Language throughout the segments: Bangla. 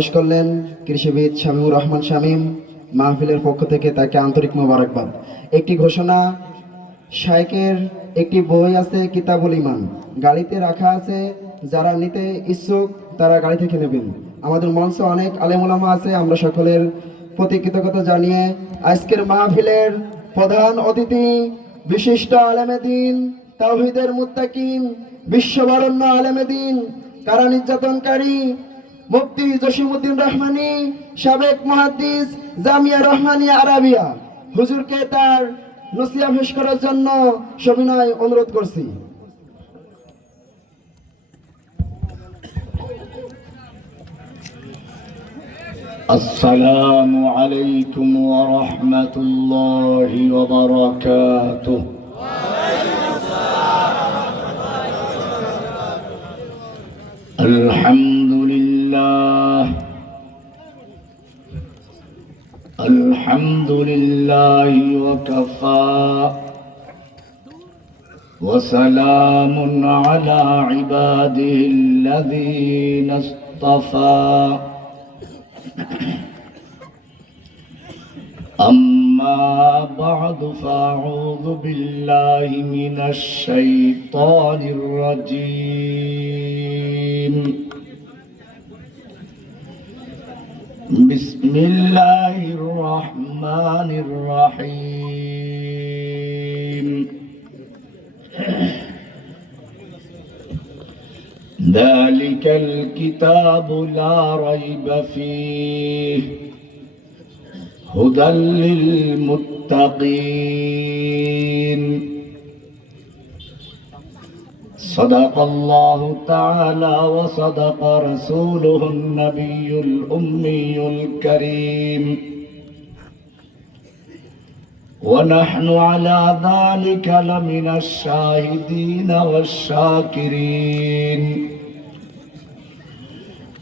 পেশ করলেন কৃষিবিদ শামীমুর রহমান শামীম। মাহফিলের পক্ষ থেকে তাকে আন্তরিক মোবারকবাদ। একটি ঘোষণা, শাইখের একটি বই আছে কিতাবুল ঈমান, গাড়িতে রাখা আছে, যারা নিতে ইচ্ছুক তারা গাড়ি থেকে নেবেন। আমাদের মঞ্চে অনেক আলেম ওলামা আছে, আমরা সকলের প্রতি কৃতজ্ঞতা জানিয়ে আজকের মাহফিলের প্রধান অতিথি বিশিষ্ট আলেমে দ্বীন, তাওহীদের মুত্তাকিন, বিশ্ববরণ্য আলেমে দ্বীন, কারা নির্যাতনকারী মুফতি জসিমউদ্দিন রহমানী, সাবেক মুহাদ্দিস জামিয়া রহমানিয়া আরাবিয়া, হুজুরকে তার নসিহত পেশ করার জন্য সবিনয় অনুরোধ করছি। আসসালামু আলাইকুম ওয়া রাহমাতুল্লাহি ওয়া বারাকাতুহু। আলহামদুলিল্লাহি ওয়া কাফা ওয়া সালামুন আলা ইবাদিহিল্লাযীনা ইসতাফা। أما بعد فأعوذ بالله من الشيطان الرجيم. بسم الله الرحمن الرحيم. ذلك الكتاب لا ريب فيه هدى للمتقين. صدق الله تعالى وصدق رسوله النبي الأمي الكريم، ونحن على ذلك لمن الشاهدين والشاكرين،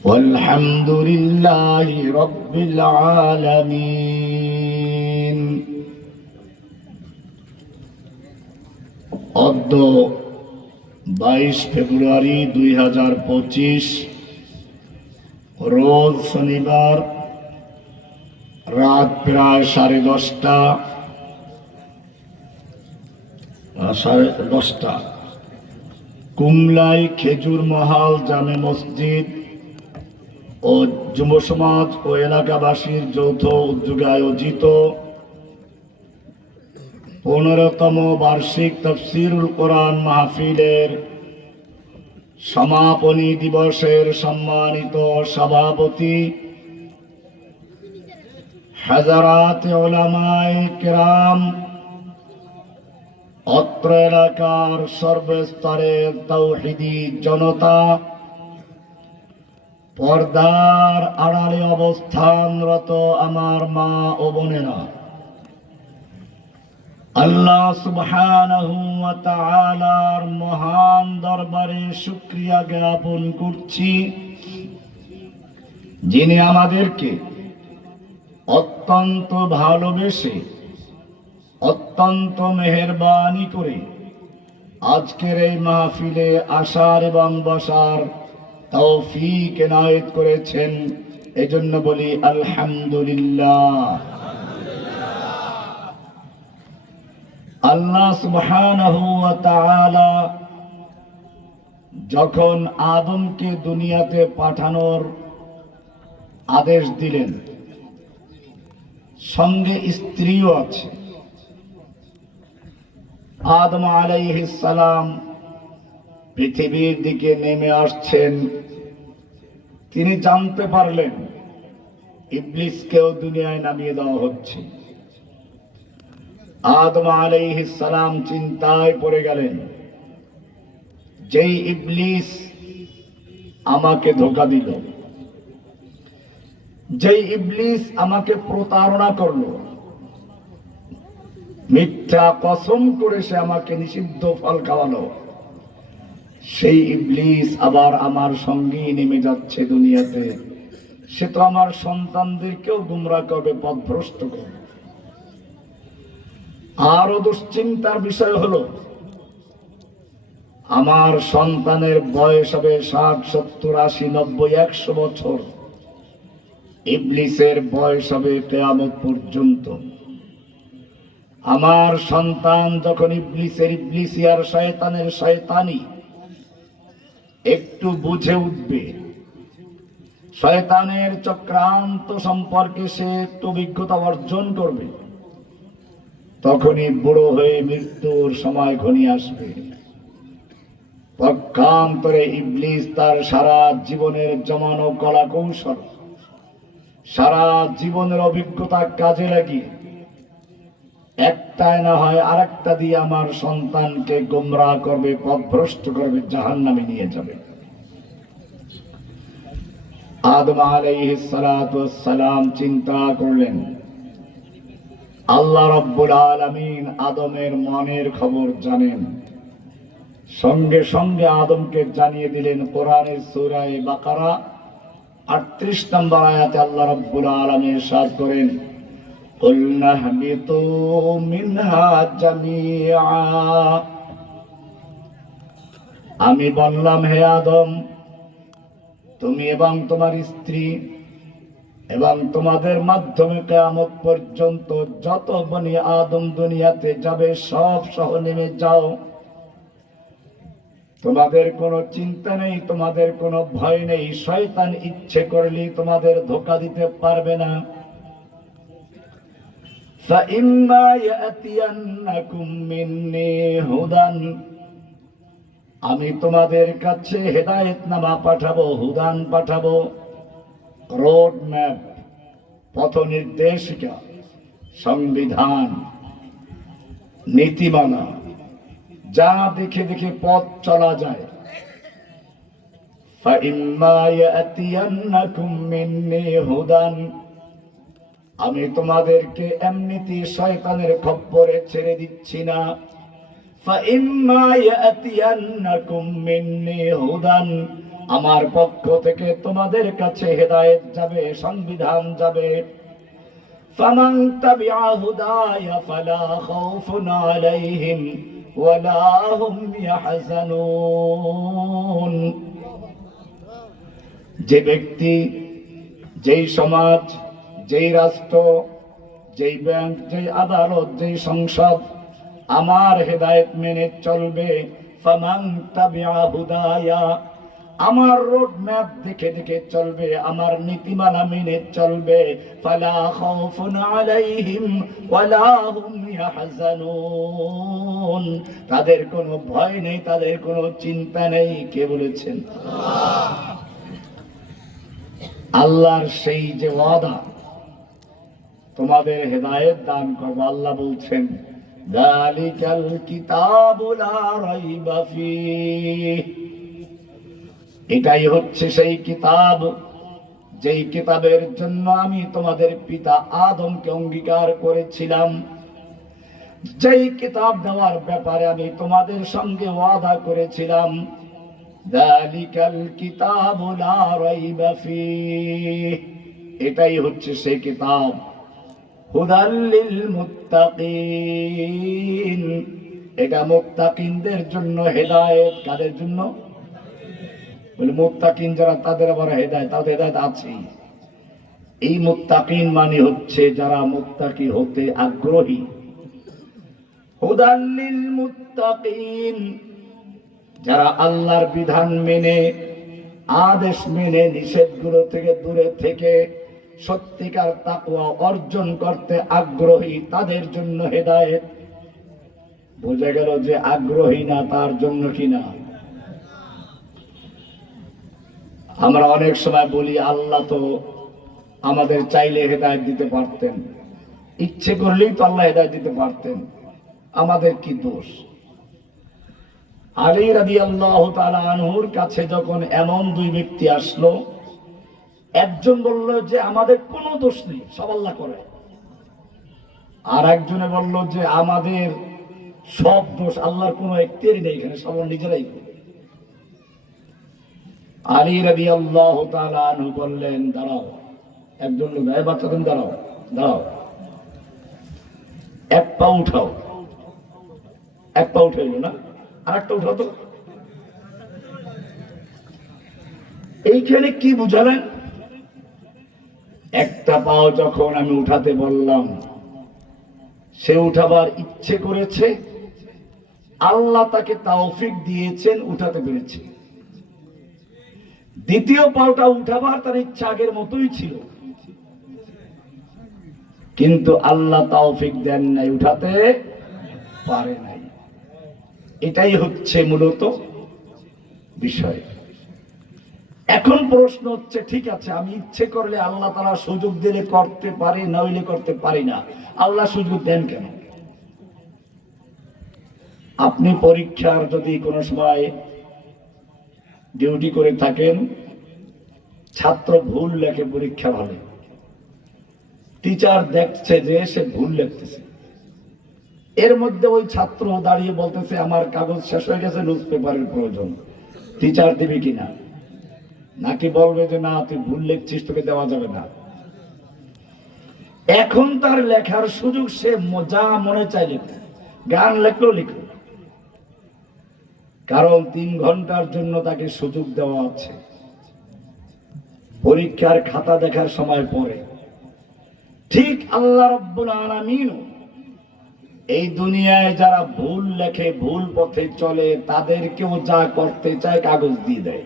والحمد لله رب العالمين. অদ্য 22 ফেব্রুয়ারি 2025 রোজ শনিবার রাত প্রায় 10:30 কুমলাই খেজুর মহাল জামে মসজিদ ও যুব সমাজ ও এলাকাবাসীর যৌথ উদ্যোগে আয়োজিত 15তম বার্ষিক তাফসীরুল কোরআন মাহফিলের সমাপনী দিবসের সম্মানিত সভাপতি হাজারাত উলামায়ে কেরাম, অত্র এলাকার সর্বস্তরের তাওহীদি জনতা, পর্দার আড়ালে অবস্থানরত আমার মা ও বোনেরা, আল্লাহ সুবহানাহু ওয়া তাআলার মহান দরবারে শুকরিয়া জ্ঞাপন করছি, যিনি আমাদেরকে অত্যন্ত ভালোবেসে অত্যন্ত মেহেরবানি করে আজকের এই মাহফিলে আসার এবং বসার তৌফিক এনায়েত করেছেন। এজন্য বলি আলহামদুলিল্লাহ। আল্লাহ সুবহানাহু ওয়া তাআলা যখন আদমকে দুনিয়াতে পাঠানোর আদেশ দিলেন, সঙ্গে স্ত্রীও আছে। আদম আলাইহিস সালাম পৃথিবীর দিকে নেমে আসছেন। তিনি জানতে পারলেন ইবলিসকেও দুনিয়ায় নামিয়ে দেওয়া হচ্ছে। আদম আলাইহিস সালাম চিন্তায় পড়ে গেলেন, যেই ইবলিস আমাকে ধোঁকা দিল, যেই ইবলিস আমাকে প্রতারণা করলো, মিথ্যা কসম করে সে আমাকে নিষিদ্ধ ফল খাওয়ালো, সেই ইবলিস আবার আমার সঙ্গেই নেমে যাচ্ছে দুনিয়াতে। সে তো আমার সন্তানদেরকেও গুমরাহ করবে, পথভ্রষ্ট করবে। আরো দুশ্চিন্তার বিষয় হলো, আমার সন্তানের বয়স হবে 60, 70, 80, 90, 100 বছর। ইবলিসের বয়স হবে কিয়ামত পর্যন্ত। আমার সন্তান যখন ইবলিসের ইবলিসি আর শয়তানের শয়তানি একটু বুঝে উঠবে, শয়তানের চক্রান্ত সম্পর্কে সে একটু অভিজ্ঞতা অর্জন করবে, তখনই বুড়ো হয়ে মৃত্যুর সময় ঘনিয়ে আসবে। পক্ষান্তরে ইবলিস তার সারা জীবনের জমানো কলা কৌশল, সারা জীবনের অভিজ্ঞতা কাজে লাগিয়ে একটাই না হয় আরেকটা দিয়ে আমার সন্তানকে গোমরাহ করবে, পথভ্রষ্ট করবে, জাহান্নামে নিয়ে যাবে। আদম আলাইহিস সালাতু ওয়াস সালাম চিন্তা করলেন, আল্লাহ রাব্বুল আলামিন আদমের মনের খবর জানেন। সঙ্গে সঙ্গে আদমকে জানিয়ে দিলেন কোরআনের সূরা বাকারা 38 নম্বর আয়াতে আল্লাহ রাব্বুল আলামিন ইরশাদ করেন, কুলনা হাবিতু মিনহা জামিআ। আমি বললাম, হে আদম, তুমি এবং তোমার স্ত্রী এবং তোমাদের মাধ্যমে কিয়ামত পর্যন্ত যত বনি আদম দুনিয়াতে যাবে সব সহ নেমে যাও। তোমাদের কোনো চিন্তা নেই, তোমাদের কোনো ভয় নেই। শয়তান ইচ্ছে করলেই তোমাদের ধোঁকা দিতে পারবে না। فَإِمَّا يَأْتِيَنَّكُم مِّنِّي هُدًى, আমি তোমাদের কাছে হেদায়েতনামা পাঠাবো, হুদান পাঠাবো, রোড ম্যাপ, পথ নির্দেশিকা, সংবিধান, নীতিমালা, যা দেখে দেখে পথ চলা যায়। فَإِمَّا يَأْتِيَنَّكُم مِّنِّي هُدًى, আমি তোমাদেরকে এমনিতে শয়তানের খপ্পরে ছেড়ে দিচ্ছি না। فَإِمَّا يَأْتِيَنَّكُم مِّنِّي هُدًى, আমার পক্ষ থেকে তোমাদের কাছে হেদায়েত যাবে, সংবিধান যাবে। فَمَن تَبِعَ هُدَايَ فَلَا خَوْفٌ عَلَيْهِمْ وَلَا هُمْ يَحْزَنُونَ। যে ব্যক্তি, যেই সমাজ, যেই রাষ্ট্র, যেই ব্যাংক, যেই আদালত, যেই সংসদ আমার হেদায়েত মেনে চলবে, ফামান তাবিআ হুদায়া, আমার রোড ম্যাপ দেখে দেখে চলবে, আমার নীতিমালা মেনে চলবে, ফালা খাউফুন আলাইহিম ওয়ালা হুম ইয়াহজানুন, তাদের কোনো ভয় নেই, তাদের কোনো চিন্তা নেই। কে বলেছেন? আল্লাহর সেই যে ওয়াদা, তোমাদের হেদায়েত দান করব। আল্লাহ বলছেন, যালিকাল কিতাবু লা রাইবা ফীহ, এটাই হচ্ছে সেই কিতাব, যেই কিতাবের জন্য আমি তোমাদের পিতা আদমকে অঙ্গীকার করেছিলাম, যেই কিতাব দেওয়ার ব্যাপারে আমি তোমাদের সঙ্গে ওয়াদা করেছিলাম। যালিকাল কিতাবু লা রাইবা ফীহ, এটাই হচ্ছে সেই কিতাব। হুদাল লিল মুত্তাকিন, এটা মুত্তাকিনদের জন্য হেদায়েত। কাদের জন্য? বলে মুত্তাকিন যারা, তাদের আবার হেদায়েত, তাদের হেদায়েত আছে। এই মুত্তাকিন মানে হচ্ছে যারা মুত্তাকি হতে আগ্রহী। হুদাল লিল মুত্তাকিন, যারা আল্লাহর বিধান মেনে, আদেশ মেনে, নিষেধগুলো থেকে দূরে থেকে সত্যিকার তাকওয়া অর্জন করতে আগ্রহী, তাদের জন্য হেদায়েত। বোঝা গেল যে আগ্রহী না তার জন্য কি না। আমরা অনেক সময় বলি, আল্লাহ তো আমাদের চাইলে হেদায়েত দিতে পারতেন, ইচ্ছে করলেই তো আল্লাহ হেদায়েত দিতে পারতেন, আমাদের কি দোষ? আলী রাদিয়াল্লাহু তাআলা আনহুর কাছে যখন এমন দুই ব্যক্তি আসলো, একজন বলল যে আমাদের কোনো দোষ নেই, সব আল্লাহ করে। আর একজনে বলল যে আমাদের সব দোষ, আল্লাহর কোনো এখতিয়ারই নেই, এখানে সব নিজেরাই করে। আলী রাদিয়াল্লাহু তাআলা আনহু বললেন, দাঁড়াও। একজন লোক, এই বাচ্চা তুমি দাঁড়াও, দাঁড়াও, এক পা উঠাও। এক পা উঠাইল না, আর একটা উঠাও তো। এইখানে কি বুঝালেন? একটা পাও যখন আমি উঠাতে বললাম, সে উঠাবার ইচ্ছে করেছে, আল্লাহ তাকে তৌফিক দিয়েছেন, উঠাতে পেরেছে। দ্বিতীয় পাওটা উঠাবার তার ইচ্ছা আগের মতোই ছিল, কিন্তু আল্লাহ তৌফিক দেন নাই, উঠাতে পারে নাই। এটাই হচ্ছে মূলত বিষয়। এখন প্রশ্ন হচ্ছে, ঠিক আছে, আমি ইচ্ছে করলে আল্লাহ তাআলা সুযোগ দিলে করতে পারি, নইলে করতে পারি না, আল্লাহ সুযোগ দেন কেন? আপনি পরীক্ষার যদি কোনো সময় ডিউটি করে থাকেন, ছাত্র ভুল লেখে পরীক্ষা হলে, টিচার দেখছে যে সে ভুল লিখতেছে, এর মধ্যে ওই ছাত্র দাঁড়িয়ে বলতেছে আমার কাগজ শেষ হয়ে গেছে, লুজ পেপারের প্রয়োজন, টিচার দিবে কিনা? নাকি বলবে যে না, তুই ভুল লিখছিস, তোকে দেওয়া যাবে না? এখন তার লেখার সুযোগ, সে যা মনে চাই লিখবে, গান লেখলেও লিখবে, কারণ 3 ঘন্টার জন্য তাকে সুযোগ দেওয়া আছে। পরীক্ষার খাতা দেখার সময় পরে ঠিক আল্লাহ রাব্বুল আলামিন এই দুনিয়ায় যারা ভুল লেখে, ভুল পথে চলে, তাদেরকেও যা করতে চায় কাগজ দিয়ে দেয়।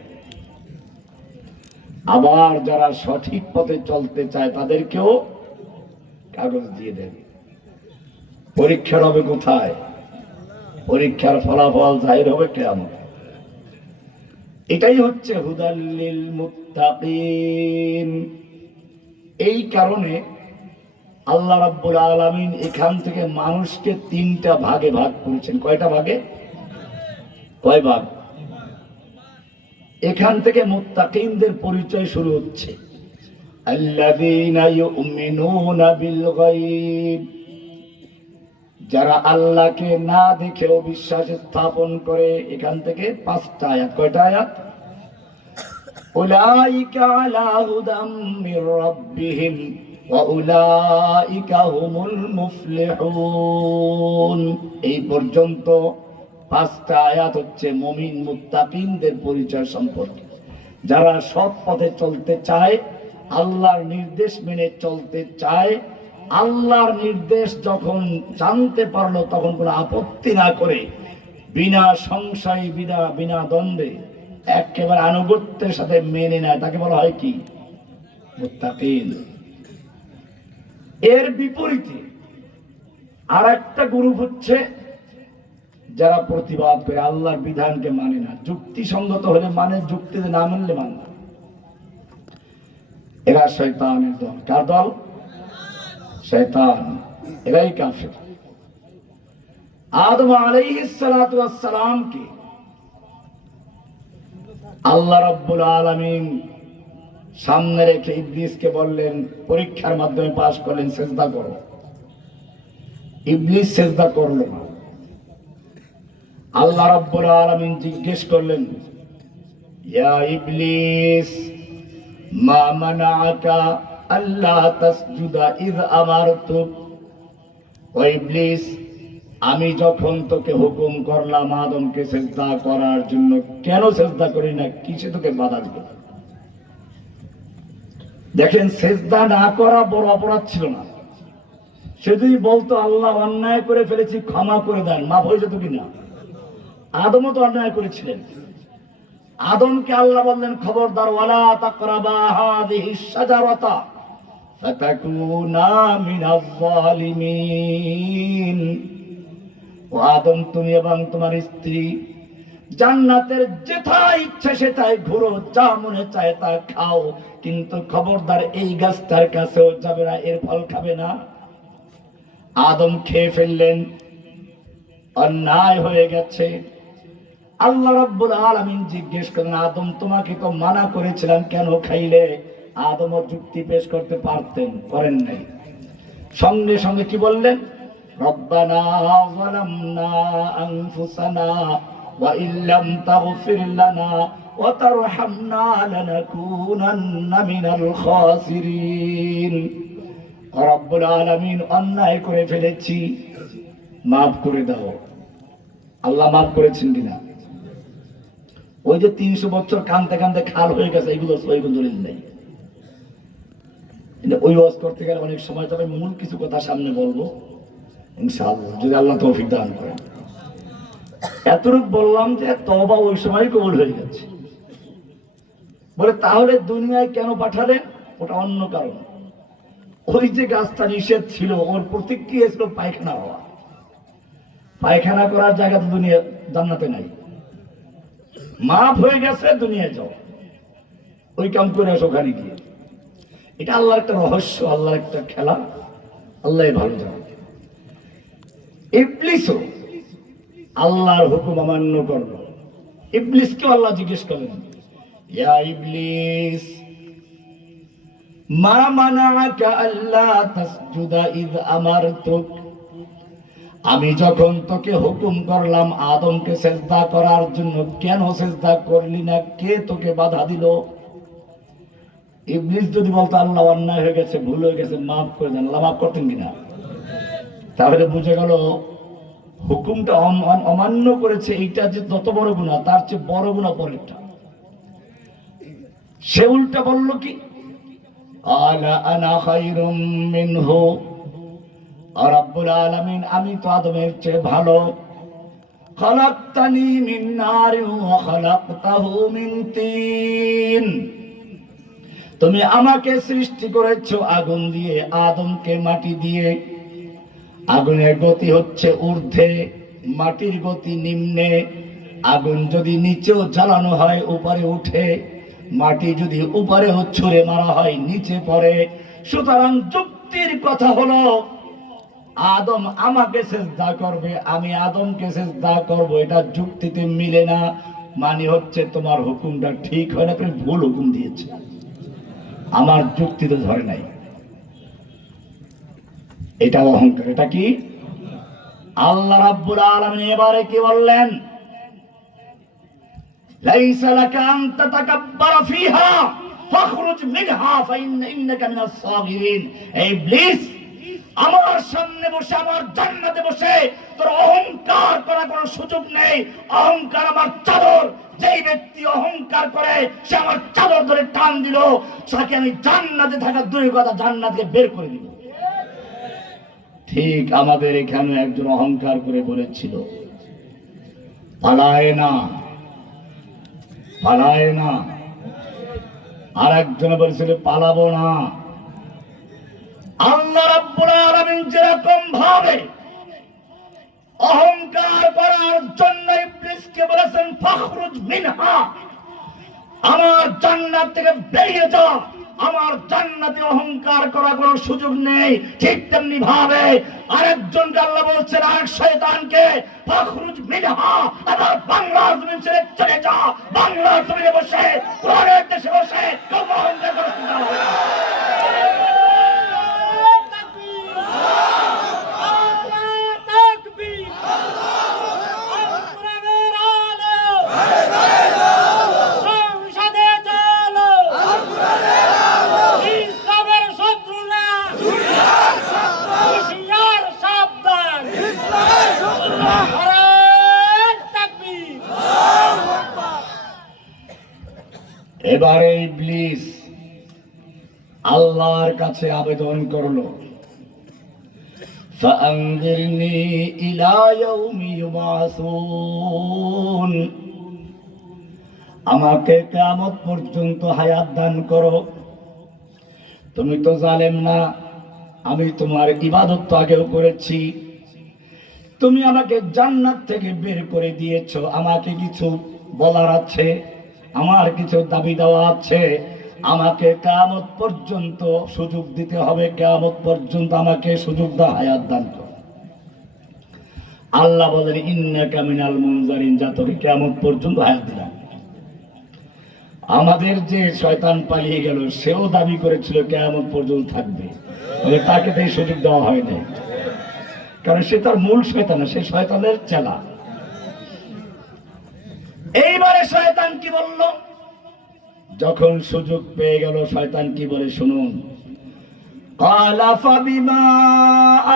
আবার যারা সঠিক পথে চলতে চায় তাদেরকেও কাগজ দিয়ে দেয়। পরীক্ষার হবে কোথায়? পরীক্ষার ফলাফল জাহির হবে কিয়ামত। এটাই হচ্ছে হুদাল লিল মুত্তাকিন। এই কারণে আল্লাহ রাব্বুল আলামিন এখান থেকে মানুষকে 3টা ভাগে ভাগ করেছেন। কয়টা ভাগে? কয় ভাগ? এখান থেকে মুত্তাকিনদের পরিচয় শুরু হচ্ছে। আল্লাযীনা ইউমিনুনা বিল গায়ব, যারা আল্লাহকে না দেখেও বিশ্বাস স্থাপন করে। এখান থেকে 5টা আয়াত। কয়টা আয়াত? উলাইকা আলা হুদাম মির রাব্বিহিম ওয়া উলাইকা হুমুল মুফলিহুন। এই পর্যন্ত 5টা আয়াত হচ্ছে মুমিন মুত্তাকিনদের পরিচয় সম্পর্কে। যারা সৎ পথে চলতে চায়, আল্লাহর নির্দেশ মেনে চলতে চায়, আল্লাহর নির্দেশ যখন জানতে পারলো তখন কোনো আপত্তি না করে বিনা সংশয়, বিনা দ্বন্দ্বে একেবারে আনুগত্যের সাথে মেনে নেয়, তাকে বলা হয় কি? মুত্তাকিন। এর বিপরীতে আর একটা গ্রুপ হচ্ছে যারা প্রতিবাদ করে, আল্লাহর বিধানকে মানে না, যুক্তিসঙ্গত হলে মানে, যুক্তিতে না মানলে মানে না। এরা শয়তানের দল। কার দল? শয়তান। এরাই কাফের। আদম আলাইহিস সালাতু ওয়াস সালামকে আল্লাহ রাব্বুল আলামিন সামনে রেখে ইবলিসকে বললেন, পরীক্ষার মাধ্যমে পাস করলেন, সিজদা করো। ইবলিস সিজদা করল না। আল্লাহ রাব্বুল আলামিন জিজ্ঞেস করলেন, ইয়া ইবলিস মা মানাআকা আল্লাহ তাসজুদা ইয আমারতুক। ও ইবলিস, আমি যখন তোকে হুকুম করলাম আদমকে সিজদা করার জন্য, কেন সিজদা করি না? কিসে তোকে বাধা দিল? দেখেন, সিজদা না করা বড় অপরাধ ছিল না। সে যদি বলতো আল্লাহ অন্যায় করে ফেলেছি, ক্ষমা করে দেন, মাফ হয়ে যেত কিনা? আদমও তো অন্যায় করেছিলেন। আদমকে আল্লাহ বললেন, খবরদার, ওয়ালা তাকরাবা হাযিহিশ শাজারাতা ফাতাকুনা মিনাজ জালিমিন। ও আদম, তুমি এবং তোমার স্ত্রী জান্নাতের যেথায় ইচ্ছে সেটাই ঘুরো, যা মনে চায় তা খাও, কিন্তু খবরদার এই গাছটার কাছেও যাবে না, এর ফল খাবে না। আদম খেয়ে ফেললেন, অন্যায় হয়ে গেছে। আল্লাহ রাব্বুল আলামিন জিজ্ঞেস করলেন, আদম তোমাকে তো মানা করেছিলাম, কেন খাইলে? আদমও যুক্তি পেশ করতে পারতেন, করেন নাই। সঙ্গে সঙ্গে কি বললেন? রব্বানা যালামনা আনফুসানা ওয়া ইল্লাম তাগফির লানা ওয়া তারহামনা লানাকুনান্না মিনাল খাসিরিন। রব্বুল আলামিন, অন্যায় করে ফেলেছি, মাফ করে দাও। আল্লাহ মাফ করেছেন কিনা? ওই যে 300 বছর কানতে কানতে খাল হয়ে গেছে, এগুলো সহিহুল দলিল নেই। কিন্তু ওই ওয়াজ করতে গেলে অনেক সময় তবে মূল কিছু কথা সামনে বলবো ইনশাআল্লাহ, যদি আল্লাহ তৌফিক দান করেন। এতটুকু বললাম যে তওবা ওই সময় কবুল হয়ে গেছে। বলে তাহলে দুনিয়ায় কেন পাঠালেন? ওটা অন্য কারণ। ওই যে গাছটা নিষেধ ছিল, ওর প্রতিক্রিয়া ছিল পায়খানা হওয়া। পায়খানা করার জায়গা তো দুনিয়া জান্নাতে নাই। মাফ হয়ে গেছে, দুনিয়ায় যাও, ওই কাম করে আসো ওখানে গিয়ে। এটা আল্লাহর একটা রহস্য, আল্লাহর একটা খেলা, আল্লাহ ভালো জানে। ইবলিসও আল্লাহর হুকুম অমান্য করলো। ইবলিসকে আল্লাহ জিজ্ঞেস করলেন, ইয়া ইবলিস মা মানাআকা আল্লা তাসজুদা ইয আমারতুক, আমি যখন তোকে হুকুম করলাম আদমকে সেজদা করার জন্য, কেন সেজদা করলি না? কে তোকে বাধা দিল? ইবলিস যদি বলতো আল্লাহ অন্যায় হয়ে গেছে, ভুল হয়ে গেছে, মাফ করে দেন, আল্লাহ মাফ করতেন কিনা? তাহলে বুঝে গেল হুকুমটা অমান্য করেছে, এইটা যে যত বড় গুনাহ, তার চেয়ে বড় গুনাহ পরেরটা। সে উল্টা বলল কি, আলা আনা খায়রুম মিনহু, রব্বুল আলামিন আমি তো আদমের চেয়ে ভালো। খালাকতানি মিন নারিন ওয়া খালাকতাহু মিন তিন, তুমি আমাকে সৃষ্টি করেছো আগুন দিয়ে, আদমকে মাটি দিয়ে। আগুনের গতি হচ্ছে ঊর্ধ্বে, মাটির গতি নিম্নে। আগুন যদি নিচেও জ্বালানো হয় উপরে উঠে, মাটি যদি উপরেও ছুঁড়ে মারা হয় নিচে পড়ে। সুতরাং যুক্তির কথা হলো আদম আমাকে সেজদা করবে, আমি আদমকে সেজদা করব, এটা যুক্তিতে মিলে না। মানে হচ্ছে তোমার হুকুমটা ঠিক হয় না, তুমি ভুল হুকুম দিয়েছে, আমার যুক্তিতে ধরে নাই। এটা অহংকার। এটা কি? আল্লাহ রাব্বুল আলামিন এবারে কি বললেন, লাইসা লাকা আন তাতাকাব্বারা ফিহা ফাখরুজ মিনহা ফাইন্নাকা মিনাস সাগিরিন। এই ইবলিস, আমার সামনে বসে, আমার জান্নাতে বসে তোর অহংকার করার কোনো সুযোগ নেই। অহংকার আমার চাদর, যেই ব্যক্তি অহংকার করে সে আমার চাদর ধরে টান দিল, তাকে আমি জান্নাতে থাকার দূরের কথা জান্নাতকে বের করে দিব। ঠিক আমাদের এখানে একজন অহংকার করে বলেছিল, পালায় না, পালায় না। আর একজন বলেছিল পালাবো না। আল্লাহ রাব্বুল আলামিন যেরকম ভাবে অহংকার করার জন্য ইবলিসকে বলেছেন ফাখরুজ মিনহা, আমার জান্নাত থেকে বেরিয়ে যা, আমার জান্নাতে অহংকার করার কোনো সুযোগ নেই, ঠিক তেমনি ভাবে আরেকজনকে আল্লাহ বলছেন, আর শয়তানকে ফাখরুজ মিনহা, আবার বাংলার জমিন ছেড়ে চলে যা। বাংলার জমিনে বসে, কোরআনের দেশে বসে কেউ অহংকার করার সুযোগ হবে না। এবারে ইবলিস আল্লাহর কাছে আবেদন করলো, ফাআনজিরনি ইলা ইয়াউমি ইউবাসুন, আমাকে কিয়ামত পর্যন্ত হায়াত দান করো। তুমি তো জালেম না, আমি তোমার ইবাদত তো আগেও করেছি, তুমি আমাকে জান্নাত থেকে বের করে দিয়েছো, আমাকে কিছু বলার আছে, আমার কিছু দাবি দেওয়া আছে, আমাকে কিয়ামত পর্যন্ত সুযোগ দিতে হবে, কিয়ামত পর্যন্ত আমাকে সুযোগ দাও, হায়াত দান করো। আল্লাহ বলেন ইন্নাকা মিনাল মুনজারিন, যা তোকে কিয়ামত পর্যন্ত হায়াত দিলাম। আমাদের যে শয়তান পালিয়ে গেল, সেও দাবি করেছিল কিয়ামত পর্যন্ত থাকবে, তবে তাকে তাই সুযোগ দেওয়া হয় নাই, কারণ সে তার মূল শয়তান, সে শয়তানের চেলা। এইবারে শয়তান কি বলল, যখন সুযোগ পেয়ে গেল শয়তান কি বলে শুনুন, ক্বালা ফাবিমা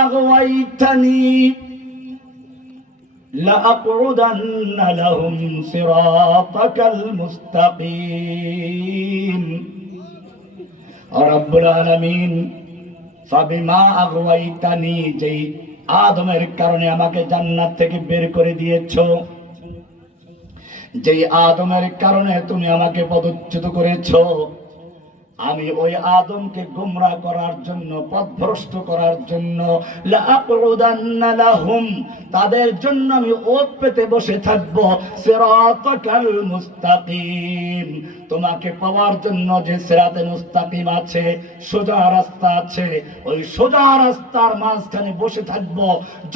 আগওয়াইতানি লাআকউদান্না লাহুম সিরাতাকাল মুস্তাকিম, রব্বুল আলামিন ফাবিমা আগওয়াইতানি, যেই আদমের কারণে আমাকে জান্নাত থেকে বের করে দিয়েছো, যেই আদমের কারণে তুমি আমাকে পদচ্যুত করেছো, আমি ওই আদমকে গোমরাহ করার জন্য, পথভ্রষ্ট করার জন্য, লাআকুদান্না লাহুম, তাদের জন্য আমি ওত পেতে বসে থাকব, সিরাতাকাল মুস্তাকিম, তোমাকে পাওয়ার জন্য যে সিরাতে মুস্তাকিম আছে, সোজা রাস্তা আছে, ওই সোজা রাস্তার মাঝখানে বসে থাকব।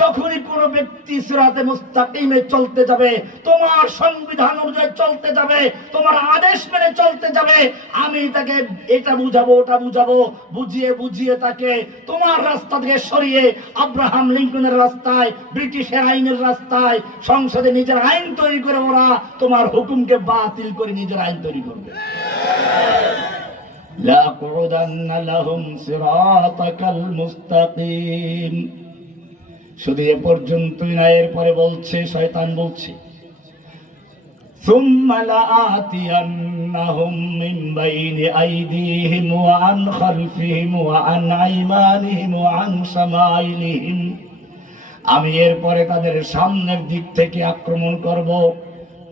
যখনই কোনো ব্যক্তি সিরাতে মুস্তাকিমে চলতে যাবে, তোমার সংবিধান অনুযায়ী চলতে যাবে, তোমার আদেশ মেনে চলতে যাবে, আমি তাকে এটা বুঝাবো ওটা বুঝাবো, বুঝিয়ে বুঝিয়ে তাকে তোমার রাস্তা থেকে সরিয়ে আব্রাহাম লিঙ্কনের রাস্তায়, ব্রিটিশের আইনের রাস্তায়, সংসদে নিজের আইন তৈরি করে ওরা তোমার হুকুমকে বাতিল করে নিজের আইন তৈরি করবে। লাকুদান্না লাহুম সিরাতাকাল মুস্তাকিম। শুধু এ পর্যন্তই না, এরপরে বলছে, শয়তান বলছে, ثم لآتينهم من بين أيديهم وعن خلفهم وعن أيمانهم وعن شمائلهم, আমি এরপরে তাদের সামনের দিক থেকে আক্রমণ করব,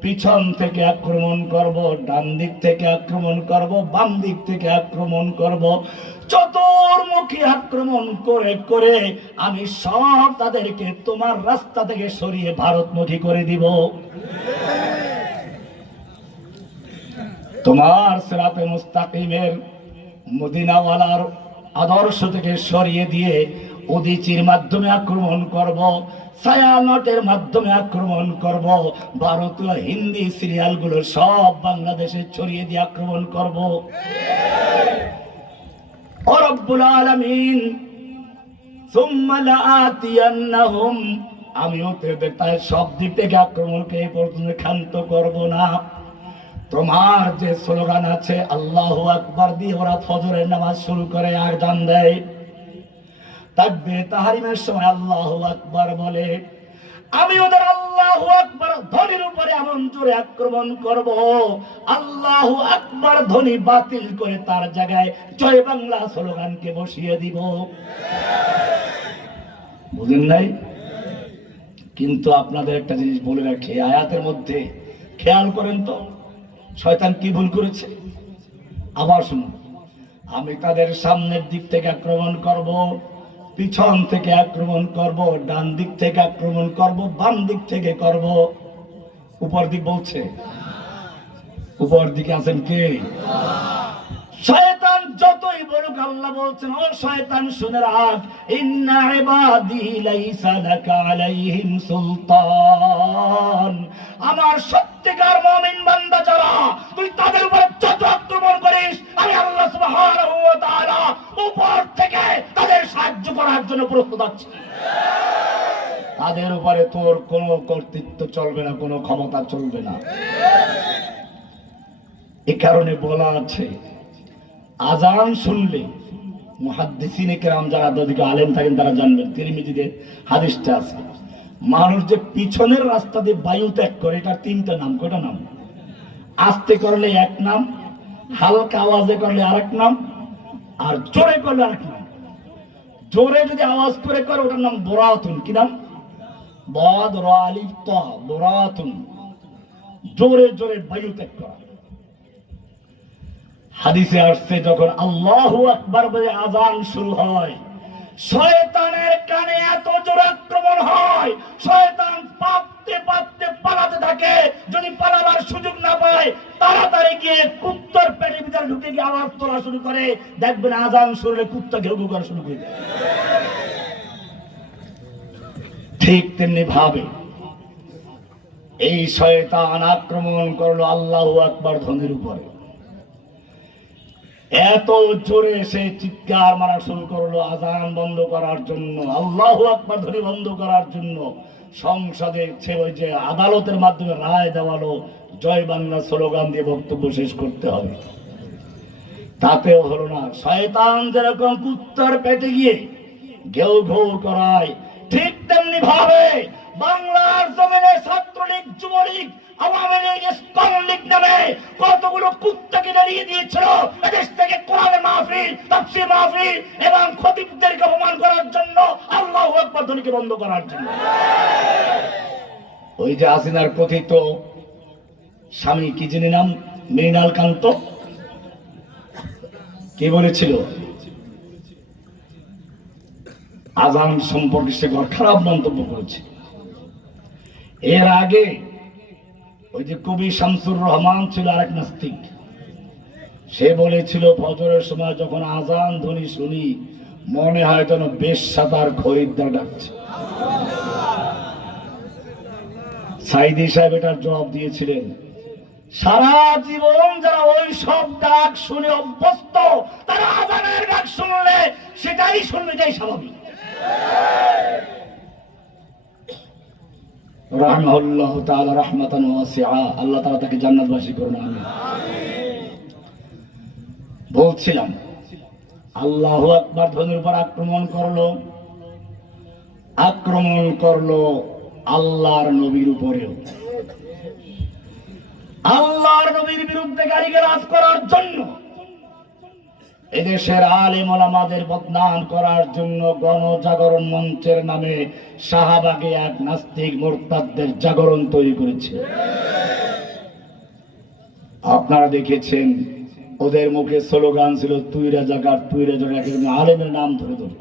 পিছন থেকে আক্রমণ করব, ডান দিক থেকে আক্রমণ করব, বাম দিক থেকে আক্রমণ করব, চতুর্মুখী আক্রমণ করে করে আমি সব তাদেরকে তোমার রাস্তা থেকে সরিয়ে ভারতমুখী করে দিব। তোমার সিরাতে মুস্তাকিমের মদিনাওয়ালার আদর্শ থেকে সরিয়ে দিয়ে উদীচির মাধ্যমে আক্রমণ করব, ছায়ানটের মাধ্যমে আক্রমণ করব, ভারতীয় হিন্দি সিরিয়ালগুলো সব বাংলাদেশে ছড়িয়ে দিয়ে আক্রমণ করব। ও রব্বুল আলামিন, সুম্মা লাআতিয়ান্নাহুম, আমিও তাদের সব দিক থেকে আক্রমণকে এই পর্যন্ত ক্ষান্ত করব না। তোমার যে স্লোগান আছে আল্লাহু আকবার দিয়ে ওরা ফজরের নামাজ শুরু করে, আযান দেয়, তাকবীর তাহরিমের সময় আল্লাহু আকবার বলে, আমি ওদের আল্লাহু আকবার ধ্বনির উপরে এমন জোরে আক্রমণ করব, আল্লাহু আকবার ধ্বনি বাতিল করে তার জায়গায় জয় বাংলা স্লোগানকে বসিয়ে দিব। বুঝেন নাই? কিন্তু আপনাদের একটা জিনিস বলে রাখি, আয়াতের মধ্যে খেয়াল করেন তো শয়তান কি ভুল করেছে। আবার শুনুন, আমি তাদের সামনের দিক থেকে আক্রমণ করব, পিছন থেকে আক্রমণ করব, ডান দিক থেকে আক্রমণ করব, বাম দিক থেকে করব। উপর দিক বলছে, উপর দিকে আছেন কে? শয়তান যতই বলুক, আল্লাহ বলছেন, ও শয়তান শুনে রাখ, ইন্না ইবাদি লাইসা লাকা আলাইহিম সুলতান, আমার সত্যিকার মুমিন বান্দা যারা, তুই তাদের উপরে যত আক্রমণ করিস, আমি আল্লাহ সুবহানাহু ওয়া তাআলা উপর থেকে তাদের সাহায্য করার জন্য প্রস্তুত আছি। তাদের উপরে তোর কোনো কর্তৃত্ব চলবে না, কোনো ক্ষমতা চলবে না। এ কারণে বলা আছে, আজান শুনলে মুহাদ্দিসিনে কেরাম যারা অধিক আলেম থাকেন তারা জানবেন, তিরমিজিতে হাদিসটা আছে, মানুষ যে পিছনের রাস্তা দিয়ে বায়ু ত্যাগ করে, এটা তিনটা নাম। কয়টা নাম? আস্তে করলে এক নাম, হালকা আওয়াজে করলে আরেক নাম, আর জোরে করলে আরেক নাম। জোরে যদি আওয়াজ করে করে ওটার নাম দরাতুন। কি নাম? বদ র আলিফ ত, দরাতুন, জোরে জোরে বায়ু ত্যাগ করা। হাদিসে আসছে, যখন আল্লাহু আকবার বলে আযান শুরু হয়, শয়তানের কানে এত জোর আক্রমণ হয়, শয়তান পাপতে পাপতে পালাতে থাকে। যদি পালাবার সুযোগ না পায়, তাড়াতাড়ি গিয়ে কুত্তার পেটের ভিতরে ঢুকে গিয়ে আওয়াজ তোলা শুরু করে। দেখবেন আযান শুরু হলে কুত্তা ঘেউ ঘেউ করা শুরু করে দেয়। ঠিক তেমনি ভাবে এই শয়তান আক্রমণ করলো আল্লাহু আকবার ধ্বনির উপরে। এত জোরে সে চিৎকার মারা শুরু করলো আযান বন্ধ করার জন্য, আল্লাহু আকবার ধ্বনি বন্ধ করার জন্য। সংসদে ওই যে আদালতের মাধ্যমে রায় দেওয়ালো, জয় বাংলা স্লোগান দিয়ে বক্তব্য শেষ করতে হবে। তাতেও হলো না। শয়তান যেরকম কুত্তার পেটে গিয়ে ঘেউ ঘেউ করায়, ঠিক তেমনি ভাবে বাংলার জমিনে ছাত্রলীগ, যুবলীগ আওয়ামী লীগ ইসকন লীগ নামে কতগুলো কুত্তাকে দাঁড়িয়ে দিয়েছিল এদেশ থেকে কোরআনের মাহফিল, তাফসীর মাহফিল এবং খতিবদেরকে অপমান করার জন্য, আল্লাহু আকবার ধ্বনিকে বন্ধ করার জন্য। ওই যে হাসিনার কথিত স্বামী কি যিনি নাম, মৃণাল কান্ত, কে বলেছিল আজান সম্পর্কে সে খারাপ মন্তব্য করেছে। এর আগে ওই যে কবি শামসুর রহমান ছিল আরেক নাস্তিক, সে বলেছিল ফজরের সময় যখন আজান ধ্বনি শুনি মনে হয় যেন বেশ্যা তার খরিদ্দার ডাকছে। সাইদি সাহেব এটার জবাব দিয়েছিলেন, সারা জীবন যারা ওই সব ডাক শুনে অভ্যস্ত তারা আজানের ডাক শুনলে সেটাই শুনবে, এটাই স্বাভাবিক। রাহমাহুল্লাহ তাআলা রাহমাতান ওয়াসিআ, আল্লাহ তাআলা তাকে জান্নাতবাসী করুন, আমিন। বলছিলাম আল্লাহু আকবার ধ্বনির উপর আক্রমণ করলো আল্লাহর নবীর উপরেও। আল্লাহর নবীর বিরুদ্ধে গালিগালাজ করার জন্য, এদেশের আলেম ওলামাদের বদনাম করার জন্য গণজাগরণ মঞ্চের নামে শাহবাগে এক নাস্তিক মুরতাদদের জাগরণ তৈরি করেছে। আপনারা দেখেছেন ওদের মুখে স্লোগান ছিল তুই রাজাকার, তুই রাজাকার, আলেমের নাম ধরে ধরে।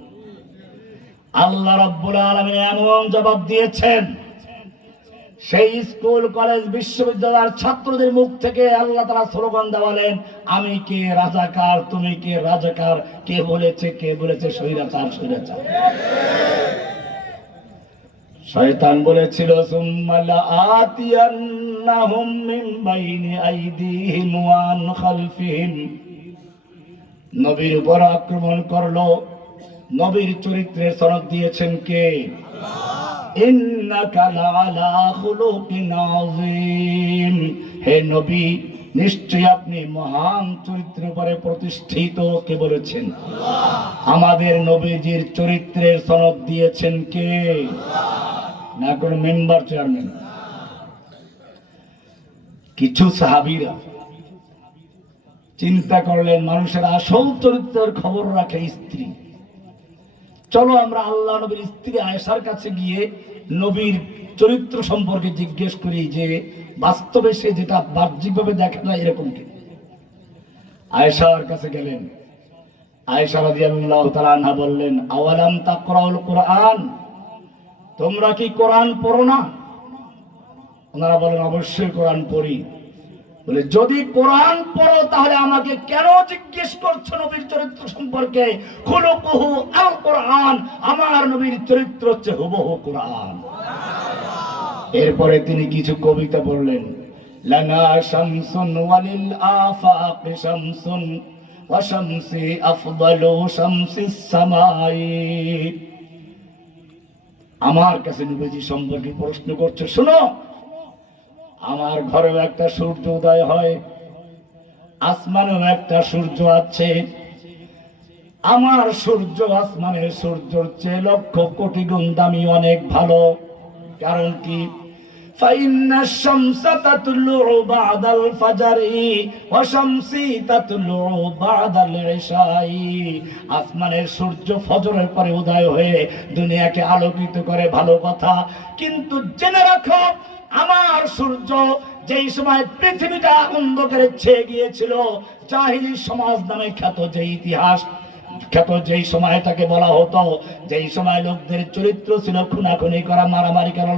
আল্লাহ রাব্বুল আলামিন এমন জবাব দিয়েছেন, সেই স্কুল কলেজ বিশ্ববিদ্যালয়ের ছাত্রদের মুখ থেকে আল্লাহ তাআলা স্লোগান দেওয়ালেন, আমি কে রাজাকার, তুমি কে রাজাকার, কে বলেছে স্বৈরাচার। শয়তান বলেছিল সুম্মা লাআতিয়ান্নাহুম মিন বাইনি আইদিহিম ওয়া আন খালফিহিম। নবীর উপর আক্রমণ করলো, নবীর চরিত্রের সনদ দিয়েছেন কে? ইন্নাকা লাআলা খুলুকিন আযীম। হে নবী, নিশ্চয়ই আপনি মহান চরিত্রের উপরে প্রতিষ্ঠিত। কে বলেছেন? আমাদের নবীজির চরিত্রের সনদ দিয়েছেন কে? না কোনো মেম্বার চেয়ারম্যান। কিছু সাহাবীরা চিন্তা করলেন মানুষের আসল চরিত্রের খবর রাখে স্ত্রী, চলো আমরা আল্লাহ নবীর স্ত্রী আয়েশার কাছে গিয়ে নবীর চরিত্র সম্পর্কে জিজ্ঞেস করি যে বাস্তবে সে যেটা বাহ্যিকভাবে দেখা যায় এরকম কি। আয়েশার কাছে গেলেন। আয়েশা রাদিয়াল্লাহু তাআলা আনহা বললেন, আওয়ালাম তাকরাউল কুরআন, তোমরা কি কোরআন পড়ো না? ওনারা বলেন অবশ্যই কোরআন পড়ি। বলে যদি কোরআন পড়ো তাহলে আমাকে কেন জিজ্ঞেস করছো নবীর চরিত্র সম্পর্কে? খুলুকুহু আল কোরআন, আমার নবীর চরিত্র হচ্ছে হুবহু কোরআন। এরপরে তিনি কিছু কবিতা বললেন, লানা শামসুন ওয়ালিল আফাকি শামসুন ওয়া শামসি আফদালু শামসিস সামাই। আমার কাছে নবীজি সম্পর্কে প্রশ্ন করছে, শোনো, আমার ঘরেও একটা সূর্য উদয় হয়, আসমানেও একটা সূর্য আছে। আমার সূর্য আসমানের সূর্যের চেয়ে লক্ষ কোটি গুণ দামি, অনেক ভালো। কারণ কি? ফাইন্না শামসা তাতলু বাদাল ফাজরি ওয়া শামসি তাতলু বাদাল ইশাই। আসমানের সূর্য ফজরের পরে উদয় হয়ে দুনিয়াকে আলোকিত করে, ভালো কথা। কিন্তু জেনে রাখো, আমার সূর্য যেই সময় পৃথিবীটা অন্ধকারে ছেয়ে গিয়েছিল, জাহিলি সমাজ নামে খ্যাত যে ইতিহাস, যেই সময়টাকে বলা হতো, যেই সময় লোকদের চরিত্র ছিল খুনাখুনি করা, মারামারি করা,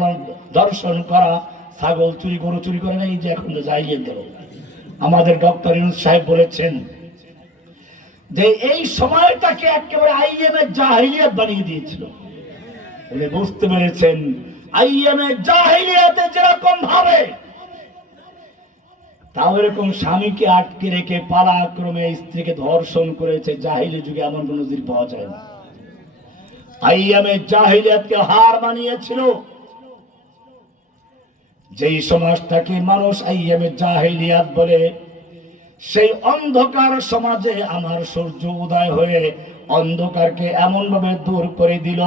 ধর্ষণ করা, ছাগল চুরি, গরু চুরি করে না, এই যে এখন জাহিলিয়াত গেল। আমাদের ডক্টর ইউনূস সাহেব বলেছেন যে এই সময়টাকে একেবারে আইএমএ জাহিলিয়াত বানিয়ে দিয়েছিল। উনি বুঝতে পেরেছেন আইএমএ জাহিলিয়াতে যেরকম ভাবে, তাও এরকম স্বামীকে আটকে রেখে পালাক্রমে স্ত্রীকে ধর্ষণ করেছে, জাহিলি যুগে এমন কোন নজির পাওয়া যায় না। আইয়ামে জাহিলিয়াতকে হার মানিয়েছিল। যেই সমাজটাকে মানুষ আইয়ামে জাহিলিয়াত বলে, সেই অন্ধকার সমাজে আমার সূর্য উদয় হয়ে অন্ধকারকে এমন ভাবে দূর করে দিল,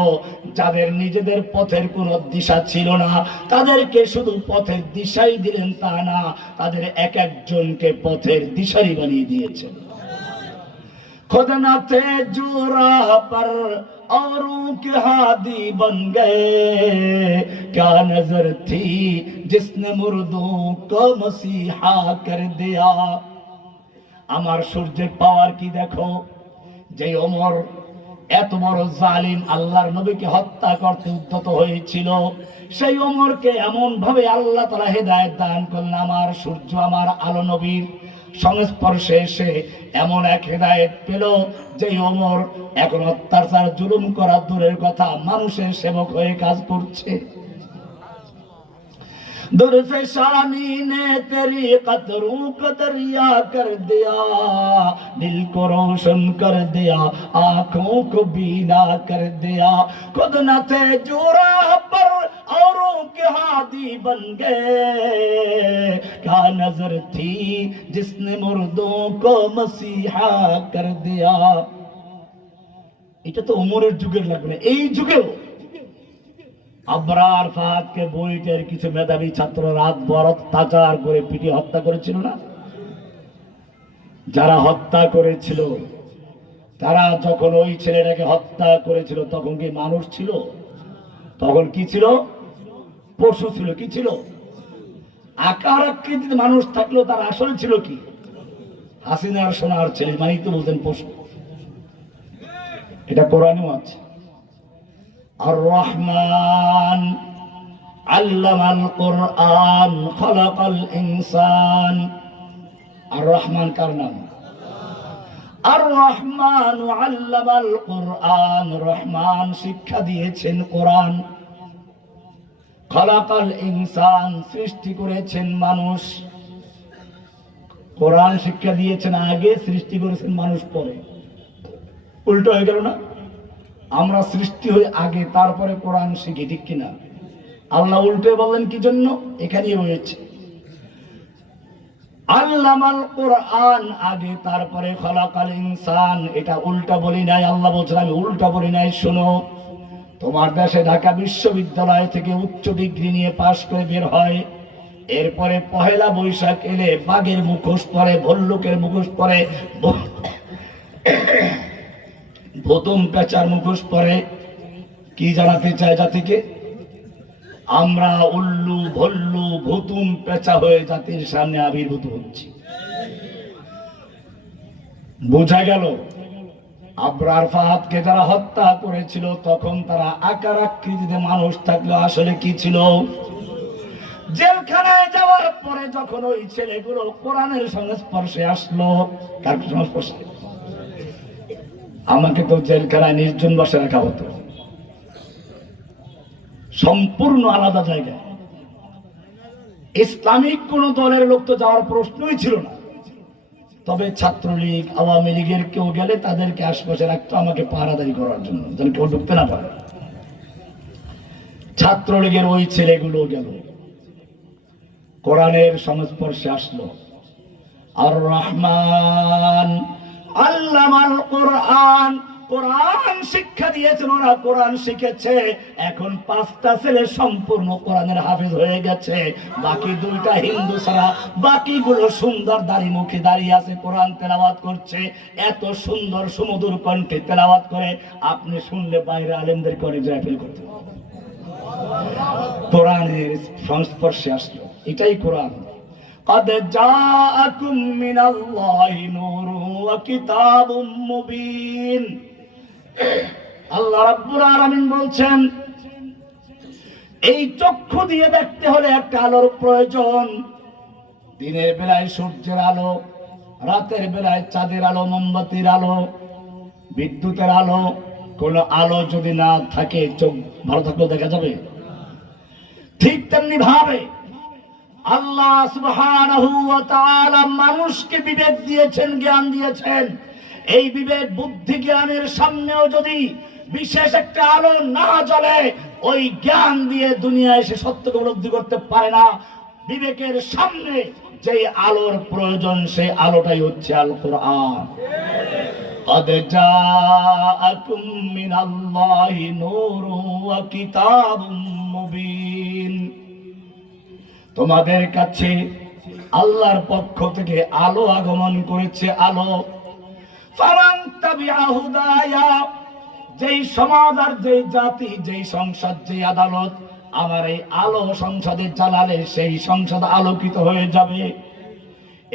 যাদের নিজেদের পথের কোনো দিশা ছিল না তাদেরকে শুধু পথের দিশাই দিলেন তা না, তাদের এক একজনকে পথের দিশারি বানিয়ে দিয়েছেন। खुद न थे जो राह पर औरों के हादी बन गए, क्या नजर थी जिसने मुर्दों को मसीहा कर दिया। আমার সূর্যের পাওয়ার কি দেখো, যে ওমর এত বড় জালিম আল্লাহর নবীকে হত্যা করতে উদ্যত হয়েছিল, সেই ওমরকে এমন ভাবে আল্লাহ তাআলা হেদায়েত দান করলেন, আমার সূর্য আমার আলো নবীর সংস্পর্শে এসে এমন এক হেদায়েত পেল যে ওমর এখন অত্যাচার জুলুম করা দূরের কথা, মানুষের সেবক হয়ে কাজ করছে। दुर्फेशानी ने तेरी कतरों को दरिया कर दिया, दिल को रोशन कर दिया, आंखों को बीना कर दिया। खुद न थे जो राह पर औरों के हादी बन गए, क्या नजर थी जिसने मुर्दों को मसीहा कर दिया। এটা তো ওমরের যুগের লাগবে, এই যুগেও আবরার ফাহাদকে বইটের কিছু মেধাবী ছাত্র রাত ভর অত্যাচার করে পিটিয়ে হত্যা করেছিল না? যারা হত্যা করেছিল তারা যখন ওই ছেলেটাকে হত্যা করেছিল তখন কি মানুষ ছিল? তখন কি ছিল? পশু ছিল। কি ছিল? আকার আকৃতিতে মানুষ থাকলেও তার আসল ছিল কি? হাসিনার সোনার ছেলে, মানেই তো বলতেন পশু। এটা কোরআনেও আছে। আর-রহমান আল্লামাল কোরআন খলাকাল ইনসান। আর-রহমান কার নাম? আর-রহমান আল্লামাল কোরআন, রহমান শিক্ষা দিয়েছেন কোরআন। খলাকাল ইনসান, সৃষ্টি করেছেন মানুষ। কোরআন শিক্ষা দিয়েছেন আগে, সৃষ্টি করেছেন মানুষ পরে। উল্টো হয়ে গেল না? আমরা সৃষ্টি হয়ে আগে, তারপরে কোরআন শিখি, ঠিক কিনা? আল্লাহ উল্টে বললেন কি জন্য? এখানেই রয়েছে আল্লামাল কোরআন আগে, তারপরে খলাকাল ইনসান। এটা উল্টা বলি নাই, আল্লাহ বলছেন আমি উল্টা বলি নাই। শোনো, তোমার দেশে ঢাকা বিশ্ববিদ্যালয় থেকে উচ্চ ডিগ্রি নিয়ে পাশ করে বের হয়, এরপরে পহেলা বৈশাখ এলে বাঘের মুখোশ পরে, ভল্লুকের মুখোশ পরে, ভুতুম পেঁচার মুখোশ পরে। কি জানাতে চায় জাতিকে? আমরা উল্লু ভল্লু ভুতুম পেঁচা হয়ে জাতির সামনে আবির্ভূত হচ্ছি। বোঝা গেল আবরার ফাহাদকে যারা হত্যা করেছিল তখন তারা আকার আকৃতিতে মানুষ থাকলো, আসলে কি ছিল? জেলখানায় যাওয়ার পরে যখন ওই ছেলেগুলো কোরআনের সংস্পর্শে আসলো, কার সংস্পর্শে? আমাকে তো জেলখানায় নির্জন বসে রাখা হতো, সম্পূর্ণ আলাদা জায়গায়। ইসলামিক কোন দলের লোক তো যাওয়ার প্রশ্নই ছিল না। তবে ছাত্রলীগ আওয়ামী লীগের কেউ গেলে তাদেরকে আশপাশে রাখতো আমাকে পাহারাদারি করার জন্য, যেন কেউ ঢুকতে না পারে। ছাত্রলীগের ওই ছেলেগুলো গেল, কোরআনের সংস্পর্শে আসলো। আর রহমান আল্লামাল কোরআন, কোরআন শিক্ষা দিয়েছেন, ওরা কোরআন শিখেছে। এখন 5টা ছেলে সম্পূর্ণ কোরআনের হাফেজ হয়ে গেছে, বাকি 2টা হিন্দু ছাড়া বাকিগুলো সুন্দর দাড়ি মুখে দাঁড়িয়ে আছে, কোরআন তেলাওয়াত করছে। এত সুন্দর সুমধুর কণ্ঠে তেলাওয়াত করে আপনি শুনলে বাইরে আলেমদের করে যায় ফেল করতে। কোরআনের সংস্পর্শে আসলো, এটাই কোরআন। قد جاءكم من الله نور وكتاب مبين। আল্লাহ রাব্বুল আলামিন বলছেন এই চক্ষু দিয়ে দেখতে হলে একটা আলোর প্রয়োজন। দিনের বেলায় সূর্যের আলো, রাতের বেলায় চাঁদের আলো, মোমবাতির আলো, বিদ্যুতের আলো। কোন আলো যদি না থাকে চোখ ভালো থাকলেও দেখা যাবে? ঠিক তেমনি ভাবে আল্লাহ সুবহানাহু ওয়া তাআলা মানুষকে বিবেক দিয়েছেন, জ্ঞান দিয়েছেন। এই বিবেক বুদ্ধি জ্ঞানের সামনেও যদি বিশেষ একটা আলো না জ্বলে, ওই জ্ঞান দিয়ে দুনিয়ায় সে সত্যকে উপলব্ধি করতে পারে না। বিবেকের সামনে যে আলোর প্রয়োজন, সেই আলোটাই হচ্ছে আল কোরআন। قد جاءكم من الله نور وكتاب مبين তোমাদের কাছে আল্লাহর পক্ষ থেকে আলো আগমন করেছে, আলো। ফামান তাবিআ হুদায়া, যেই সমাজ আর যেই জাতি, যেই সংসদ, যেই আদালত আমার এই আলো সংসদে জ্বালালে সেই সংসদ আলোকিত হয়ে যাবে।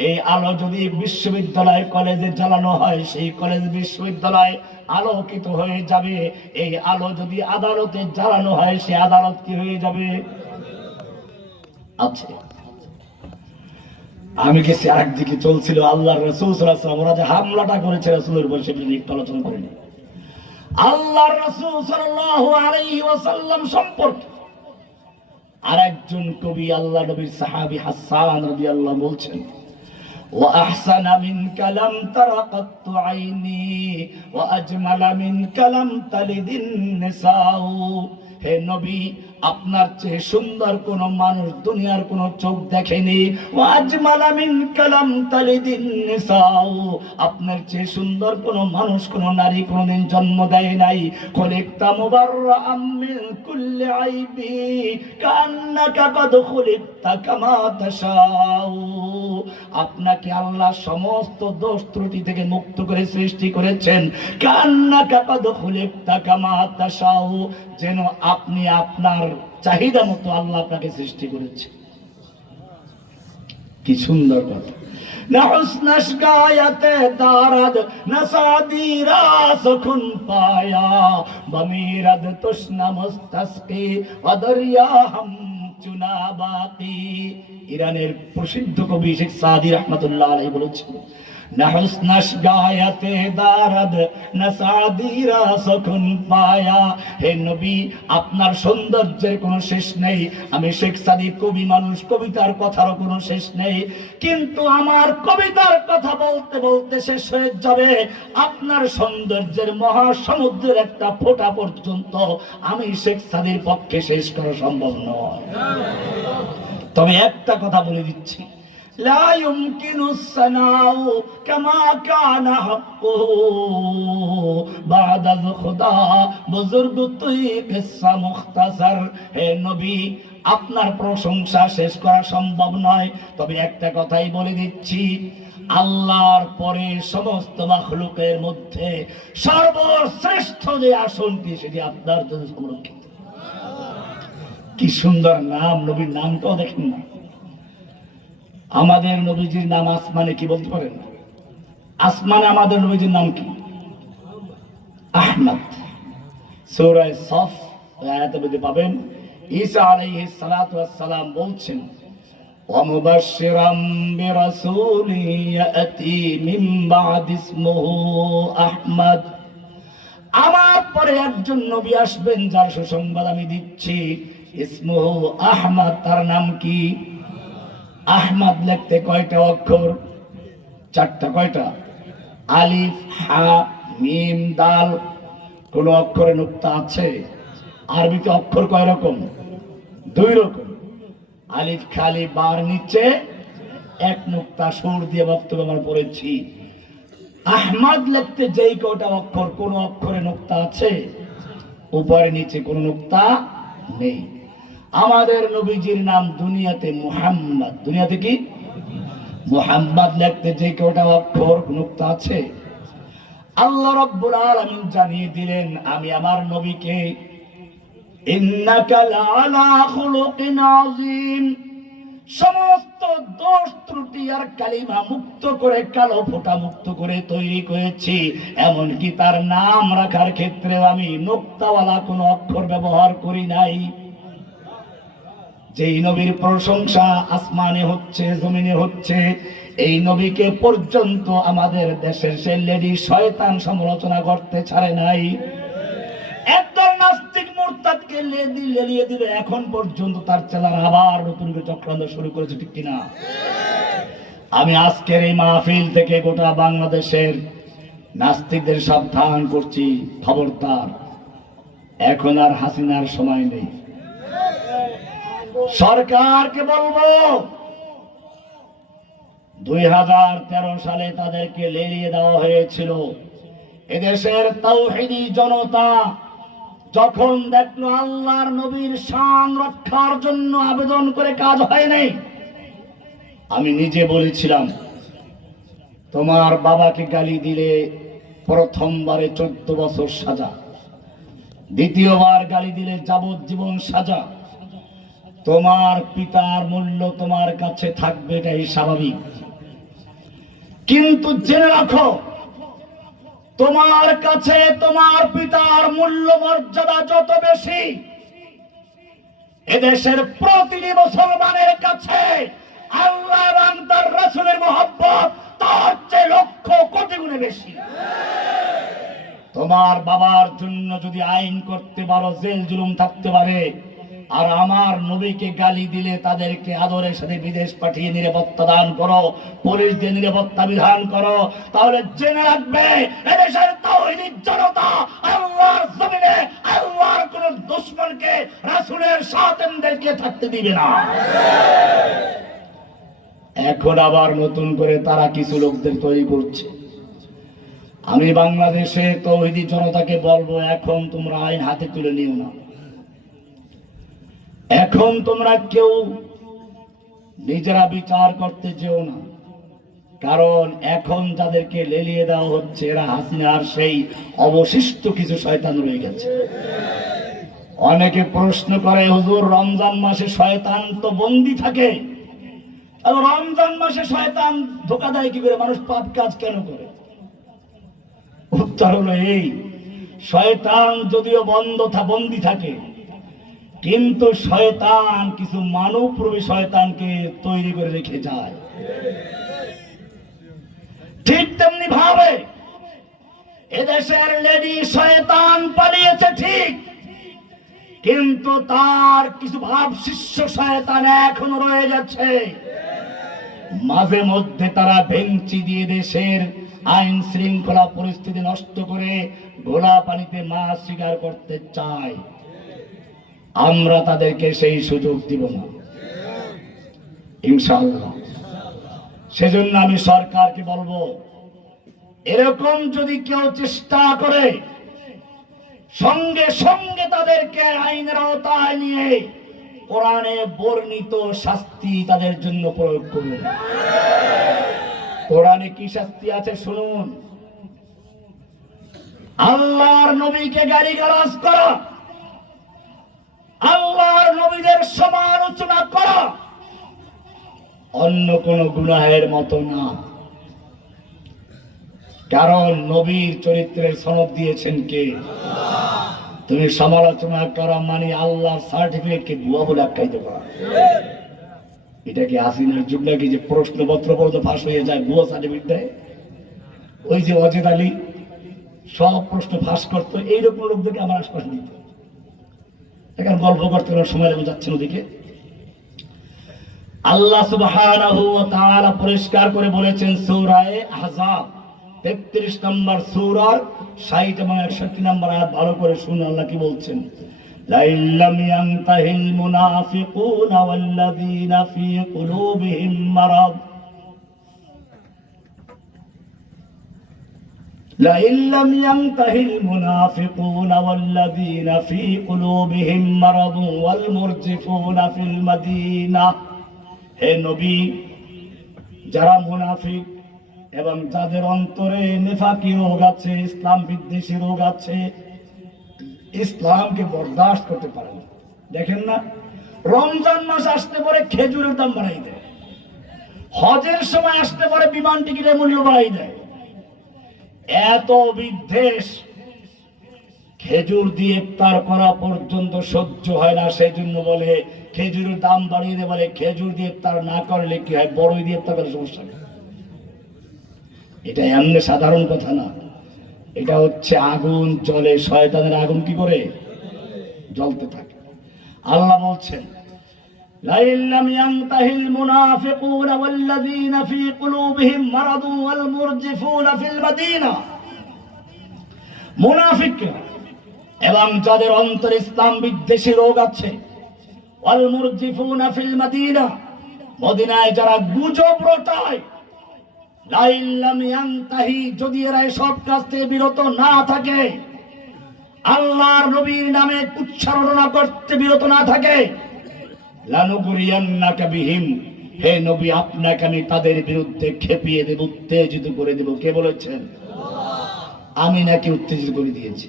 এই আলো যদি বিশ্ববিদ্যালয় কলেজে জ্বালানো হয় সেই কলেজ বিশ্ববিদ্যালয় আলোকিত হয়ে যাবে। এই আলো যদি আদালতে জ্বালানো হয় সে আদালত কি হয়ে যাবে? আচ্ছা, আমি গেছি আরেকদিকে চলছিল আল্লাহর রাসূল সাল্লাল্লাহু আলাইহি ওয়াসাল্লাম, ওরা যে হামলাটা করেছে রাসূলের উপর সেটা নিয়ে একটু আলোচনা করিনি। আল্লাহর রাসূল সাল্লাল্লাহু আলাইহি ওয়াসাল্লাম সম্পর্কে আরেকজন কবি আল্লাহ নবীর সাহাবী হাসান রাদিয়াল্লাহু বলছেন, وأحسن منك لم تر قط عيني وأجمل منك لم تلد النساء। হে নবী, আপনার চেয়ে সুন্দর কোন মানুষ দুনিয়ার কোন চোখ দেখেনি। ওয়াজমালা মিনকা লাম তালিদিন নিসাউ, আপনার চেয়ে সুন্দর কোন মানুষ কোন নারী কোনদিন জন্ম দেয় নাই। খলিকতা মুবাররাআম মিন কুল্লি আইবি কান্নাকা কদ খুলিকতা কামা তাশাউ, আপনাকে আল্লাহ সমস্ত দোষ ত্রুটি থেকে মুক্ত করে সৃষ্টি করেছেন। কান্নাকা কদ খুলিকতা কামা তাশাউ, যেন আপনি আপনার চাহিদা মতো আল্লাহ আপনাকে সৃষ্টি করেছে। কি সুন্দর কথা। না হুসনাশ গায়াতে দারাদ না সাদিরা সুকুন পায়া বমিরাদ তুশনা মুস্তাসকি ওয়া দরিয়া হাম চুনা বাকি। ইরানের প্রসিদ্ধ কবি শেখ সাদি রাহমাতুল্লাহ আলাইহি বলেছেন, না হুসনাশ গায়াতে দারাদ না সাদিরা সুকুন পায়া। হে নবী, আপনার সৌন্দর্যের কোনো শেষ নেই। আমি শেখ সাদি কবি মানুষ, কবিতার কথারও কোনো শেষ নেই, কিন্তু আমার কবিতার কথা বলতে বলতে শেষ হয়ে যাবে। আপনার সৌন্দর্যের মহাসমুদ্রের একটা ফোঁটা পর্যন্ত আমি শেখ সাদির পক্ষে শেষ করা সম্ভব নয়। তবে একটা কথা বলে দিচ্ছি, لا يمكن الثناء كما كان حقه بعد الخدا بزرگ توئی قصہ مختصر। হে নবী, আপনার প্রশংসা শেষ করা সম্ভব নয়, তবে একটা কথাই বলে দিচ্ছি, আল্লাহর পরে সমস্ত মাখলুকের মধ্যে সর্বশ্রেষ্ঠ যে আসনটি সেটি আপনার জন্য সংরক্ষিত। কি সুন্দর নাম, নবীর নামটাও দেখেন না। আমাদের নবীজির নাম আসমানে কি বলতে পারেন? আসমানে আমাদের নবীজির নাম কি? আহমদ। সূরা সফ আয়াতে বলতে পাবেন, ঈসা আলাইহিস সালাতু ওয়াস সালাম বলছেন, ওয়া মুবাশশিরাম বিরাসূলি ইয়াতি মিন বা'দ ইসমুহু আহমদ। আমার পরে একজন নবী আসবেন যার সুসংবাদ আমি দিচ্ছি, ইসমুহু আহমদ, তার নাম কি? আহমদ লিখতে কয়টা অক্ষর? চারটা। কয়টা? আলিফ, হা, মিম, দাল। কোন অক্ষরে নুক্তা আছে? আরবিতে অক্ষর কয় রকম? দুই রকম। আলিফ খালি বার নিচে এক নুক্তা সুর দিয়ে বক্তব্য আমরা পড়েছি। আহমদ লিখতে যেই কয়টা অক্ষর, কোন অক্ষরে নুক্তা আছে? উপরে নিচে কোন নুক্তা নেই। আমাদের নবীজির নাম দুনিয়াতে মুহাম্মদ। দুনিয়াতে কি? মুহাম্মদ লিখতে যে কয়টা অক্ষর নুক্তা আছে? আল্লাহ রাব্বুল আলামিন জানিয়ে দিলেন, আমি আমার নবীকে ইন্নাকা লাআলা খুলুকিন আযীম, সমস্ত দোষ ত্রুটি আর কালিমা মুক্ত করে, কালো ফোঁটা মুক্ত করে তৈরি করেছি। এমনকি তার নাম রাখার ক্ষেত্রে আমি নুক্তাওয়ালা কোনো অক্ষর ব্যবহার করি নাই। যেই নবীর প্রশংসা আসমানে হচ্ছে, জমিনে হচ্ছে, এই নবীকে পর্যন্ত আমাদের দেশের সে লেডি শয়তান সমালোচনা করতে ছাড়ে নাই। একদল নাস্তিক মুরতাদকে লেলিয়ে দিল, এখন পর্যন্ত তার চেলার আবার নতুন করে চক্রান্ত শুরু করেছে, ঠিক কিনা? আমি আজকের এই মাহফিল থেকে গোটা বাংলাদেশের নাস্তিকদের সাবধান করছি, খবরদার, এখন আর হাসিনার সময় নেই। সরকারকে বলবো, 2013 সালে তাদেরকে লেলিয়ে দেওয়া হয়েছিল, এদেশের তাওহীদি জনতা যখন দেখলো আল্লাহর নবীর শান রক্ষার জন্য আবেদন করে কাজ হয় নাই, আমি নিজে বলেছিলাম তোমার বাবাকে গালি দিলে প্রথমবারে 14 বছর সাজা, দ্বিতীয়বার গালি দিলে যাবজ্জীবন সাজা, তোমার পিতার মূল্য তোমার কাছে থাকবে, এটাই স্বাভাবিক। কিন্তু জেনে রাখো তোমার কাছে তোমার পিতার মূল্য মর্যাদা যত বেশি, এদেশের প্রতিটি মুসলমানের কাছে আল্লাহ এবং তার রাসূলের মহব্বত তার চেয়ে লক্ষ কোটি গুণে বেশি। তোমার বাবার জন্য যদি আইন করতে পারো, জেল জুলুম থাকতে পারে, আর আমার নবীকে গালি দিলে তাদেরকে আদরের সাথে বিদেশ পাঠিয়ে নিরাপত্তা দান করো, পুলিশ দিয়ে নিরাপত্তা বিধান করো, তাহলে জেনে রাখবে এদেশের তাওহীদি জনতা আল্লাহর জমিনে আল্লাহর কোন দুশমনকে রাসূলের সাথীদেরকে থাকতে দিবে না। এখন আবার নতুন করে তারা কিছু লোকদের তৈরি করছে। আমি বাংলাদেশে তাওহীদি জনতাকে বলবো, এখন তোমরা আইন হাতে তুলে নিও না, এখন তোমরা কেউ নিজেরা বিচার করতে যেও না, কারণ এখন যাদেরকে লেলিয়ে দেওয়া হচ্ছে এরা হাসিনার সেই অবশিষ্ট কিছু শয়তান রয়ে গেছে। অনেকে প্রশ্ন করে, হুজুর রমজান মাসে শয়তান তো বন্দী থাকে, আর রমজান মাসে শয়তান ধোঁকা দেয় কি করে, মানুষ পাপ কাজ কেন করে? উত্তর হলো এই, শয়তান যদিও বন্দী থাকে, কিন্তু শয়তান কিছু মানবরূপী শয়তানকে তৈরি করে রেখে যায়। ঠিক তেমনি ভাবে এদেশের লেডি শয়তান পালিয়েছে ঠিক, কিন্তু তার কিছু ভাব শিষ্য শয়তান এখনো রয়ে যাচ্ছে। মাঝে মধ্যে তারা ভেঙচি দিয়ে দেশের আইন শৃঙ্খলা পরিস্থিতি নষ্ট করে ঘোলা পানিতে মাছ শিকার করতে চায়। আমরা তাদেরকে সেই সুযোগ দিব না ইনশাআল্লাহ। সেজন্য আমি সরকারকে বলবো, এরকম যদি কেউ চেষ্টা করে, সঙ্গে সঙ্গে তাদেরকে আইনের আওতায় নিয়ে কোরআনে বর্ণিত শাস্তি তাদের জন্য প্রয়োগ করুন। কোরআনে কি শাস্তি আছে শুনুন। আল্লাহর নবীকে গালিগালাজ করা, আল্লাহর নবীদের সমালোচনা করা অন্য কোন গুনাহের মতো না, কারণ নবীর চরিত্রের সনদ দিয়েছেন কে? তুমি সমালোচনা করা মানে আল্লাহর সার্টিফিকেটকে ভুয়া বলে আখ্যায়িত করা। এটা কি হাসিনার যুগ নাকি যে প্রশ্নপত্র পর্যন্ত ফাঁস হয়ে যায়, ভুয়া সার্টিফিকেট দেয়? ওই যে অজেদ আলী সব প্রশ্ন ফাঁস করতো, এইরকম লোকদেরকে আমার আশপাশে দিত। এখন গল্প করতে সময় লেগে যাচ্ছে ওদিকে। আল্লাহ সুবহানাহু ওয়া তাআলা পরিষ্কার করে বলেছেন সূরা আহজাব 33 নম্বর সূরার 60 এবং 61 নম্বর আয়াত ভালো করে শুনুন। আল্লাহ কি বলছেন? লা ইল্লাম ইয়ানতাহিল মুনাফিকুনা ওয়াল্লাযীনা ফী কুলুবিহিম মারাদ لئن لم ينته المنافقون والذين في قلوبهم مرض والمرجفون في المدينة। হে নবী, যারা মুনাফিক এবং যাদের অন্তরে নিফাকি রোগ আছে, ইসলাম বিদ্বেষী রোগ আছে, ইসলামকে বরদাস্ত করতে পারে না। দেখেন না, রমজান মাস আসতে পরে খেজুরের দাম বাড়াই দেয়, হজের সময় আসতে পরে বিমান টিকিটের মূল্য বাড়াই দেয়। এত বিদ্বেষ, খেজুর দিয়ে ইফতার করা পর্যন্ত সহ্য হয় না, সেই জন্য বলে খেজুরের দাম বাড়িয়ে দেয়। বলে খেজুর দিয়ে ইফতার না করলে কি হয়, বড়ই দিয়ে ইফতার করলে সমস্যা নেই। এটা এমনি সাধারণ কথা না, এটা হচ্ছে আগুন জ্বলে, শয়তানের আগুন কি করে জ্বলতে থাকে। আল্লাহ বলছেন لئن لم ينته المنافقون والذين في قلوبهم مرض والمرجفون في المدينة। মুনাফিক এবং যাদের অন্তরে ইসলাম বিদ্বেষী রোগ আছে, والمرجفون في المدينة, মদিনায় যারা গুজব রটায়, লাইল্লাম ইয়ান্তাহি, যদি এরা সব কাজ থেকে বিরত না থাকে, আল্লাহর নবীর নামে উচ্চারণা করতে বিরত না থাকে, লানুগরিয়ান্নাকা বিহিম, হে নবী আপনাকে আমি তাদের বিরুদ্ধে খেপিয়ে দেব, উত্তেজিত করে দেব। কে বলেছেন? আমি নাকি উত্তেজিত করে দিয়েছি?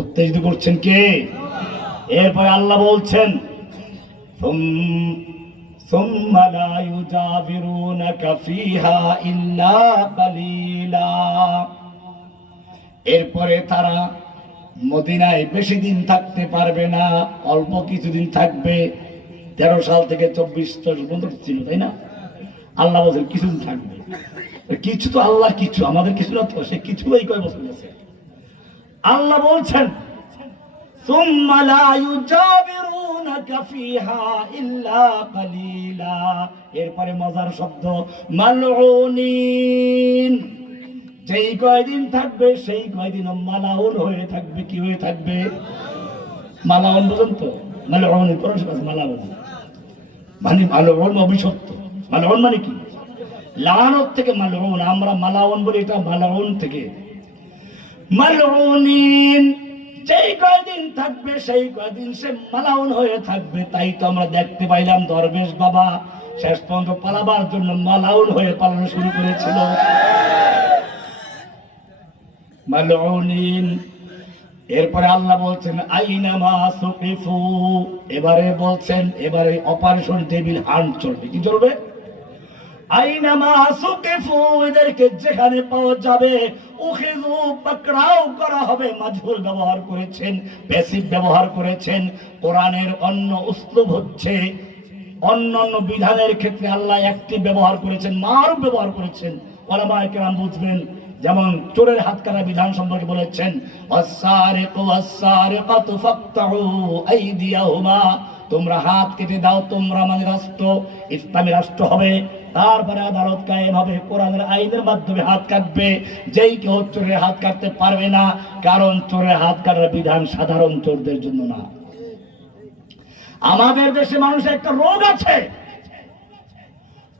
উত্তেজিত করছেন কে? এরপরে আল্লাহ বলছেন সুম্মা লা ইউজাবিরুনাকা ফিহা ইল্লা কালিলা, এরপরে তারা মদিনায় বেশি দিন থাকতে পারবে না, অল্প কিছুদিন থাকবে। 13 সাল থেকে 24 পর্যন্ত ছিল, তাই না? আল্লাহ বলছেন কিছুদিন থাকবে। কিছু তো আল্লাহ কিছু, আমাদের কিছু না তো, সে কিছু এই কয় বছর আছে। আল্লাহ বলছেন সুম্মা লা ইউজাবিরুনাকা ফিহা ইল্লা কালিলা, এরপরে মজার শব্দ মালউনিন, যেই কয়দিন থাকবে সেই কয়দিন মালাউন হয়ে থাকবে। কি হয়ে থাকবে? মালাউন বুঝুন তো? মালাউন মালাউন মানে মালাউন অভিশপ্ত। মালাউন মানে কি? লানত থেকে মালউন, আমরা মালাউন বলি, এটা মালাউন থেকে। মালউনিন, যেই কয়দিন থাকবে সেই কয়দিন সে মালাউন হয়ে থাকবে। তাই তো আমরা দেখতে পাইলাম দরবেশ বাবা শেষ পর্যন্ত পালাবার জন্য মালাউন হয়ে পালানো শুরু করেছিল। মালউনিন। এরপরে আল্লাহ বলছেন আইনামা সুকিফু, এবারে বলছেন এবারে অপারেশন টেবিল হান্ট চলবে। কি চলবে? আইনামা সুকিফু, এদেরকে যেখানে পাওয়া যাবে উখিযু, পাকড়াও করা হবে। মাজহুর ব্যবহার করেছেন, প্যাসিভ ব্যবহার করেছেন। কোরআনের অন্য উসলুব হচ্ছে, অন্যান্য বিধানের ক্ষেত্রে আল্লাহ একটি ব্যবহার করেছেন, মারুফ ব্যবহার করেছেন। ওলামায়ে কেরাম বুঝবেন। যেমন চোরের হাত কাটা বিধান সম্পর্কে বলেছেন ওয়াস-সারিকু ওয়াস-সারিকাতু ফাকতাউ আইদিয়াহুমা, তোমরা হাত কেটে দাও, তোমরা মানে রাষ্ট্র, ইসলামী রাষ্ট্র হবে, তারপরে আদালত কায়েম হবে, কোরআনের আইনের মাধ্যমে হাত কাটবে। যেই কেউ চোরের হাত কাটতে পারবে না, কারণ চোরের হাত কাটার বিধান সাধারণ চোরদের জন্য না। আমাদের দেশে মানুষের একটা রোগ আছে,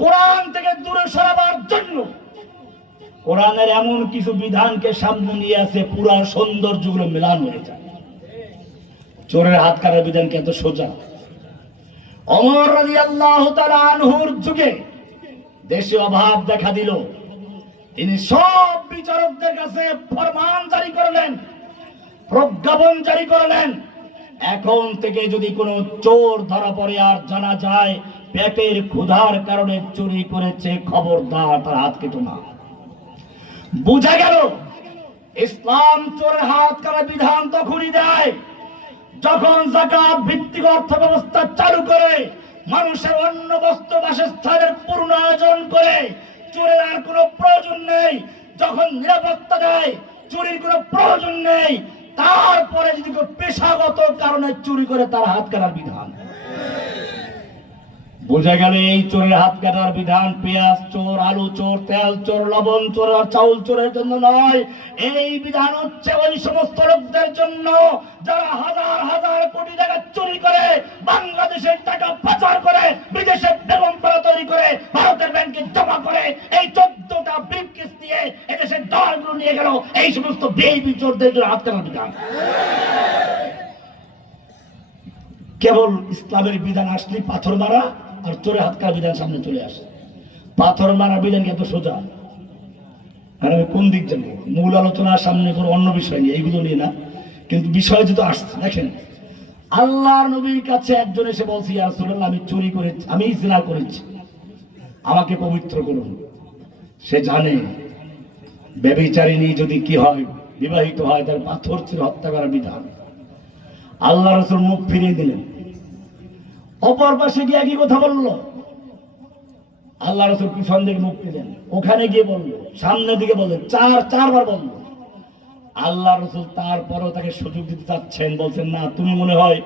কোরআন থেকে দূরে সরাবার জন্য কোরআনের এমন কিছু বিধানকে সামনে নিয়ে আসে, পুরা সৌন্দর্যগুলো মেলান হয়ে যায়। চোরের হাত কাটার বিধানকে এত সোজা। ওমর রাদিয়াল্লাহু তাআলা আনহুর যুগে দেশে অভাব দেখা দিল, তিনি সব বিচারকদের কাছে ফরমান জারি করলেন, প্রজ্ঞাপন জারি করলেন, এখন থেকে যদি কোনো চোর ধরা পড়ে আর জানা যায় পেটের ক্ষুধার কারণে চুরি করেছে, খবরদার তার হাত কেটো না। বুঝা গেল ইসলাম চোরের হাত কাটার বিধান তখনই দেয় যখন যাকাত ভিত্তিক অর্থ ব্যবস্থা চালু করে, মানুষের অন্ন বস্ত্র বাসস্থানের পূর্ণ আয়োজন করে, চোরের আর কোনো প্রয়োজন নেই। যখন নিরাপত্তা দেয়, চুরির কোনো প্রয়োজন নেই। তারপরে যদি কেউ পেশাগত কারণে চুরি করে, তার হাত কাটার বিধান। বোঝা গেল এই চোরের হাত কাটার বিধান পেঁয়াজ চোর, আলু চোর, তেল চোর, লবণ চোর আর চাউল চোরের জন্য নয়। এই বিধান হচ্ছে ওই সমস্ত লোকদের জন্য যারা হাজার হাজার কোটি টাকা চুরি করে, বাংলাদেশের টাকা পাচার করে, বিদেশে বেগম পাড়া তৈরি করে, ভারতের ব্যাংকে জমা করে, এই 14টা ব্রিফকেস নিয়ে এদেশের ডলারগুলো নিয়ে গেল। এই সমস্ত বেবি চোরদের জন্য হাত কাটার বিধান। কেবল ইসলামের বিধান আসলেই পাথর মারা আর চোরের হাত কাটার বিধান সামনে চলে আসে। পাথর মারা বিধান এত সোজা, আর আমি কোন দিক যাবো? মূল আলোচনার সামনে কোনো অন্য বিষয় নিয়ে, এইগুলো নিয়ে না, কিন্তু বিষয় যেহেতু আসছে। দেখেন, আল্লাহর নবীর কাছে একজন এসে বলছি, ইয়া রাসূলুল্লাহ, আমি চুরি করেছি, আমি জিনা করেছি, আমাকে পবিত্র করুন। সে জানে ব্যভিচারিণী যদি কি হয়, বিবাহিত হয়, তার পাথর ছুঁড়ে হত্যা করার বিধান। আল্লাহ রাসূল মুখ ফিরিয়ে দিলেন। অপর পাশে গিয়ে কি কথা বললো? আল্লাহ রাসূল পিছন দিকে মুখ দিলেন, ওখানে গিয়ে বললো, সামনের দিকে বললেন, চারবার বললো। আল্লাহ রাসূল তারপরও তাকে সুযোগ দিতে চাচ্ছেন, বলছেন না, তুমি মনে হয়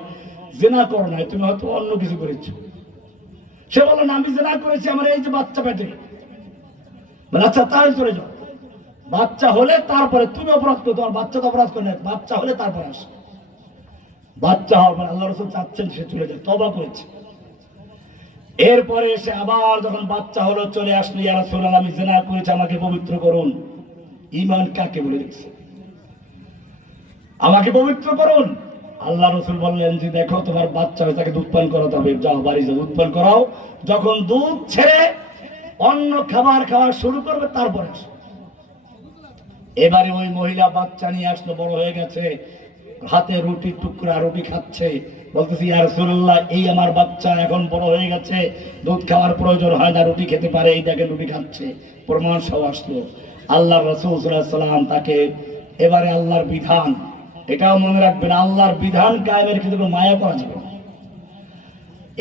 জিনা করো নাই, তুমি হয়তো অন্য কিছু করেছো। সে বললো না, আমি জিনা করেছি, আমার এই যে বাচ্চা পেটে। আচ্ছা, তাহলে চলে যাও, বাচ্চা হলে তারপরে তুমি অপরাধ করো, তোমার বাচ্চা তো অপরাধ করে না, বাচ্চা হলে তারপরে আসে। বাচ্চা হওয়ার পর আল্লাহ রাসূল চাচ্ছেন সে চলে যায়, তওবা করেছে। এরপরে সে আবার যখন বাচ্চা হলো চলে আসলো, ইয়া রাসূলুল্লাহ আমি জিনা করেছি, আমাকে পবিত্র করুন। ঈমান কাকে বলে দেখছে? আমাকে পবিত্র করুন। আল্লাহ রাসূল বললেন যে দেখো তোমার বাচ্চা হয়ে তাকে দুধ পান করাতে হবে, যাও বাড়ি যাও দুধ পান করাও। যখন দুধ ছেড়ে অন্য খাবার খাওয়া শুরু করবে তারপরে আসো। এবারে ওই মহিলা বাচ্চা নিয়ে আসলো, বড় হয়ে গেছে, হাতে রুটি টুকরা রুটি খাচ্ছে, বলতেছি ইয়া রাসূলুল্লাহ এই আমার বাচ্চা এখন বড় হয়ে গেছে, দুধ খাওয়ার প্রয়োজন হয় না, রুটি খেতে পারে, এই দেখেন রুটি খাচ্ছে, প্রমাণ সহ আসলো। আল্লাহ রাসূল সাল্লাল্লাহু আলাইহি সাল্লাম তাকে এবারে আল্লাহর বিধান, এটাও মনে রাখবেন, আল্লাহর বিধান কায়েমের ক্ষেত্রে কোনো মায়া করা যাবে না।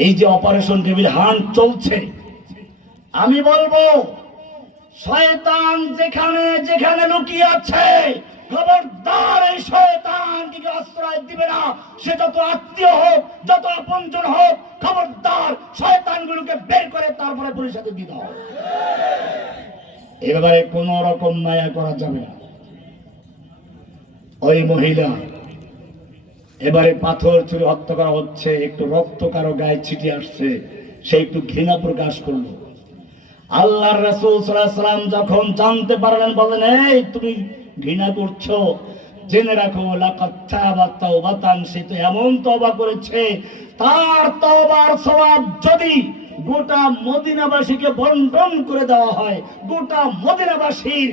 এই যে অপারেশন টেবিল হান্ট চলছে, আমি বলবো শয়তান যেখানে যেখানে লুকিয়ে আছে, খবরদার এই শয়তানকে আশ্রয় দিবে না। সে যত আত্মীয় হোক, যত আপনজন হোক, খবরদার শয়তানগুলোকে বের করে তারপরে পুলিশের হাতে দিতে হবে। এবারে কোন রকম মায়া করা যাবে না। ওই মহিলা এবারে পাথর ছুঁড়ে হত্যা করা হচ্ছে, একটু রক্ত কারো গায়ে ছিটিয়ে আসছে, সে একটু ঘৃণা প্রকাশ করলো। আল্লাহর রাসূল সাল্লাল্লাহু আলাইহি ওয়াসাল্লাম যখন জানতে পারলেন, বললেন এই তুমি ঘৃণা করছো, জেনে রাখো লাকাদ তাবা তাওবাতান, সে তো এমন তওবা করেছে, তার তওবার সওয়াব যদি গোটা মদিনাবাসীকে বন্টন করে দেওয়া হয়, গোটা মদিনাবাসীর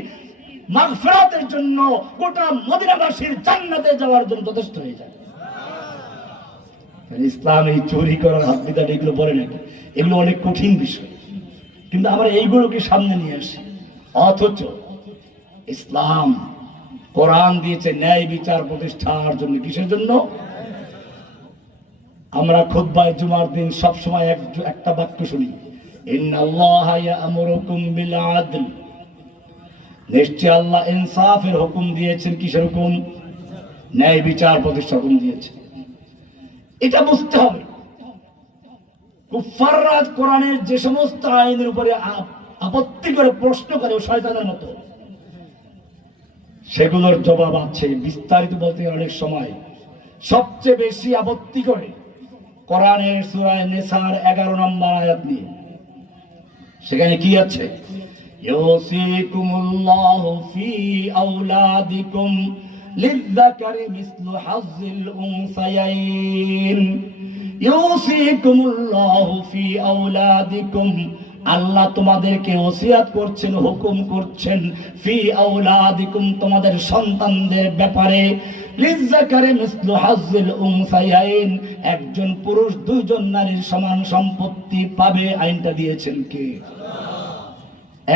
মাগফিরাতের জন্য, গোটা মদিনাবাসীর জান্নাতে যাওয়ার জন্য যথেষ্ট হয়ে যায়। ইসলাম এই চুরি করার হাত বিধান এগুলো বলে নাকি? এগুলো অনেক কঠিন বিষয়, কিন্তু আমরা এইগুলোকে সামনে নিয়ে আসি। অথচ ইসলাম কোরআন দিয়েছে ন্যায় বিচার প্রতিষ্ঠার জন্য। কিসের জন্য? আমরা খুতবায় জুমার দিন সব সময় একটা বাক্য শুনি, ইন্নাল্লাহা ইয়া'মুরুকুম বিল আদল, নিশ্চয় আল্লাহ ইনসাফের হুকুম দিয়েছেন। কিসের হুকুম? ন্যায় বিচার প্রতিষ্ঠার হুকুম দিয়েছেন। এটা বুঝতে হবে। কুফাররা কোরআনের যে সমস্ত আইনের উপরে আপত্তি করে প্রশ্ন করে শয়তানের মতো, সেগুলোর জবাব আছে বিস্তারিত বলতে অনেক সময়। সবচেয়ে বেশি আপত্তি করে কোরআনের সূরা নিসার 11 নম্বর আয়াত নিয়ে। সেখানে কি আছে? ইউসিকুমুল্লাহু ফি আওলাদিকুম লিযযাকারি মিসলু হাজ্জিল উনসায়াইন। ইউসিকুমুল্লাহু ফি আওলাদিকুম, আল্লাহ তোমাদেরকে ওসিয়াত করছেন, হুকুম করছেন, ফি আওলাদিকুম তোমাদের সন্তানদের ব্যাপারে, লিযযাকারি মিসলু হাজ্জিল উনসায়াইন, একজন পুরুষ দুইজন নারীর সমান সম্পত্তি পাবে। আইনটা দিয়েছেন কে?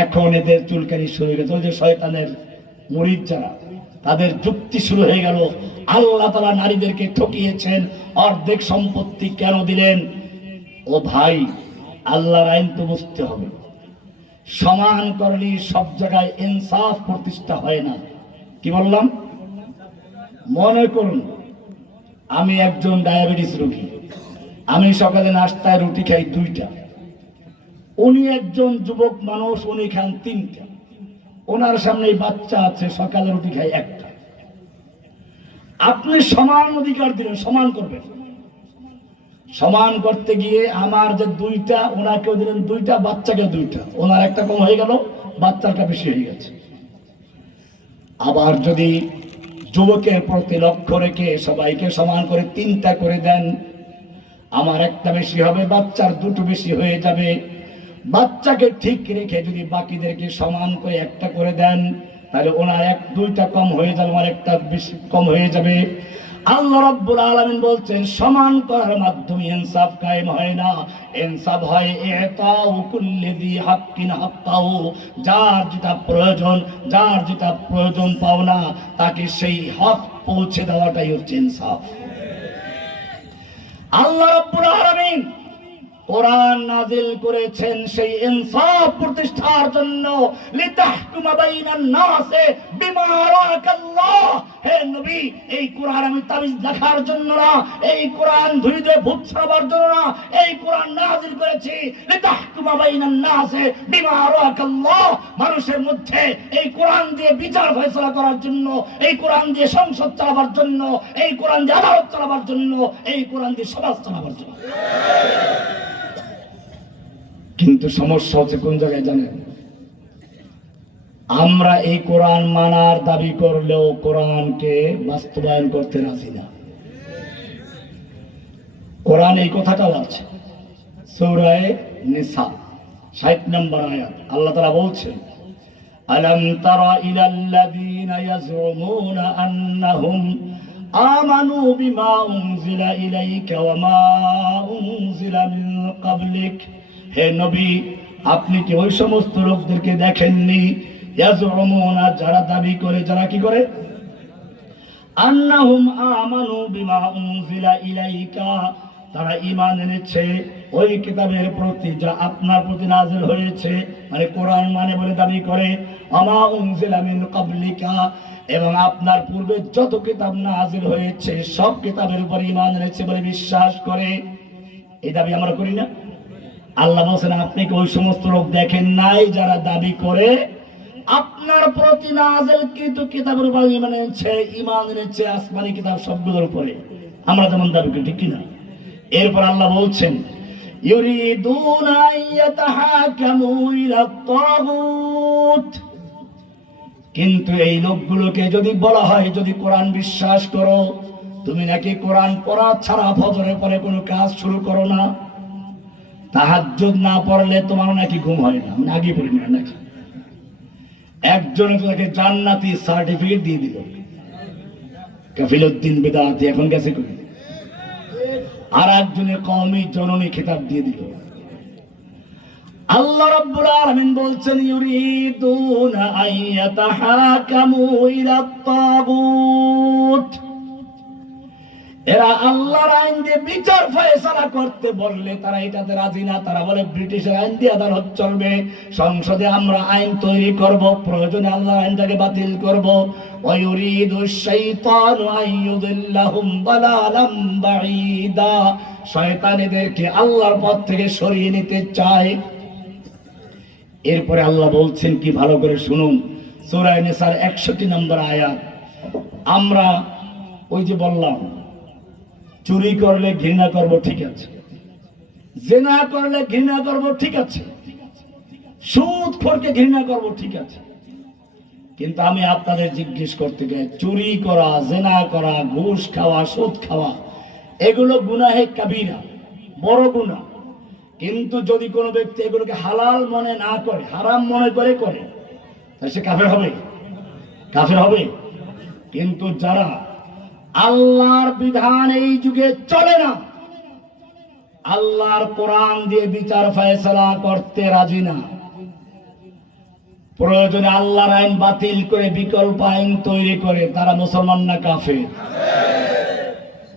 এখন এদের চুলকানি শুরু হয়ে গেছে। ওই যে শয়তানের মুরিদ যারা, তাদের যুক্তি শুরু হয়ে গেল, আল্লাহ তাআলা নারীদেরকে ঠকিয়েছেন, অর্ধেক সম্পত্তি কেন দিলেন? ও ভাই, আল্লাহর আইন তো বুঝতে হবে। সমান করলে সব জায়গায় ইনসাফ প্রতিষ্ঠা হয় না। কি বললাম? মনে করুন আমি একজন ডায়াবেটিস রোগী, আমি সকালে নাস্তায় রুটি খাই 2টা, উনি একজন যুবক মানুষ, উনি খান 3টা, ওনার সামনে বাচ্চা আছে, সকালে রুটি খাই 1টা। আপনি সমান অধিকার দিলেন, সমান করবেন। সমান করতে গিয়ে আমার যে 2টা, ওনাকেও দিলেন 2টা, বাচ্চাকে 2টা, ওনার একটা কম হয়ে গেল, বাচ্চাটা বেশি হয়ে গেছে। আবার যদি যুবকের প্রতি লক্ষ্য রেখে সবাইকে সমান করে 3টা করে দেন, আমার একটা বেশি হবে, বাচ্চার 2টো বেশি হয়ে যাবে। বাচ্চাকে ঠিক রেখে যদি বাকিদেরকে সমান করে 1টা করে দেন, তাহলে ওনার 2টা কম হয়ে যাবে, আমার একটা বেশি কম হয়ে যাবে। আল্লাহ রাব্বুল আলামিন বলছেন সমান করার মাধ্যমে ইনসাফ কায়েম হয় না, ইনসাফ হয় ইতাউ কুল্লি যি হাক্কিন হাক্কাহু, যার যেটা প্রয়োজন, যার যেটা প্রয়োজন পাওনা, তাকে সেই হক পৌঁছে দেওয়াটাই হচ্ছে ইনসাফ। আল্লাহ রাব্বুল আলামিন কোরআন নাযিল করেছেন সেই ইনসাফ প্রতিষ্ঠার জন্য, লিতাহকুমা বাইনান নাসে বিমা আরাকাল্লাহ। হে নবী, এই কোরআন আমি তাবিজ লেখার জন্য না, এই কোরআন ধুই দিয়ে ভূত ছাড়াবার জন্য না, এই কোরআন নাযিল করেছি লিতাহকুমা বাইনান নাসে বিমা আরাকাল্লাহ, মানুষের মধ্যে এই কোরআন দিয়ে বিচার ফয়সালা করার জন্য, এই কোরআন দিয়ে সংসদ চালাবার জন্য, এই কোরআন দিয়ে আদালত চালাবার জন্য, এই কোরআন দিয়ে সমাজ চালাবার জন্য। কিন্তু সমস্যা হচ্ছে কোন জায়গায় জানেন? আমরা এই কোরআন মানার দাবি করলেও কোরআনকে বাস্তবায়ন করতে রাজি না। কোরআন এই কথাটাও আছে, সূরা নিসা 60 নম্বর আয়াত, আল্লাহ তাআলা বলছেন, আলাম তারা ইলাল্লাযীনা ইয়াজউমুনা আন্নাহুম আমানু বিমা উনজিলা ইলাইকা ওয়া মা উনজিলা মিন ক্বাবলিক। হে নবী, আপনি কি ওই সমস্ত লোকদেরকে দেখেননি? ইয়াজউমুনা, যারা দাবি করে, যারা কি করে? আন্নাহুম আমানু বিমা উনজিলা ইলাইকা, তারা ঈমান এনেছে ওই কিতাবের প্রতি যা আপনার প্রতি নাযিল হয়েছে, মানে কোরআন মানে বলে দাবি করে। আমা উনজিলা মিন ক্বাবলিকা, এবং আপনার পূর্বে যত কিতাব নাযিল হয়েছে সব কিতাবের উপর ঈমান এনেছে বলে বিশ্বাস করে। এই দাবি আমরা করি না? আল্লাহ বলেন, আপনি কি ওই সমস্ত লোক দেখেন নাই যারা দাবি করে আপনার প্রতি নাযিলকৃত কিতাবের উপর ঈমান এনেছে আসমানি কিতাব সবগুলোর উপরে? আমরা যেমন দাবি করি, ঠিক কিনা? এরপর আল্লাহ বলছেন, ইউরিদুনা ইয়াতাহাকামু ইলা তাগুত, কিন্তু এই লোকগুলোকে যদি বলা হয়, যদি কোরআন বিশ্বাস করো, তুমি নাকি কোরআন পড়া ছাড়া ফজরের পরে কোনো কাজ শুরু করো না, তাহাজ্জুদ না পড়লে তোমার নাকি ঘুম হয় না। আমি আগে পড়ি না নাকি? একজনে তাকে জান্নাতি সার্টিফিকেট দিয়ে দিল, কাফিলউদ্দিন বিদআতি, এখন গেছে কই? আর একজনের কওমি জননী খেতাব দিয়ে দিল। আল্লাহ রাব্বুল আলামিন বলছেন, ইউরিদুনা আইয়াতাহাকামু ইলা তাগুত, এরা আল্লাহর আইন দিয়ে বিচার ফয়সালা করতে বললে তারা এটাতে রাজি না। তারা বলে ব্রিটিশের আইন দিয়ে আদালত চলবে, সংসদে আমরা আইন তৈরি করব, প্রয়োজনে আল্লাহর আইনটাকে বাতিল করব। ওয়া ইউরিদুশ শাইতানু আইয়ুদিল্লাহুম দালালাম বাঈদা, শয়তান এদেরকে আল্লাহর পথ থেকে সরিয়ে নিতে চায়। এরপরে আল্লাহ বলছেন কি, ভালো করে শুনুন, সূরা নিসার 61 নম্বর আয়াত। আমরা ওই যে বললাম, চুরি করলে ঘৃণা করব, ঠিক আছে, জিনা করলে ঘৃণা করব, ঠিক আছে, সুদখোরকে ঘৃণা করব, ঠিক আছে, কিন্তু আমি আপনাদের জিজ্ঞেস করতে চাই, চুরি করা, জিনা করা, ঘুষ খাওয়া, সুদ খাওয়া, এগুলো গুনাহে কাবীরা, বড় গুনাহ। কিন্তু যদি কোনো ব্যক্তি এগুলোকে হালাল মনে না করে, হারাম মনে করে করে, তাহলে সে কাফের হবে? কাফের হবে। কিন্তু যারা আল্লাহর বিধান এই যুগে চলে না, আল্লাহর কোরআন দিয়ে বিচার ফয়সালা করতে রাজি না, প্রয়োজনে আল্লাহর আইন বাতিল করে বিকল্প আইন তৈরি করে, তারা মুসলমান না কাফের?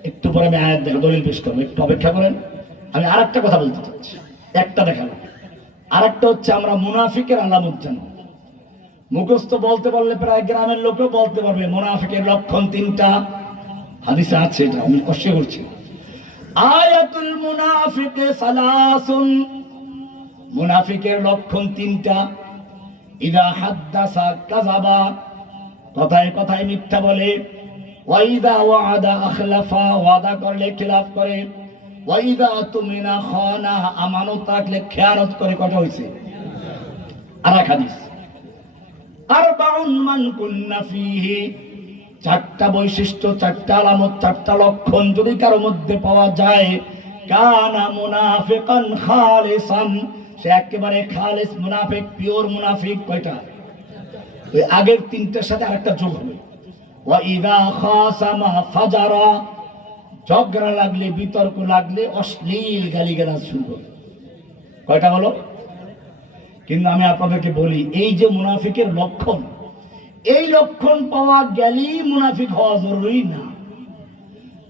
একটু পরে আমি আয়াত দেখো, দলিল পেশ করবো, একটু অপেক্ষা করেন। আমি আর একটা কথা বলতে চাচ্ছি, একটা দেখাবো। আর একটা হচ্ছে, আমরা মুনাফিকের আলামত জানি, মুখস্থ বলতে পারলে প্রায় গ্রামের লোকও বলতে পারবে। মুনাফিকের লক্ষণ 3টা, হাদিসে আছে, এটা আমি কষ্ট করছি। আয়াতুল মুনাফিকে সালাসুন, মুনাফিকের লক্ষণ 3টা। ইদা হাদ্দাসা কাযাবা, কথায় কথায় মিথ্যা বলে। ওয়া ইদা ওয়াদা আখলাফা, ওয়াদা করলে খিলাফ করে। ওয়া ইদা তুমিনা খানা, আমানত রাখলে খেয়ানত করে। কত হইছে? আর এক হাদিস, আরবাউন মান কুন্না ফীহি, 4টা বৈশিষ্ট্য, 4টা আলামত, 4টা লক্ষণ যদি কারো মধ্যে পাওয়া যায়, কানা মুনাফিকান খালিসান, সে একেবারে খালিস মুনাফিক, পিওর মুনাফিক। কয়টা? ওই আগের 3টার সাথে আরেকটা যোগ হবে। ওয়া ইযা খাসামা ফাজারা, ঝগড়া লাগলে, বিতর্ক লাগলে অশ্লীল গালিগালাজ শুরু হবে। কয়টা হলো? কিন্তু আমি আপনাদেরকে বলি, এই যে মুনাফিকের লক্ষণ, এই লক্ষণ পাওয়া গেলেই মুনাফিক হওয়া জরুরি না।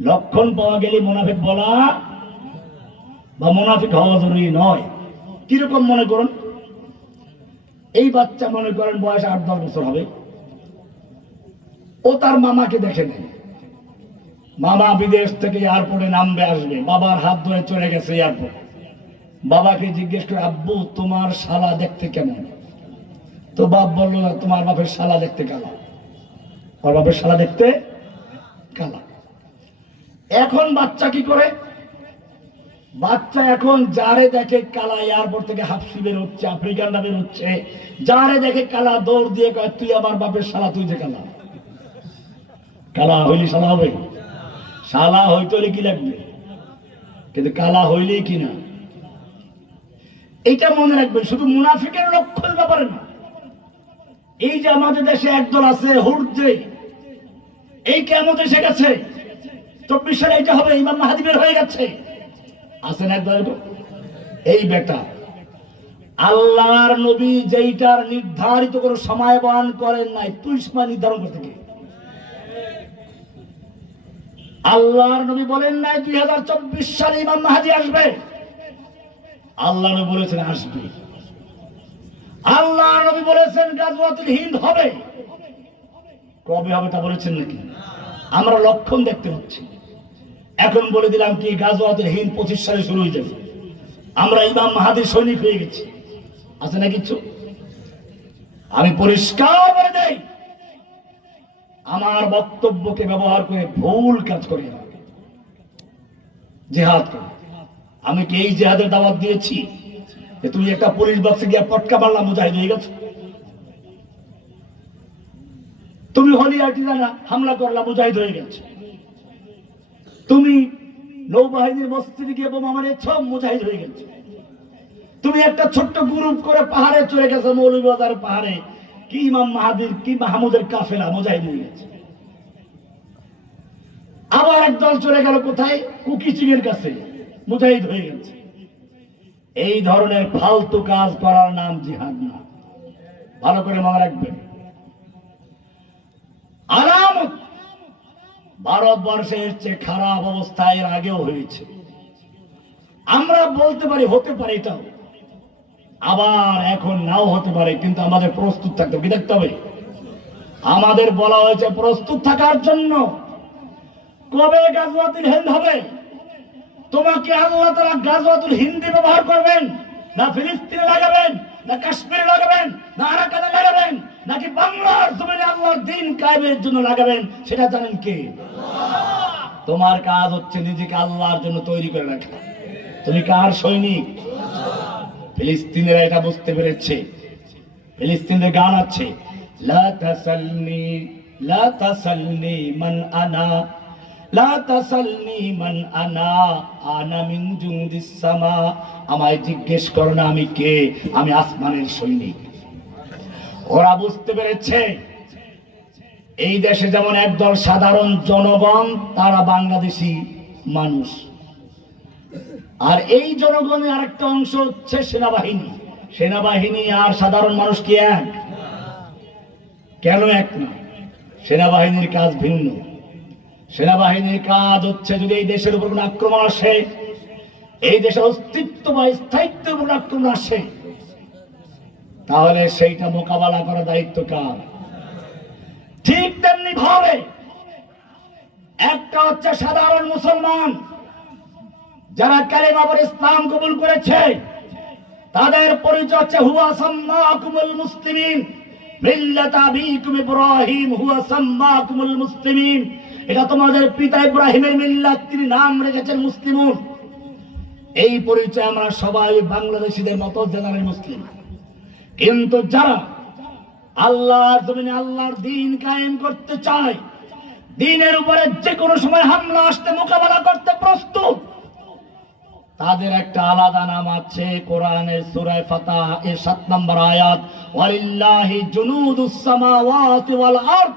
লক্ষণ পাওয়া গেলে মুনাফিক বলা বা মুনাফিক হওয়া জরুরি নয়। কিরকম মনে করুন, এই বাচ্চা মনে করেন বয়স 8-10 বছর হবে, ও তার মামাকে দেখে নেয়, মামা বিদেশ থেকে এয়ারপোর্টে নামবে, আসবে, বাবার হাত ধরে চলে গেছে এয়ারপোর্ট। বাবাকে জিজ্ঞেস করে, আব্বু তোমার শালা দেখতে কেমন? তো বাপ বললো, তোমার বাপের শালা দেখতে কালা। ওর বাপের শালা দেখতে কালা। এখন বাচ্চা কি করে? বাচ্চা এখন যারে দেখে কালা, এয়ারপোর্ট থেকে হাফসি বের হচ্ছে, আফ্রিকানরা বের হচ্ছে, যারে দেখে কালা দৌড় দিয়ে কয় তুই আমার বাপের শালা, তুই যে কালা। কালা হইলে শালা হবে? শালা হইতে হলে কি লাগবে? কিন্তু কালা হইলেই কিনা। এইটা মনে রাখবেন, শুধু মুনাফিকের লক্ষণ ব্যাপারে না। এই যে আমাদের দেশে একদল আছে হুরজে, এই কেমন এসে গেছে, 24 সালে এটা হবে, ইমাম মাহদী বের হয়ে গেছে, আছেন একদল। এই বেটা, আল্লাহর নবী যেইটার নির্ধারিত কোনো সময় বয়ান করেন নাই, তুই সময় নির্ধারণ করতে কি? আল্লাহর নবী বলেন নাই 2024 সালে ইমাম মাহদী আসবে। আল্লাহ নবী বলেছেন আসবে। আল্লাহ নবী বলেছেন গাজওয়াতুল হিন্দ হবে। কবে হবে তা বলেছেন নাকি? আমরা লক্ষণ দেখতে পাচ্ছি। এখন বলে দিলাম কি গাজওয়াতুল হিন্দ 25 সালে শুরু হয়ে যাবে। আমরা ইমাম মাহদীর সৈনিক হয়ে গেছি, আছে না কিছু? আমি পরিষ্কার করে দেই, আমার বক্তব্যকে ব্যবহার করে ভুল কাজ করে না, জিহাদ করে। আমি কি এই জিহাদের দাওয়াত দিয়েছি যে তুমি একটা পুলিশ বক্সে গিয়ে পটকা মারলাম মুজাহিদ হয়ে গেছো? তুমি হলি আর্টিজানা হামলা করলাম মুজাহিদ হয়ে গেছে? তুমি নৌবাহিনীর মসজিদে গিয়ে বোমা মারিয়েছ, মুজাহিদ হয়ে গেছে? তুমি একটা ছোট্ট গ্রুপ করে পাহাড়ে চলে গেছো, মৌলভীবাজার পাহাড়ে, কি ইমাম মাহাদির কি মাহমুদের কাফেলা, মুজাহিদ হয়ে গেছে? আবার একদল চলে গেল কোথায়? কুকিচিংয়ের কাছে, মুজাহিদ হয়ে গেছে। এই ধরনের ফালতু কাজ করার নাম জিহাদ না, ভালো করে মনে রাখবেন। আলামত ভারতবর্ষের চেয়ে খারাপ অবস্থা এর আগেও হয়েছে। আমরা বলতে পারি হতে পারে, এটাও আবার এখন নাও হতে পারে, কিন্তু আমাদের প্রস্তুত থাকতে হবে। কি দেখতে হবে? আমাদের বলা হয়েছে প্রস্তুত থাকার জন্য। কবে গাজওয়াতুল হিন্দ হবে? তোমাকে আল্লাহ তাআলা গাজওয়াতুল হিন্দি ব্যবহার করবেন, না ফিলিস্তিনে লাগাবেন, না কাশ্মীরে লাগাবেন, না আরাকানে লাগাবেন, নাকি বাংলার জমিনে আল্লাহর দ্বীন কায়েমের জন্য লাগাবেন, সেটা জানেন কে? তোমার কাজ হচ্ছে নিজেকে আল্লাহর জন্য তৈরি করে রাখা। তুমি কার সৈনিক? ফিলিস্তিনিরা এটা বুঝতে পেরেছে। ফিলিস্তিনের গান আছে, লা তাসালনি লা তাসালনি মান আনা, লা তাসালনি মান আনা, আনা মিন জুনদিস সামা। আমায় জিজ্ঞেস করো না আমি কে, আমি আসমানের সৈনিক। ওরা বুঝতে পেরেছে এই দেশে যেমন একদল সাধারণ জনগণ, তারা বাংলাদেশি মানুষ, আর এই জনগণের আরেকটা অংশ হচ্ছে সেনাবাহিনী। সেনাবাহিনী আর সাধারণ মানুষ কি এক? কেন এক না? সেনাবাহিনীর কাজ ভিন্ন। সেনাবাহিনীর কাজ হচ্ছে যদি এই দেশের উপর কোনো আক্রমণ আসে, এই দেশের অস্তিত্ব বা স্থায়িত্বের উপর আক্রমণ আসে, তাহলে সেইটা মোকাবেলা করার দায়িত্ব কার? ঠিক তেমনি ভাবে একটা হচ্ছে সাধারণ মুসলমান, যারা কালেমা পড়ে ইসলাম কবুল করেছে, তাদের পরিচয় হচ্ছে হুয়া সাম্মাকুমুল মুসলিমিন মিল্লাত আবিকুম ইব্রাহিম, হুয়া সাম্মাকুমুল মুসলিমিন। এটা তোমাদের পিতা ইব্রাহিমের মিল্লাত, তিনি নাম রেখেছেন মুসলিমুন। এই পরিচয় আমরা সবাই বাংলাদেশীদের মতো জেনারেল মুসলিম। কিন্তু যারা আল্লাহর জমিনে আল্লাহর দ্বীন কায়েম করতে চায়, দ্বীনের উপরে যে কোনো সময় হামলা আসতে মোকাবেলা করতে প্রস্তুত, তাদের একটা আলাদা নাম আছে। কোরআনের সূরা ফাতহ এর 7 নম্বর আয়াত, ওয়ালিল্লাহি জুনুদুস সামাওয়াতি ওয়াল আরদ।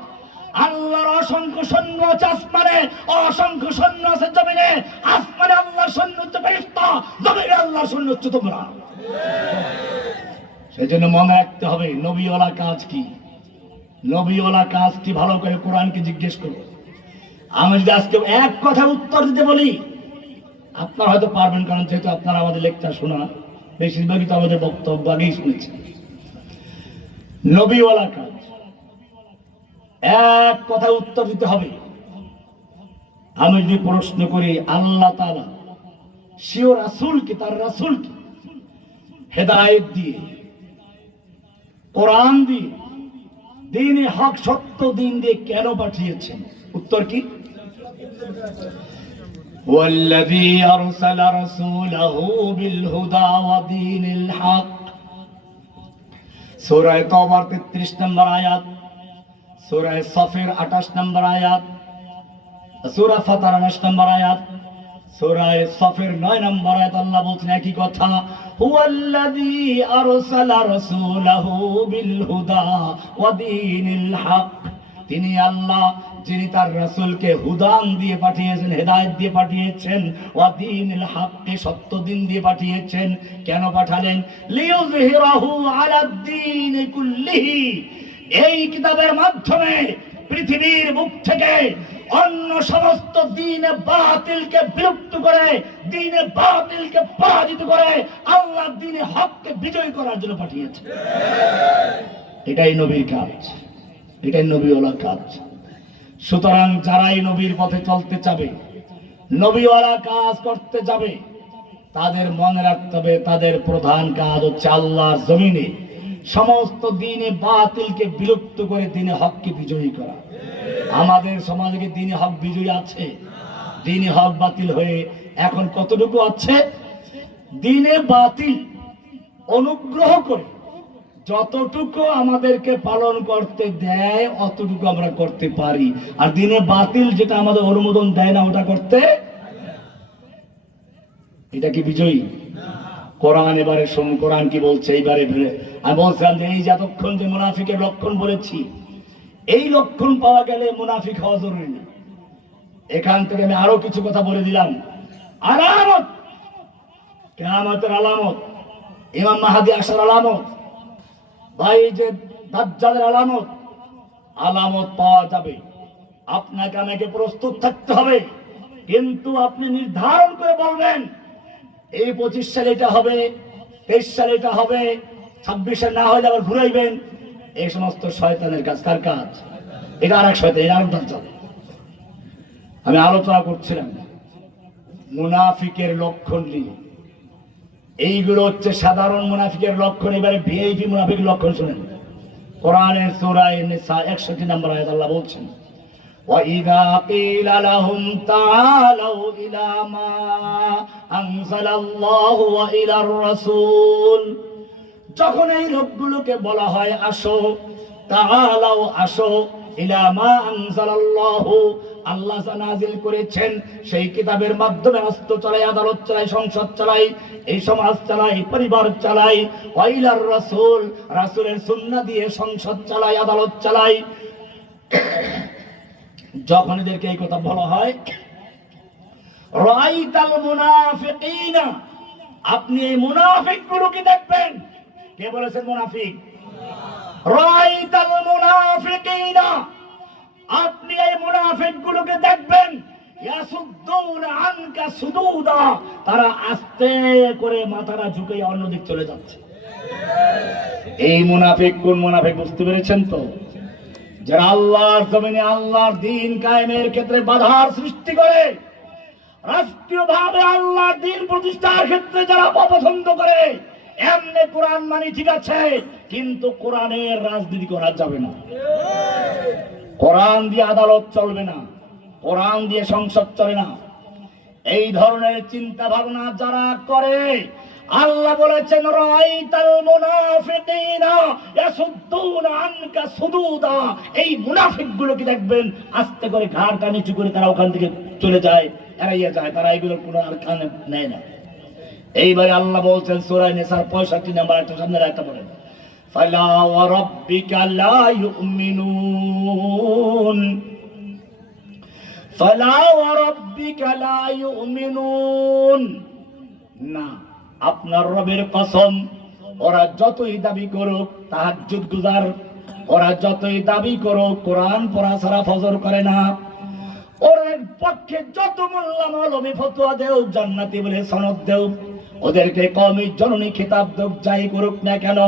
আল্লাহর অসংখ্য সৈন্য আছে আসমানে, অসংখ্য সৈন্য আছে জমিনে। আসমানে আল্লাহর সৈন্য হচ্ছে ফেরেশতা, জমিনে আল্লাহর সৈন্য হচ্ছে তোমরা। সেজন্য মনে রাখতে হবে নবীওয়ালা কাজ কি। নবীওয়ালা কাজ কি ভালো করে কোরআনকে জিজ্ঞেস করো। আমি যদি আজকে এক কথা উত্তর দিতে বলি, আপনারা হয়তো পারবেন, কারণ যেহেতু আপনারা আমাদের লেকচার শোনা, বেশিরভাগই তো আমাদের বক্তব্য আগেই শুনেছেন। নবীওয়ালা কাজ এক কথা উত্তর দিতে হবে। আমি যদি প্রশ্ন করি আল্লাহ তাআলা শিও রাসূলকে, তার রাসূলকে হেদায়েত দিয়ে, কোরআন দিয়ে, দ্বীনে হক সত্য দিন দিয়ে কেন পাঠিয়েছেন, উত্তর কি? والذي أرسل رسوله بالهدى ودين الحق সূরা তওবার 33 নম্বর আয়াত, সূরা সফের 28 নম্বর আয়াত, সূরা ফাতর 29 নম্বর আয়াত, সূরা সফের 9 নম্বর আয়াত আল্লাহ বলছেন একই কথা, হুয়াল্লাযী আরসালা রাসূলাহু বিল হুদা ওয়া দীনিল হক। তিনি আল্লাহ যিনি তার রাসূলকে হুদান দিয়ে পাঠিয়েছেন, হেদায়েত দিয়ে পাঠিয়েছেন, ওয়া দীনিল হককে সত্য দিন দিয়ে পাঠিয়েছেন। কেন পাঠালেন? লিইয়ুযহিরাহু আলাদ-দীন কুল্লিহি। এই কিতাবের মাধ্যমে পৃথিবীর বুক থেকে অন্য সমস্ত দ্বীনে বাতিলকে বিলুপ্ত করে, দ্বীনে বাতিলকে পরাজিত করে আল্লাহর দ্বীনে হককে বিজয় করার জন্য পাঠিয়েছে। এটাই নবীর কাজ, এটাই নবীওয়ালা কাজ। সুতরাং যারাই নবীর পথে চলতে চাবে, নবীওয়ালা কাজ করতে যাবে, তাদের মনে রাখতে হবে তাদের প্রধান কাজ হচ্ছে আল্লাহর জমিনে সমস্ত দ্বীনে বাতিলকে বিলুপ্ত করে দ্বীনে হককে বিজয়ী করা। আমাদের সমাজে কি দ্বীনে হক বিজয়ী আছে? দ্বীনে হক বাতিল হয়ে এখন কতটুকু আছে? দ্বীনে বাতিল অনুগ্রহ করে যতটুকু আমাদেরকে পালন করতে দেয় অতটুকু আমরা করতে পারি, আর দ্বীনে বাতিল যেটা আমাদের অনুমোদন দেয় না ওটা করতে, এটা কি বিজয়ী? কোরআন এবারে শুন, কোরআন কি বলছে এইবারে ফেলে। আমি বলছিলাম যে এই যতক্ষণ যে মুনাফিকের লক্ষণ বলেছি, এই লক্ষণ পাওয়া গেলে মুনাফিক হওয়া জরুরি না। এখান থেকে আমি আরো কিছু কথা বলে দিলাম। আলামত, কিয়ামতের আলামত, ইমাম মাহদী আসার আলামত, ভাই যে দাজ্জালের আলামত, আলামত পাওয়া যাবে। আপনাকে আমাকে প্রস্তুত থাকতে হবে, কিন্তু আপনি নির্ধারণ করে বলবেন এই 25 সালে এটা হবে, 23 সালে এটা হবে, 26 সালে না হলে আবার ঘুরাইবেন। এই সমস্ত শয়তানের কাজ। কার কাজ? এটা আর এক শয়তান, এটা আরেক দাজ্জাল। আমি আলোচনা করছিলাম মুনাফিকের লক্ষণ নিয়ে। এইগুলো হচ্ছে সাধারণ মুনাফিকের লক্ষণ। এবারে ভিআইপি মুনাফিকের লক্ষণ শুনেন। কোরআনের সূরা নিসা 61 নম্বর আয়াত আল্লাহ বলছেন, وَإِذَا قِيلَ لَهُمْ تَعَالَوْا إِلَى مَا أَنزَلَ اللَّهُ وَإِلَى الرَّسُولِ। যখন এই লোকগুলোকে বলা হয় আসো, তাআলাও আসো, ইলা মা আনজালাল্লাহু, আল্লাহ যা নাযিল করেছেন সেই কিতাবের মাধ্যমে রাষ্ট্র চালাই, আদালত চালাই, সংসদ চালাই, এই সমাজ চালাই, পরিবার চালাই, ওয়া ইলার রাসূল, রাসূলের সুন্নাহ দিয়ে সংসদ চালাই, আদালত চালাই। যখন এদেরকে এই কথা বলা হয়, রাআইতাল মুনাফিকিনা, আপনি এই মুনাফিকগুলোকে দেখবেন। কে বলেছেন মুনাফিক? রাআইতাল মুনাফিকিনা, আপনি এই মুনাফিকগুলোকে দেখবেন। ইয়াসুদ্দুনা আনকা সুদুদা, তারা আস্তে করে মাথাটা ঝুঁকে অন্যদিকে চলে যাচ্ছে। এই মুনাফিক কোন মুনাফিক বুঝতে পেরেছেন তো? যারা আল্লাহর জমিনে আল্লাহর দ্বীন কায়েমের ক্ষেত্রে বাধার সৃষ্টি করে, রাষ্ট্রীয়ভাবে আল্লাহর দ্বীন প্রতিষ্ঠার ক্ষেত্রে যারা অপছন্দ করে। এমনি কোরআন মানি ঠিক আছে, কিন্তু কোরআনের রাজনীতি করা যাবে না। কোরআন দিয়ে আদালত চলবে না, কোরআন দিয়ে সংসদ চলে না। এই ধরনের চিন্তা ভাবনা যারা করে, আল্লাহ বলেছেন রাআইতাল মুনাফিকিনা ইয়াসুদ্দুনা আনকা সুদুদা, এই মুনাফিকগুলোকে দেখবেন আস্তে করে ঘাড়টা নিচু করে তারা ওখান থেকে চলে যায়, এড়াইয়া যায়, তারা এগুলো কোনো আর কানে নেয় না। এইবারে আল্লাহ বলছেন সূরা নিসার 65 নম্বর আয়াত, সামনের আয়াতটা বলেন, ফালা ওয়া রাব্বিকা লা ইউমিনুন, ফালা ওয়া রাব্বিকা লা ইউমিনুন, না, আপনার রবের কসম, ওরা যতই দাবি করুক তাহাজ্জুদ গুজার, ওরা যতই দাবি করুক কোরআন পড়া ছাড়া ফজর করে না, ওদের পক্ষে যত মোল্লা মৌলবী ফতোয়া দেও, জান্নাতি বলে সনদ দেও, ওদেরকে কওমি জননী খেতাব দেও, যাই করুক না কেন,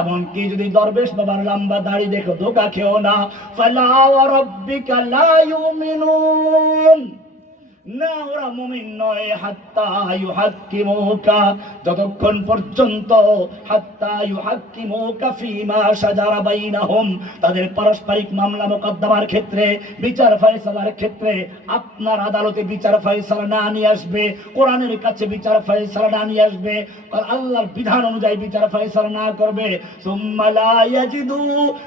এমনকি যদি দরবেশ বাবার লম্বা দাড়ি দেখো ধোকা খেও না। ফালা ওয়া রাব্বিকা লা ইউমিনুন, না, ওরা মুমিন নয়। হাত্তা ইউহাক্কিমুকা, যতক্ষণ পর্যন্ত হাত্তা ইউহাক্কিমুকা ফীমা শাজারা বাইনাহুম, তাদের পারস্পরিক মামলা মোকদ্দমার ক্ষেত্রে, বিচার ফয়সালার ক্ষেত্রে আপনার আদালতে বিচার ফয়সালা না নিয়ে আসবে, কোরআনের কাছে বিচার ফয়সালা না নিয়ে আসবে, আল্লাহর বিধান অনুযায়ী বিচার ফয়সালা না করবে, সুম্মা লা ইয়াজিদু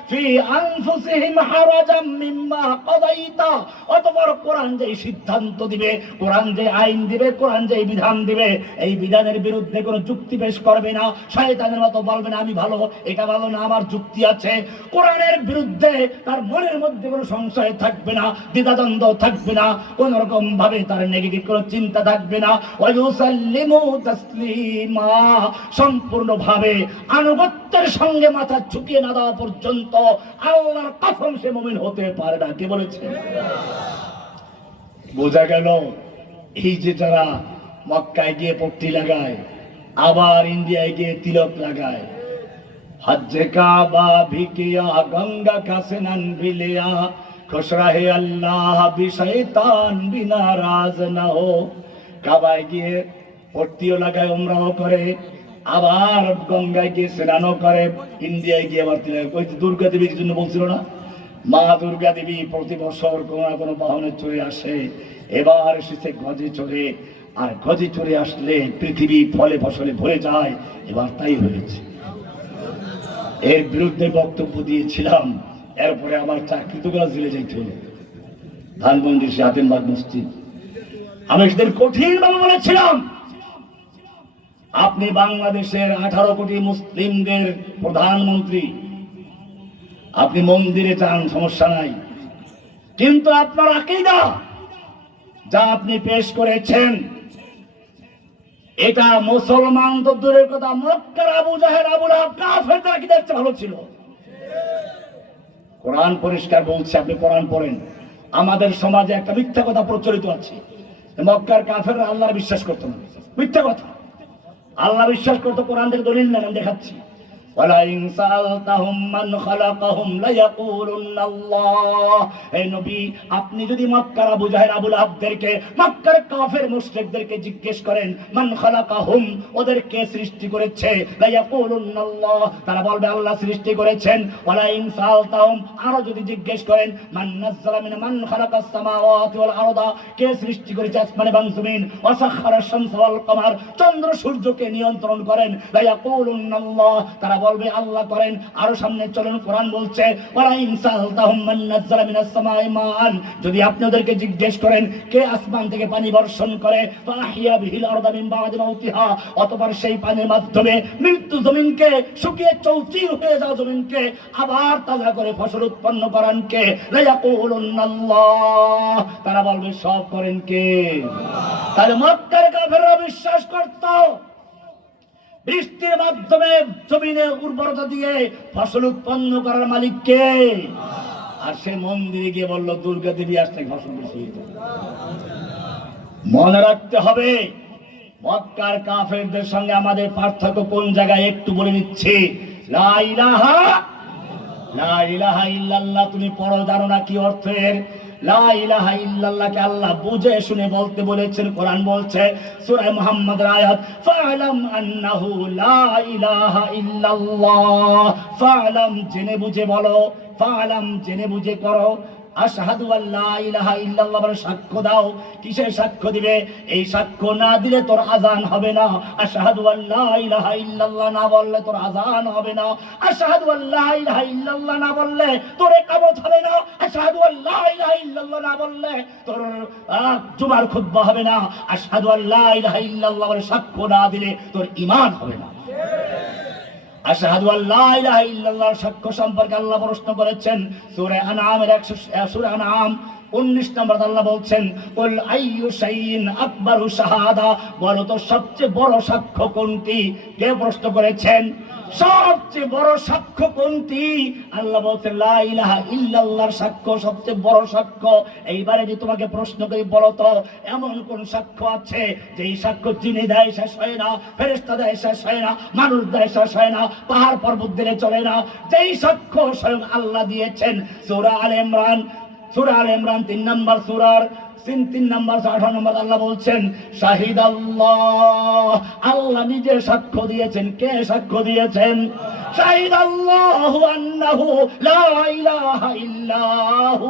ফি আনফুসিহিম হারাজাম মিম্মা কাদাইতা, অতঃপর কোরআন যে সিদ্ধান্ত দিবে, কোরআন যে আইন দিবে, কোরআন যে বিধান দিবে, এই বিধানের বিরুদ্ধে কোনো যুক্তি পেশ করবে না। শয়তানের মতো বলবে না আমি ভালো, এটা ভালো না, আমার যুক্তি আছে। কোরআনের বিরুদ্ধে তার মনের মধ্যে কোনো সংশয় থাকবে না, দ্বিধাদ্বন্দ্ব থাকবে না, কোন রকম ভাবে তার নেগেটিভ কোনো চিন্তা থাকবে না। ওয়ায়ুসাল্লিমু তাসলিমা, সম্পূর্ণভাবে আনুগত্যের সঙ্গে মাথা ঝুঁকিয়ে না দেওয়া পর্যন্ত আল্লাহর কসম সে মুমিন হতে পারে না। কে বলেছে? বোঝা গেল এই যে যারা মক্কায় গিয়ে পট্টি লাগায়, আবার ইন্ডিয়ায় গিয়ে তিলক লাগায়, হজ্জে কাবা ভি কিয়া গঙ্গা কা স্নান ভি লিয়া, খুশ রহে আল্লাহ ভি শয়তান ভি নারাজ না হো, কাবায় গিয়ে পট্টিও লাগায়, উমরাও করে, আবার গঙ্গায় গিয়ে স্নানও করে, ইন্ডিয়ায় গিয়ে আবার তিলক। ওই দুর্গা দেবীর জন্য বলছিল না, মা দুর্গা দেবী প্রতি বছর কোনো না কোনো বাহনে চড়ে আসে, এবার এসেছে গজে চড়ে, আর গজে চড়ে আসলে পৃথিবী ফলে ফসলে ভরে যায়, এবার তাই হয়েছে। এর বিরুদ্ধে বক্তব্য দিয়েছিলাম, এরপরে আমার চাকরি তো জেলে যাইতে হলো, ধানমন্দির শাহেনবাগ মসজিদ। আমি সেদিন কঠিন ভাবে বলেছিলাম, আপনি বাংলাদেশের 18 কোটি মুসলিমদের প্রধানমন্ত্রী, আপনি মন্দিরে যান, সমস্যা নাই, কিন্তু আপনার আকীদা যা আপনি পেশ করেছেন, এটা মুসলমান তো দূরের কথা, মক্কার আবু জাহেল, আবু লাহাব, কাফেরদের আকীদার চেয়ে ভালো ছিল। কোরআন পরিষ্কার বলছে, আপনি কোরআন পড়েন। আমাদের সমাজে একটা মিথ্যা কথা প্রচলিত আছে, মক্কার কাফেররা আল্লাহর বিশ্বাস করতো না, মিথ্যা কথা। আল্লাহ বিশ্বাস করতো, কোরআন থেকে দলিল নেন, আমি দেখাচ্ছি। ওয়ালাইন সাআলতাহুম মান খালাকাহুম লায়াকুলুন্নাল্লাহ, হে নবী, আপনি যদি মক্কার আবু জাহেল, আবু লাহাবদেরকে, মক্কার কাফের মুশরিকদেরকে জিজ্ঞেস করেন মান খালাকাহুম, ওদেরকে সৃষ্টি করেছে, লায়াকুলুন্নাল্লাহ, তারা বলবে আল্লাহ সৃষ্টি করেছেন। ওয়ালাইন সাআলতাহুম, আরো যদি জিজ্ঞেস করেন মান নাযালা মিন মান খালাকাস সামাওয়াতি ওয়াল আরদা, কে সৃষ্টি করেছে আসমান এবং জমিন, ওয়া সাখারাশ শামসা ওয়াল কমার, চন্দ্র সূর্যকে নিয়ন্ত্রণ করেন, লায়াকুলুন্নাল্লাহ, তারা বলবে আল্লাহ করেন। আরো সামনে চলুন, কোরআন বলছে ওয়ালাইন সাআলতাহুম মান নাযালা মিনাস সামাই মাআন, যদি আপনি ওদেরকে জিজ্ঞেস করেন কে আসমান থেকে পানি বর্ষণ করে, ফাহিয়া বিহিল আরদা মিন বাদি মাউতিহা, অতঃপর সেই পানির মাধ্যমে মৃত্যু জমিনকে, শুকিয়ে চৌচির হয়ে যাওয়া জমিনকে আবার তাজা করে ফসল উৎপন্ন করেন কে, লায়াকুলুন্নাল্লাহ, তারা বলবে সব করেন কে? তাহলে মক্কার কাফেররা বিশ্বাস করত বৃষ্টির মাধ্যমে জমিনে উর্বরতা দিয়ে ফসল উৎপন্ন করার মালিক কে? আর সে মন্দিরে গিয়ে বলল দুর্গা দেবী আসতে ফসল বেশি। মনে রাখতে হবে, মক্কার কাফেরদের সঙ্গে আমাদের পার্থক্য কোন জায়গায় একটু বলে নিচ্ছি। লা ইলাহা ইল্লাল্লাহ তুমি পড়ো, জানো না কি অর্থের? লা ইলাহা ইল্লাল্লাহকে আল্লাহ বুঝে শুনে বলতে বলেছেন। কোরআন বলছে সূরা মুহাম্মদের আয়াত, ফা'লাম আন্নাহু লা ইলাহা ইল্লাল্লাহ, ফা'লাম জেনে বুঝে বলো, ফা'লাম জেনে বুঝে করো, আশহাদু আল্লা ইলাহা ইল্লাল্লাহ বলে সাক্ষ্য দাও। কিসের সাক্ষ্য দিবে? এই সাক্ষ্য না দিলে তোর আযান হবে না। আশহাদু আল্লা ইলাহা ইল্লাল্লাহ না বললে তোর আযান হবে না। আশহাদু আল্লা ইলাহা ইল্লাল্লাহ না বললে তোর ইকামত হবে না। আশহাদু আল্লা ইলাহা ইল্লাল্লাহ না বললে তোর জুমার খুতবা হবে না। আশহাদু আল্লা ইলাহা ইল্লাল্লাহ বলে সাক্ষ্য না দিলে তোর ঈমান হবে না। আশহাদু আল্লা ইলাহা ইল্লাল্লাহর সাক্ষ্য সম্পর্কে আল্লাহ প্রশ্ন করেছেন সূরা আনআমের 19 নম্বর আল্লাহ বলছেন, কুল আইয়ু শাইইন আকবারু শাহাদা, বলো তো সবচেয়ে বড় সাক্ষ্য কোনটি? কে প্রশ্ন করেছেন? সবচেয়ে বড় সাক্ষ্য কোনটি? আল্লাহ বলছেন লা ইলাহা ইল্লাল্লাহর সাক্ষ্য সবচেয়ে বড় সাক্ষ্য। এইবারে যে তোমাকে প্রশ্ন করি, বলো তো এমন কোন সাক্ষ্য আছে যেই সাক্ষ্য চিনি দেয় শেষ হয় না, ফেরেশতা দেয় শেষ হয় না, মানুষ দেয় শেষ হয় না, পাহাড় পর্বত দিলে চলে না, যেই সাক্ষ্য স্বয়ং আল্লাহ দিয়েছেন। সূরা আলে ইমরান 3 নম্বর সূরার তিন নাম্বার 18 নম্বর আল্লাহ বলছেন শাহিদ আল্লাহ, আল্লাহ নিজে সাক্ষ্য দিয়েছেন। কে সাক্ষ্য দিয়েছেন? শাহিদ আল্লাহু আন্নাহু লা ইলাহা ইল্লাহু,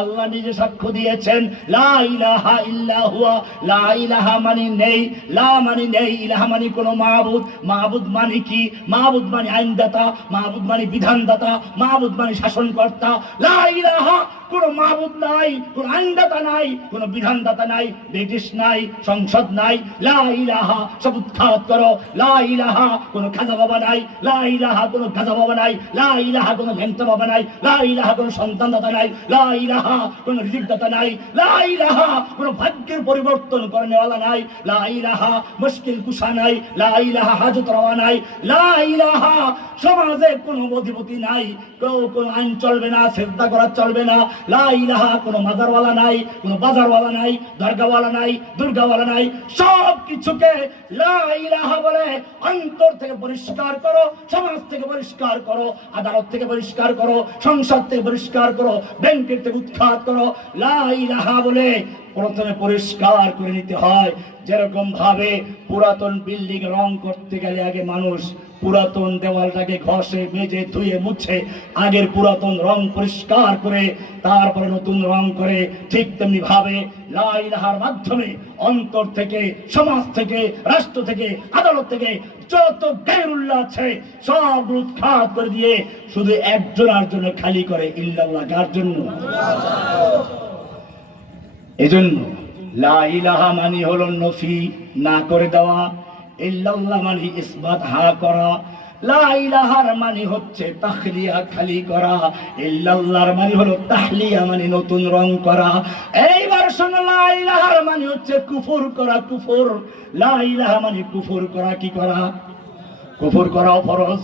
আল্লাহ নিজে সাক্ষ্য দিয়েছেন লা ইলাহা ইল্লা হুয়া। লা ইলাহা মানে নেই, লা মানে নেই, ইলাহা মানে কোনো মাবুদ। মাবুদ মানে কি? মাবুদ মানে আইনদাতা, মাবুদ মানে বিধানদাতা, মাবুদ মানে শাসনকর্তা। লা ইলাহা, কোনো মাবুদ নাই, কোনো আইনদাতা নাই, কোনো বিধানদাতা নাই, ব্রিটিশ নাই, সংসদ নাই। লা ইলাহা, সব উৎখাত করো। লা ইলাহা, কোনো খাজা বাবা নাই। লা ইলাহা, কোনো গাজা বাবা নাই। লা ইলাহা, কোনো ল্যাংটা বাবা নাই। লা ইলাহা, কোনো সন্তানদাতা নাই। লা ইলাহা, কোনো রিজিকদাতা নাই। লা ইলাহা, কোনো ভাগ্যের পরিবর্তন করেনেওয়ালা নাই। লা ইলাহা, মুশকিল কুশা নাই। লা ইলাহা, হাজত রওয়া নাই। লা ইলাহা, সমাজে কোনো অধিপতি নাই, কোনো আইন চলবে না, সেজদা করা চলবে না। লা ইলাহা, কোনো মাজারওয়ালা নাই, কোনো বাজারওয়ালা নাই, দরগাওয়ালা নাই, দুর্গাওয়ালা নাই। সব কিছুকে লা ইলাহা বলে অন্তর থেকে পরিষ্কার করো, সমাজ থেকে পরিষ্কার করো, আদালত থেকে পরিষ্কার করো, সংসদ থেকে পরিষ্কার করো, ব্যাংকের থেকে উৎখাত করো। লা ইলাহা বলে প্রথমে পরিষ্কার করে নিতে হয়। যেরকম ভাবে পুরাতন বিল্ডিং রং করতে গেলে আগে মানুষ পুরাতন দেওয়ালটাকে ঘষে মেজে ধুয়ে মুছে আগের পুরাতন রং পরিষ্কার করে তারপরে নতুন রং করে, ঠিক তেমনি ভাবে লা ইলাহার মাধ্যমে অন্তর থেকে, সমাজ থেকে, রাষ্ট্র থেকে, আদালত থেকে যত গায়রুল্লাহ আছে সব উৎখাত করে দিয়ে শুধু একজনের জন্য খালি করে ইল্লাল্লাহ। কার জন্য? এজন্য লা ইলাহা মানে হলো নফি, না করে দেওয়া। ইল্লাল্লাহ মানে ইসবাত, হা করা। লা ইলাহার মানে হচ্ছে তাখলিয়া, খালি করা। ইল্লাল্লাহর মানে হলো তাহলিয়া, মানে নতুন রং করা। এইবার শোনো, লা ইলাহার মানে হচ্ছে কুফর করা, কুফর। লা ইলাহা মানে কুফর করা। কি করা? কুফর করাও ফরজ।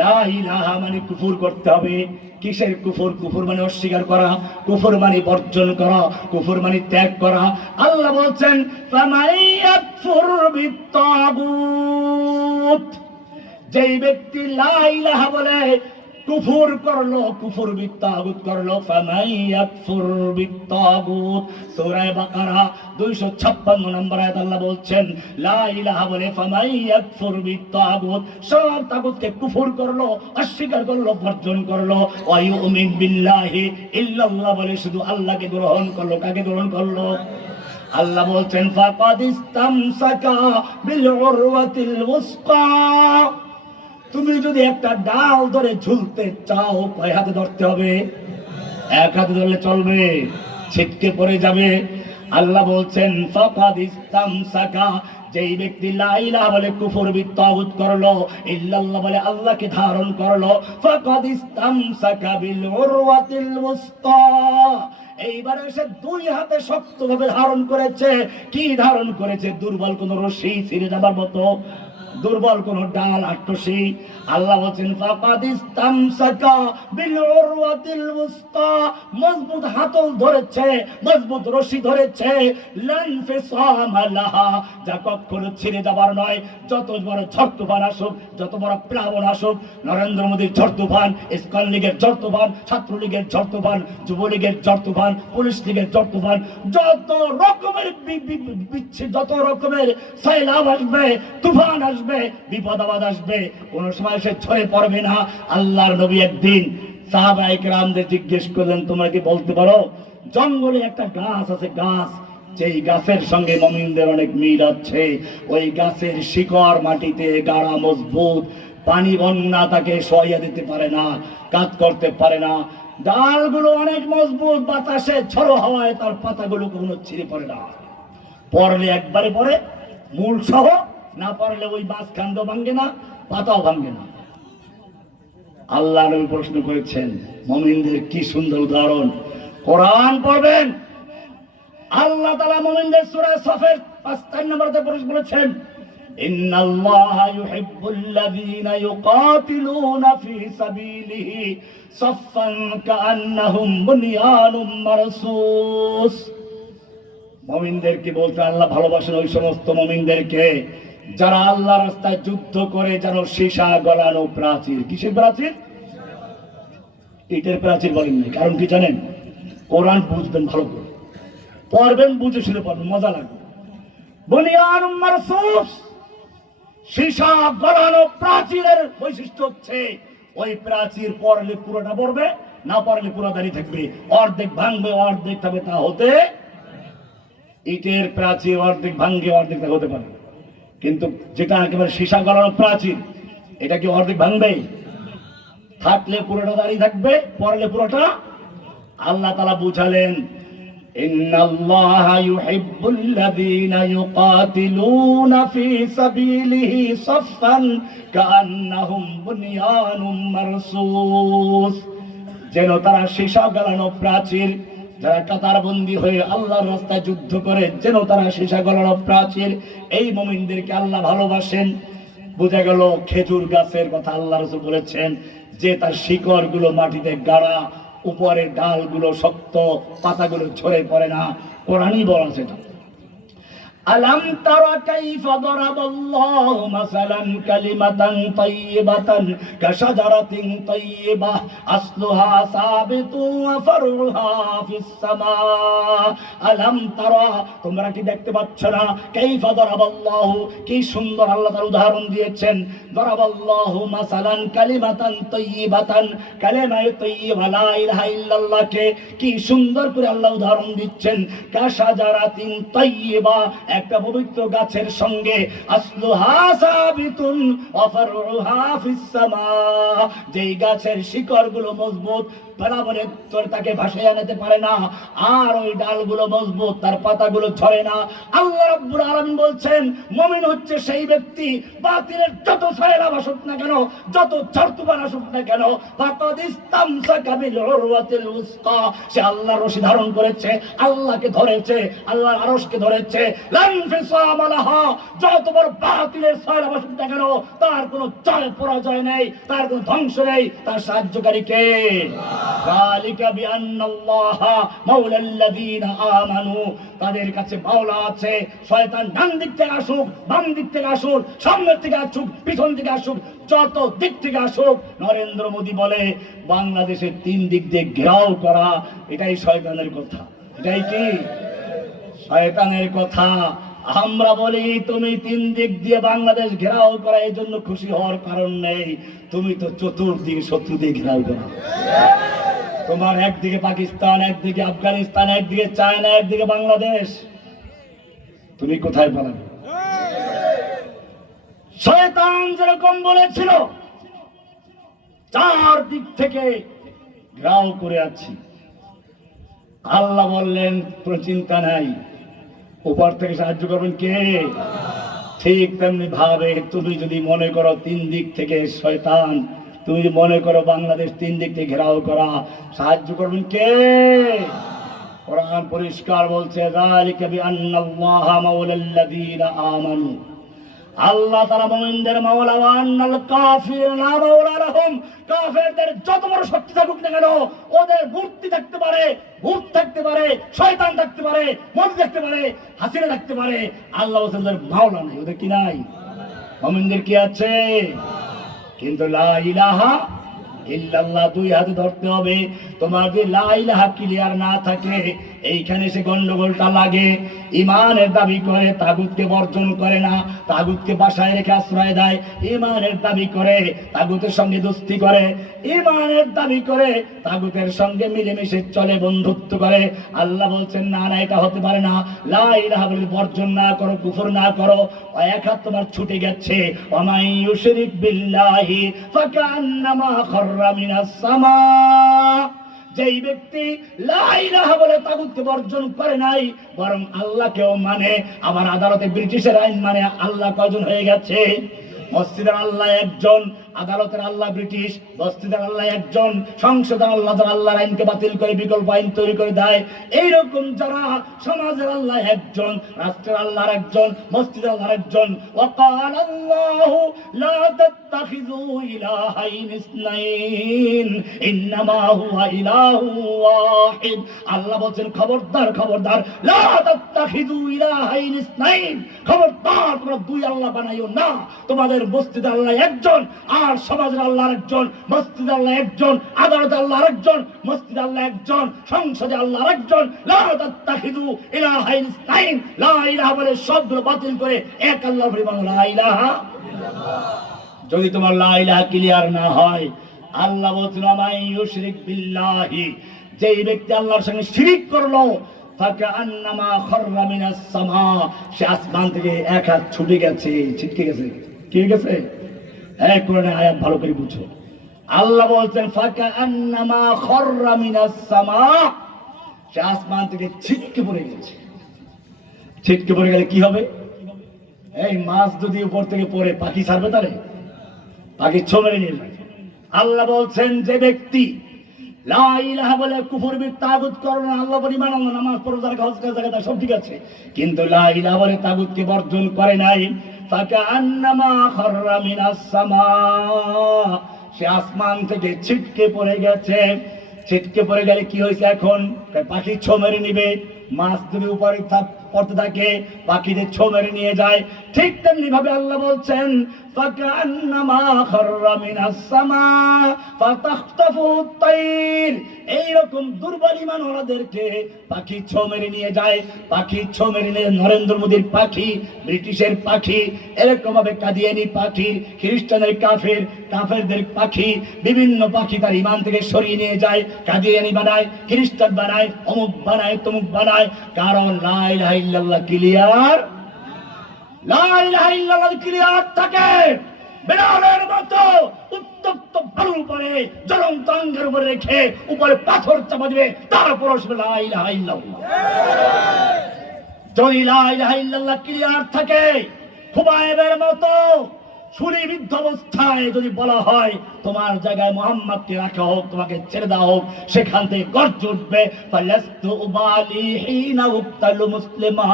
লা ইলাহা মানে কুফর করতে হবে। কিসের কুফর? কুফর মানে অস্বীকার করা, কুফর মানে বর্জন করা, কুফর মানে ত্যাগ করা। আল্লাহ বলছেন ফামাইয়াকফুর বিত্তাগুত, যেই ব্যক্তি লা ইলাহা বলে কুফর করলো, কুফর বিত্তাগুত করলো। ফামাইয়াকফুর বিত্তাগুত, সূরা বাকারা 256 নম্বর আয়াত আল্লাহ বলছেন লা ইলাহা বলে ফামাইয়াকফুর বিত্তাগুত, সব তাগুতকে কুফর করলো, অস্বীকার করলো, বর্জন করলো। ওয়া ইউমিন বিল্লাহি, ইল্লাল্লাহ বলে শুধু আল্লাহকে গ্রহণ করলো। কাকে গ্রহণ করলো? আল্লাহ বলছেন ফাকাদ ইসতামসাকা বিল উরওয়াতিল উসকা, তুমি যদি একটা ডাল ধরে ঝুলতে চাও কয় হাতে ধরতে হবে? এক হাতে ধরলে চলবে? ছিটকে পড়ে যাবে। আল্লাহ বলছেন ফাকাদ ইসতামসাকা, যেই ব্যক্তি লা ইলাহা বলে কুফর বিত্তাগুত করলো, ইল্লাল্লাহ বলে আল্লাহকে ধারণ করলো, ফাকাদ ইসতামসাকা বিল উরওয়াতিল উসকা, এইবারে সে দুই হাতে শক্তভাবে ধারণ করেছে। কি ধারণ করেছে? দুর্বল কোন রশি ছিঁড়ে যাবার মতো, দুর্বল কোন ডাল আটশি। আল্লাহ বলেন ফাকাদ ইসতামসাকা বিল উরওয়াতিল উসকা, মজবুত হাতল ধরেছে, মজবুত রশি ধরেছে। লান ফিসামা লাহা, যা কখনো ছিঁড়ে যাবার নয়। যত বড় ঝড় তুফান আসুক, যত বড় প্লাবন আসুক, নরেন্দ্র মোদীর ঝড় তুফান, ইসকন লীগের ঝড় তুফান, ছাত্রলীগের ঝড় তুফান, যুবলীগের ঝড় তুফান, পুলিশ লীগের ঝড় তুফান, যত রকমের যত রকমের সাইলাব আসবে, তুফান আসবে, বিপদ আপদ আসবে, কোন সময় সে ছড়ে পড়বে না। আল্লাহর নবী একদিন সাহাবায়ে কেরামদের জিজ্ঞেস করলেন, তোমরা কি বলতে পারো জঙ্গলে একটা গাছ আছে, গাছ যেই গাছের সঙ্গে মুমিনদের অনেক মিল আছে, ওই গাছের শিকড় মাটিতে গাড়া, মজবুত, পানি বন্যা তাকে সহায়া দিতে পারে না, কাজ করতে পারে না। ডালগুলো অনেক মজবুত, বাতাসে ঝড়ো হাওয়ায় তার পাতাগুলো কখনো ছিঁড়ে পড়ে না। পড়লে একবারে পড়ে মূল সহ, না পড়লে ওই মাঝখান্ড ভাঙ্গে না, পাতাও ভাঙ্গে না। আল্লাহ নবী প্রশ্ন করেছেন, মুমিনদের কি সুন্দর উদাহরণ। কোরআন পড়বেন, আল্লাহ তাআলা মুমিনদের সূরা সফের 5 নম্বরে বলেছেন ইন্নাল্লাহা ইউহিব্বুল্লাযীনা ইউকাতিলুনা ফী সাবিলিহি সাফফান কাআন্নাহুম বুনিয়ানুম মারসুস। মুমিনদেরকে বলতে আল্লাহ ভালোবাসেন ওই সমস্ত মুমিনদেরকে যারা আল্লাহর রাস্তায় যুদ্ধ করে যেন সীসা গলানো প্রাচীর। কিসের প্রাচীর? ইটের প্রাচীর বলেননি। কারণ কি জানেন? কোরআন বুঝবেন ভালো করে। পড়বেন, বুঝে শুনে পড়বেন, মজা লাগবে। বুনিয়ান মারসুস, সীসা গলানো প্রাচীরের বৈশিষ্ট্য হচ্ছে ওই প্রাচীর পড়লে পুরোটা পড়বে, না পড়লে পুরো দাঁড়িয়ে থাকবে, অর্ধেক ভাঙবে অর্ধেক থাকবে, তা হতে। ইটের প্রাচীর অর্ধেক ভাঙবে অর্ধেক তা হতে পারে, কিন্তু যেটা একেবারে সীসা গলানো প্রাচীর, এটা কি অর্ধেক ভাঙবে? থাকলে পুরোটা দাঁড়িয়ে থাকবে, পড়লে পুরোটা। আল্লাহ তাআলা বুঝালেন, ইন্নাল্লাহা ইউহিব্বুল্লাযীনা ইউকাতিলুনা ফী সাবিলিহি সাফফান কাআন্নাহুম বুনিয়ানুম মারসুস। যেন তারা সীসা গলানো প্রাচীর, যারা কাতারবন্দি হয়ে আল্লাহর রাস্তায় যুদ্ধ করে, যেন তারা সীসা গলানো প্রাচীর। এই মুমিনদেরকে আল্লাহ ভালোবাসেন। বোঝা গেল খেজুর গাছের কথা আল্লাহ রাসূল বলেছেন যে তার শিকড়গুলো মাটিতে গাড়া, উপরের ডালগুলো শক্ত, পাতাগুলো ঝরে পড়ে না। কোরআনই বলা সেটা। আলাম তারা কাইফা দারাবাল্লাহু মাসালান কালিমাতান তাইয়্যিবাতান কাশাজারাতিন তাইয়্যিবাহ আসলুহা সাবিতুন ওয়া ফারউহা ফিস সামা। আলাম তারা, তোমরা কি দেখতে পাচ্ছ না? কাইফা দারাবাল্লাহু, কি সুন্দর আল্লাহ তাআলা উদাহরণ দিয়েছেন। দারাবাল্লাহু মাসালান কালিমাতান তাইয়্যিবাতান, কালেমায়ে তাইয়্যিবা লা ইলাহা ইল্লাল্লাহকে কি সুন্দর করে আল্লাহ উদাহরণ দিচ্ছেন। কাশাজারাতিন তাইয়্যিবা, একটা পবিত্র গাছের সঙ্গে, আসলুহা সাবিতুন ওয়া ফারউহা ফিস সামা, যেই গাছের শিকড়গুলো মজবুত, বরাবরে তাকে ভাসিয়ে আনতে পারে না, আর ওই ডালগুলো মজবুত, তার পাতাগুলো ঝরে না। আল্লাহ রাব্বুল আলামিন বলছেন মুমিন হচ্ছে সেই ব্যক্তি, বাতিলের যত ছায়া আসুক না কেন, যত ঝড়-তুফান আসুক না কেন, ফাকাদ ইসতামসাকা বিল উরওয়াতিল উসকা, সে আল্লাহর রশি ধারণ করেছে, আল্লাহকে ধরেছে, আল্লাহর আরশকে ধরেছে। লান ফিসাম লাহা, যত বড় বাতিলের ছায়া আসুক না কেন, তার কোনো জয় পরাজয় নেই, তার কোনো ধ্বংস নেই, তার সাহায্যকারী কে? যালিকা বিআন্নাল্লাহা মাওলাল্লাযীনা আমানু, তাদের কাছে মাওলা আছে। শয়তান ডান দিক থেকে আসুক, বাম দিক থেকে আসুক, সামনের থেকে আসুক, পিছন থেকে আসুক, যত দিক থেকে আসুক, নরেন্দ্র মোদী বলে বাংলাদেশের 3 দিক দিয়ে ঘেরাও করা, এটাই শয়তানের কথা। এটাই কি শয়তানের কথা? আমরা বলি তুমি 3 দিক দিয়ে বাংলাদেশ ঘেরাও করা, এই জন্য খুশি হওয়ার কারণ নেই। তুমি তো চতুর্দিকে শত্রু দিয়ে ঘেরাও করা। তোমার একদিকে পাকিস্তান, একদিকে আফগানিস্তান, একদিকে চায়না, একদিকে বাংলাদেশ, তুমি কোথায় পালাবে? শয়তান যেরকম বলেছিল 4 দিক থেকে ঘেরাও করে আছি, আল্লাহ বললেন কোনো চিন্তা নাই, উপর থেকে সাহায্য করবেন কে? ঠিক তেমনি ভাবে তুমি যদি মনে করো 3 দিক থেকে শয়তান, তুমি যদি মনে করো বাংলাদেশ 3 দিক থেকে ঘেরাও করা, সাহায্য করবেন কে? কোরআন পরিষ্কার বলছে যালিকা বিআন্নাল্লাহা মাওলাল্লাযীনা আমানু, আল্লাহ তাআলা মুমিনদের মাওলা, ওয়া আন্নাল কাফিরিনা মাওলা লাহুম, কাফেরদের যত বড় শক্তি থাকুক না কেন, ওদের মূর্তি থাকতে পারে, ভূত থাকতে পারে, শয়তান থাকতে পারে, মোদি থাকতে পারে, হাসিনা থাকতে পারে, আল্লাহ ওদের মাওলা নাই, ওদের কি নাই? মুমিনদের কি আছে? কিন্তু লা ইলাহা ইল্লাল্লাহ 2 হাতে ধরতে হবে। তোমার যে লা ইলাহা ক্লিয়ার না থাকে, এইখানে সে গন্ডগোলটা লাগে। ইমানের দাবি করে, তাগুতকে বর্জন করে না, তাগুতকে বাসায় রেখে আশ্রয় দেয়। ইমানের দাবি করে, তাগুতের সঙ্গে দোস্তি করে। ইমানের দাবি করে, তাগুতের সঙ্গে মিলেমিশে চলে, বন্ধুত্ব করে। আল্লাহ বলছেন না না, এটা হতে পারে না। লা ইলাহা বলে বর্জন না করো, কুফর না করো। এক হাত তোমার ছুটে গেছে। ওয়ামাই ইউশরিক বিল্লাহি ফাকান্নামা খাররা মিনাস সামা, যেই ব্যক্তি লা ইলাহা বলে তাগুতকে বর্জন করে নাই, বরং আল্লাহকেও মানে। আবার আদালতে ব্রিটিশের আইন মানে আল্লাহ কয়জন হয়ে গেছে? মসজিদের আল্লাহ একজন, আদালতের আল্লাহ ব্রিটিশ। মসজিদের আল্লাহ একজন, সংসদের আল্লাহ যারা আল্লাহর আইনকে বাতিল করে বিকল্প আইন তৈরি করে দেয়। এইরকম যারা সমাজের আল্লাহ একজন, রাষ্ট্রের আল্লাহ একজন, মসজিদের আল্লাহ একজন। ওয়াকাল আল্লাহু লা তাত্তাখিযু ইলাহাইন ইসনাইন ইন্নামা হুয়া ইলাহু ওয়াহিদ। আল্লাহ বলেন খবরদার খবরদার, লা তাত্তাখিযু ইলাহাইন ইসনাইন, খবরদার তোমরা 2 আল্লাহ বানাইও না। তোমাদের মসজিদে আল্লাহ একজন, আর সমাজের আল্লাহ একজন, মসজিদ আল্লাহ একজন, আদালতে আল্লাহ একজন, মসজিদ আল্লাহ একজন, সংসদে আল্লাহ একজন। লা তাত্তাখিযু ইলাহাইন ইসনাইন, লা ইলাহা বলে সবগুলো বাতিল করে এক আল্লাহ পরিমাণ লা ইলাহা। যদি তোমার লা ইলাহা ক্লিয়ার না হয়, আল্লাহ বলছেন মাই ইউশরিক বিল্লাহি, যেই ব্যক্তি আল্লাহর সঙ্গে শিরিক করলো, ফাকান্নামা খাররা মিনাস সামা, সে আসমান থেকে এক হাত ছুটে গেছে, ছিটকে গেছে। কি গেছে? এক কোরআনের আয়াত ভালো করে বুঝো। আল্লাহ বলছেন ফাকান্নামা খাররা মিনাস সামা, সে আসমান থেকে ছিটকে পড়ে গেছে। ছিটকে পড়ে গেলে কি হবে? এই মাছ যদি উপর থেকে পড়ে, পাখি ছাড়বে তারে? পাখি ছো মেরে নিয়ে যাবে। আল্লাহ বলছেন যে ব্যক্তি লা ইলাহা বলে কুফর তাগুত করে না, আল্লাহ বলি মানো, নামাজ পড়ো, যারা হজ করে জাকাত সব ঠিক আছে, কিন্তু লা ইলাহা বলে তাগুতকে বর্জন করে নাই, ফাকান্নামা খাররা মিনাস সামা, সে আসমান থেকে ছিটকে পড়ে গেছে। ছিটকে পড়ে গেলে কি হয়েছে? এখন পাখি ছো মেরে নিবে। মাছ যদি উপরে পড়তে থাকে, পাখিদের ছো মেরে নিয়ে যায়। ঠিক তেমনি ভাবে আল্লাহ বলছেন ফাকান্নামা খাররা মিনাস সামা ফাতাখতাফুহু আত-তাইর, এইরকম দুর্বল ঈমান ওনাদেরকে পাখি ছো মেরে নিয়ে যায়। পাখি ছো মেরে নিয়ে নরেন্দ্র মোদীর পাখি, ব্রিটিশের পাখি, এরকম ভাবে কাদিয়ানি পাখি, খ্রিস্টানের কাফেরদের পাখি, বিভিন্ন পাখি তার ঈমান থেকে সরিয়ে নিয়ে যায়। কাদিয়ানি বানায়, খ্রিস্টান বানায়, অমুক বানায়, তমুক বানায়। কারণ লা ইলাহা ইল্লাল্লাহ ক্লিয়ার, লা ইলাহা ইল্লাল্লাহ ক্লিয়ার থাকে, বিড়ালের মতো উত্তপ্ত বালুর উপরে, জ্বলন্ত অঙ্গের উপরে রেখে উপরে পাথর চাপা দিবে, তারপর আসবে লা ইলাহা ইল্লাল্লাহ। যদি লা ইলাহা ইল্লাল্লাহ ক্লিয়ার থাকে, খুবাইবের মতো সুলিবিদ্ধ অবস্থায় যদি বলা হয় তোমার জায়গায় মুহাম্মদকে রাখা হোক, তোমাকে ছেড়ে দেওয়া হোক, সেখান থেকে গর্জে উঠবে ফালাস্তু উবালি হিনা উক্তালু মুসলিমা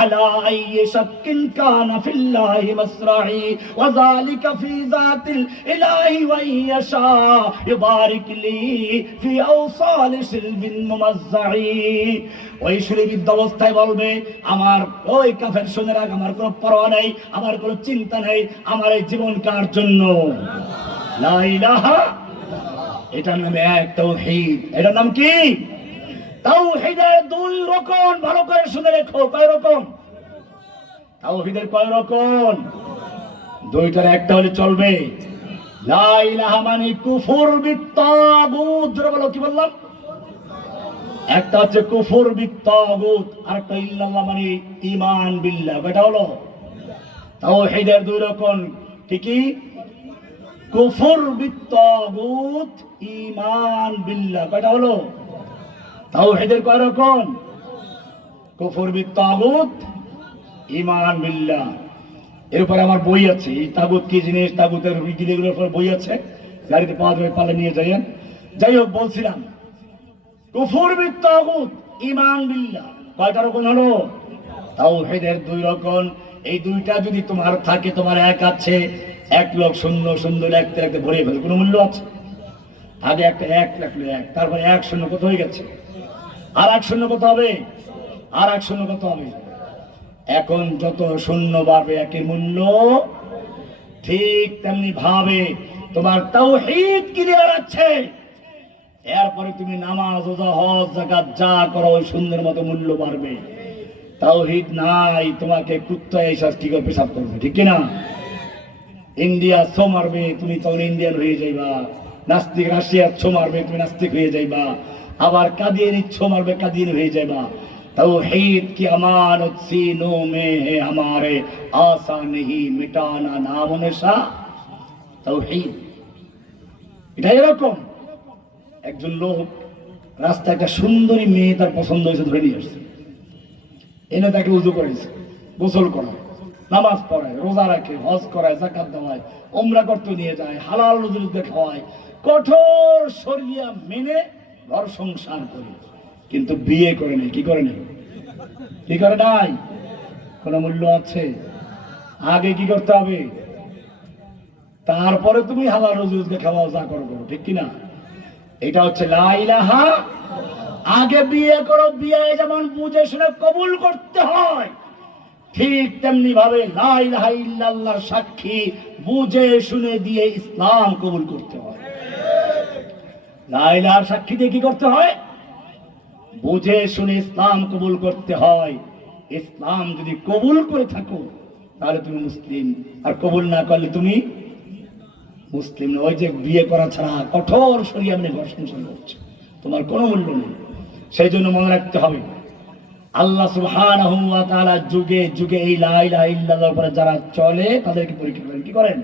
আলা আইয়ি শাক্কিন কানা ফিল্লাহি মাসরাই ওয়া যালিকা ফি যাতিল ইলাহি ওয়া ইয়াশা ইবারিক লি ফি আওসালি শিলবিন মুমাজ্জাই। ওই সুলিবিদ্ধ অবস্থায় বলবে আমার ওই কাফের শুনে রাখ, আমার কোনো পরোয়া নেই, আমার কোনো চিন্তা নেই, আমার এই জীবন কার জন্য? লা ইলাহা, এটার নাম এক তাওহীদ। এটার নাম কি? তাওহীদের দুই রকম, ভালো করে শুনে রেখো। কয় রকম? তাওহীদের কয় রকম? দুইটার একটা হলে চলবে। লা ইলাহা মানে কুফর বিত্তাগুত, বলো কি বললাম? একটা হচ্ছে কুফর বিত্তাগুত, আর একটা ইল্লাল্লাহ মানে ঈমান বিল্লাহ। এটা হলো তাওহীদের দুই রকম। ঠিকই, কুফর বিত্তাগুত, ঈমান বিল্লাহ। এটা হলো তাওহীদের কয় রকম? কুফর বিত্তাগুত, ঈমান বিল্লাহ। এরপরে আমার বই আছে, এই তাগুত কি জিনিস, তাগুতের বিধিগুলোর উপর বই আছে, গাড়িতে পাওয়া যাবে, পালে নিয়ে যাইয়েন। যাই হোক, বলছিলাম কুফর বিত্তাগুত, ঈমান বিল্লাহ কয়টা রকম হলো? তাওহীদের দুই রকম। এই দুইটা যদি তোমার থাকে, তোমার এক আছে, এক লোক শূন্য শূন্য লিখতে লিখতে ভরে ফেলে, কোনো মূল্য আছে? আগে একটা এক লিখলো এক, তারপরে এক শূন্য কত হয়ে গেছে, আর এক শূন্য কত হবে, আর এক শূন্য কত হবে। এখন যত শূন্য বাড়বে একের মূল্য, ঠিক তেমনি ভাবে তোমার তাওহীদ ক্লিয়ার আছে, এরপরে তুমি নামাজ, রোজা, হজ, যাকাত যা করো ওই সুন্দর মতো মূল্য বাড়বে। তাওহীদ নাই, তোমাকে কুত্তা এসে কি করে পেশাব করবে, ঠিক কিনা? ইন্ডিয়া ছো মারবে, তুমি তখন ইন্ডিয়ান হয়ে যাইবা। নাস্তিক রাশিয়া ছো মারবে, তুমি নাস্তিক হয়ে যাইবা। আবার কাদিয়ানি ছো মারবে, কাদিয়ানি হয়ে যাইবা। তাওহীদ কি আমানত सीनों में है हमारे, आशा नहीं मिटाना नाम नेशा। তাওহীদ এটা এরকম, একজন লোক রাস্তায় একটা সুন্দরী মেয়ে তার পছন্দ হয়েছে, ধরে নিয়ে আসছে, এনে তাকে উযু করেছে, গোসল করায়, নামাজ পড়ায়, রোজা রাখে, হজ করায়, যাকাত দেওয়ায়, উমরা করতে নিয়ে যায়, হালাল রুজি খাওয়ায়, কঠোর শরিয়া মেনে ঘর সংসার করে, কিন্তু বিয়ে করে নেই। কি করে নেই? কি করে নাই? কোন মূল্য আছে? আগে কি করতে হবে, তারপরে তুমি হালাল রুজি খাওয়াও, যা করো করো, ঠিক কিনা? এটা হচ্ছে লা ইলাহা। আগে বিয়ে করো, বিয়ে যেমন বুঝে শুনে কবুল করতে হয়, ঠিক তেমনি ভাবে লা ইলাহা ইল্লাল্লাহর সাক্ষী বুঝে শুনে দিয়ে ইসলাম কবুল করতে হয়। লা ইলাহার সাক্ষী দিয়ে কি করতে হয়? বুঝে শুনে ইসলাম কবুল করতে হয়। ইসলাম যদি কবুল করে থাকো তাহলে তুমি মুসলিম, আর কবুল না করলে তুমি মুসলিম না। ওই যে বিয়ে করা ছাড়া কঠোর শরিয়া মেনে ঘর সংসার করছে, তোমার কোনো মূল্য নেই। সেই জন্য মনে রাখতে হবে, আল্লাহ সুবহানাহু ওয়া তাআলা যুগে যুগে এই লা ইলাহা ইল্লাল্লাহর উপরে যারা চলে তাদেরকে পরীক্ষা করেন। কি করেন?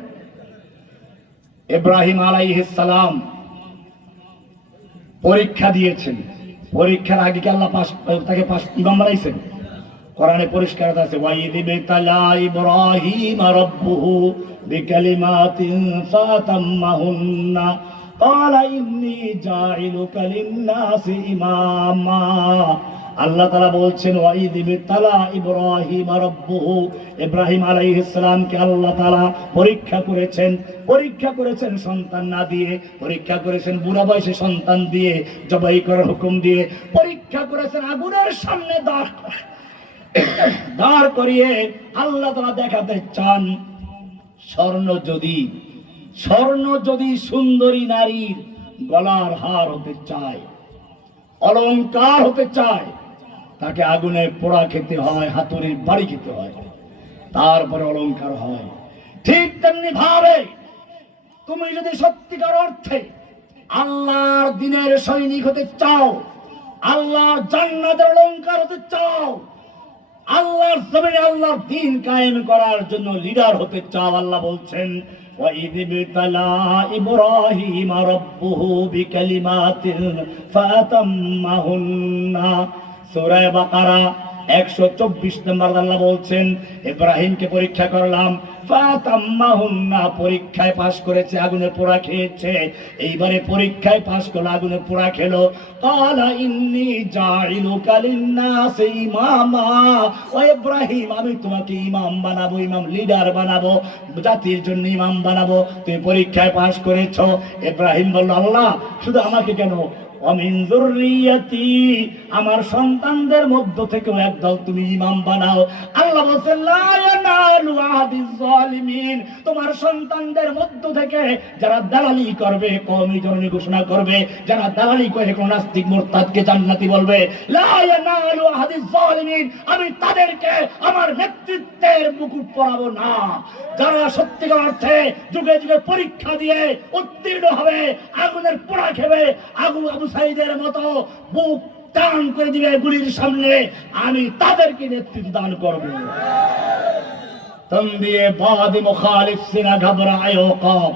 ইব্রাহিম আলাইহিস সালাম পরীক্ষা দিয়েছেন। পরীক্ষার আগে কি আল্লাহ তাকে ইমাম বানাইছেন? কোরআনে পরিষ্কার আছে, ওয়াইদ বিতালা ইব্রাহিম রাব্বুহু বিকালিমাতিন ফাতাম্মাহুন্না ক্বালা ইন্নী জাইলুকা লিন-নাসি ইমামা। আল্লাহ তাআলা বলছেন, ওয়াইদ বিতালা ইব্রাহিম রাব্বুহু, ইব্রাহিম আলাইহিস সালামকে আল্লাহ তাআলা পরীক্ষা করেছেন। পরীক্ষা করেছেন সন্তান না দিয়ে, পরীক্ষা করেছেন বুড়া বয়সে সন্তান দিয়ে, জবাই করার হুকুম দিয়ে, পরীক্ষা করেছেন আগুনের সামনে দাঁড় করিয়ে। আল্লাহ তাআলা দেখাতে চান, স্বর্ণ যদি সুন্দরী নারীর গলার হার হতে চায়, অলংকার হতে চায়, তাকে আগুনে পোড়া খেতে হয়, হাতুড়ির বাড়ি খেতে হয়, তারপরে অলংকার হয়। ঠিক তেমনি ভাবে তুমি যদি সত্যিকার অর্থে আল্লাহর দ্বীনের সৈনিক হতে চাও, আল্লাহর জান্নাতের অলংকার হতে চাও, আল্লাহর জমিনে আল্লাহর দ্বীন কায়েম করার জন্য লিডার হতে চাও, আল্লাহ বলছেন, ওয়াইদ বিতালা ইব্রাহিম রাব্বুহু বিকালিমাতিন ফাতাম্মাহুন্না। সূরা বাকারা 124 নম্বর আল্লাহ বলছেন, ইব্রাহিমকে পরীক্ষা করলাম, ফাতাম্মাহুন্না, পরীক্ষায় পাশ করেছে, আগুনে পোড়া খেয়েছে। এইবারে পরীক্ষায় পাশ করলো, আগুনে পোড়া খেলো। ক্বালা ইন্নী জাইলুকা লিন-নাসি ইমামা, ও ইব্রাহিম, আমি তোমাকে ইমাম বানাবো, ইমাম লিডার বানাবো, জাতির জন্য ইমাম বানাবো। তুমি পরীক্ষায় পাশ করেছো। ইব্রাহিম বলল, আল্লাহ শুধু আমাকে কেন, ওয়ামিন যুররিয়াতি, আমার সন্তানদের মধ্য থেকেও একদল তুমি ইমাম বানাও। আল্লাহ বলেন, লা ইয়ানালু আহাদিজ জালিমিন, তোমার সন্তানদের মধ্য থেকে যারা দালালি করবে, কওমি জননী ঘোষণা করবে, যারা দালালি করে কোন নাস্তিক মুরতাদকে জান্নাতি বলবে, লা ইয়ানালু আহাদিজ জালিমিন, আমি তাদেরকে আমার নেতৃত্বের মুকুট পরাবো না। যারা সত্যিকার অর্থে যুগে যুগে পরীক্ষা দিয়ে উত্তীর্ণ হবে, আগুনের পোড়া খেবে, আবু সাইদের মতো বুক টান করে দিবে গুলির সামনে, আমি তাদেরকে নেতৃত্ব দান করব। তমদিয়ে বাদি মুখালিফ সিনা ঘবরায় ওকাব।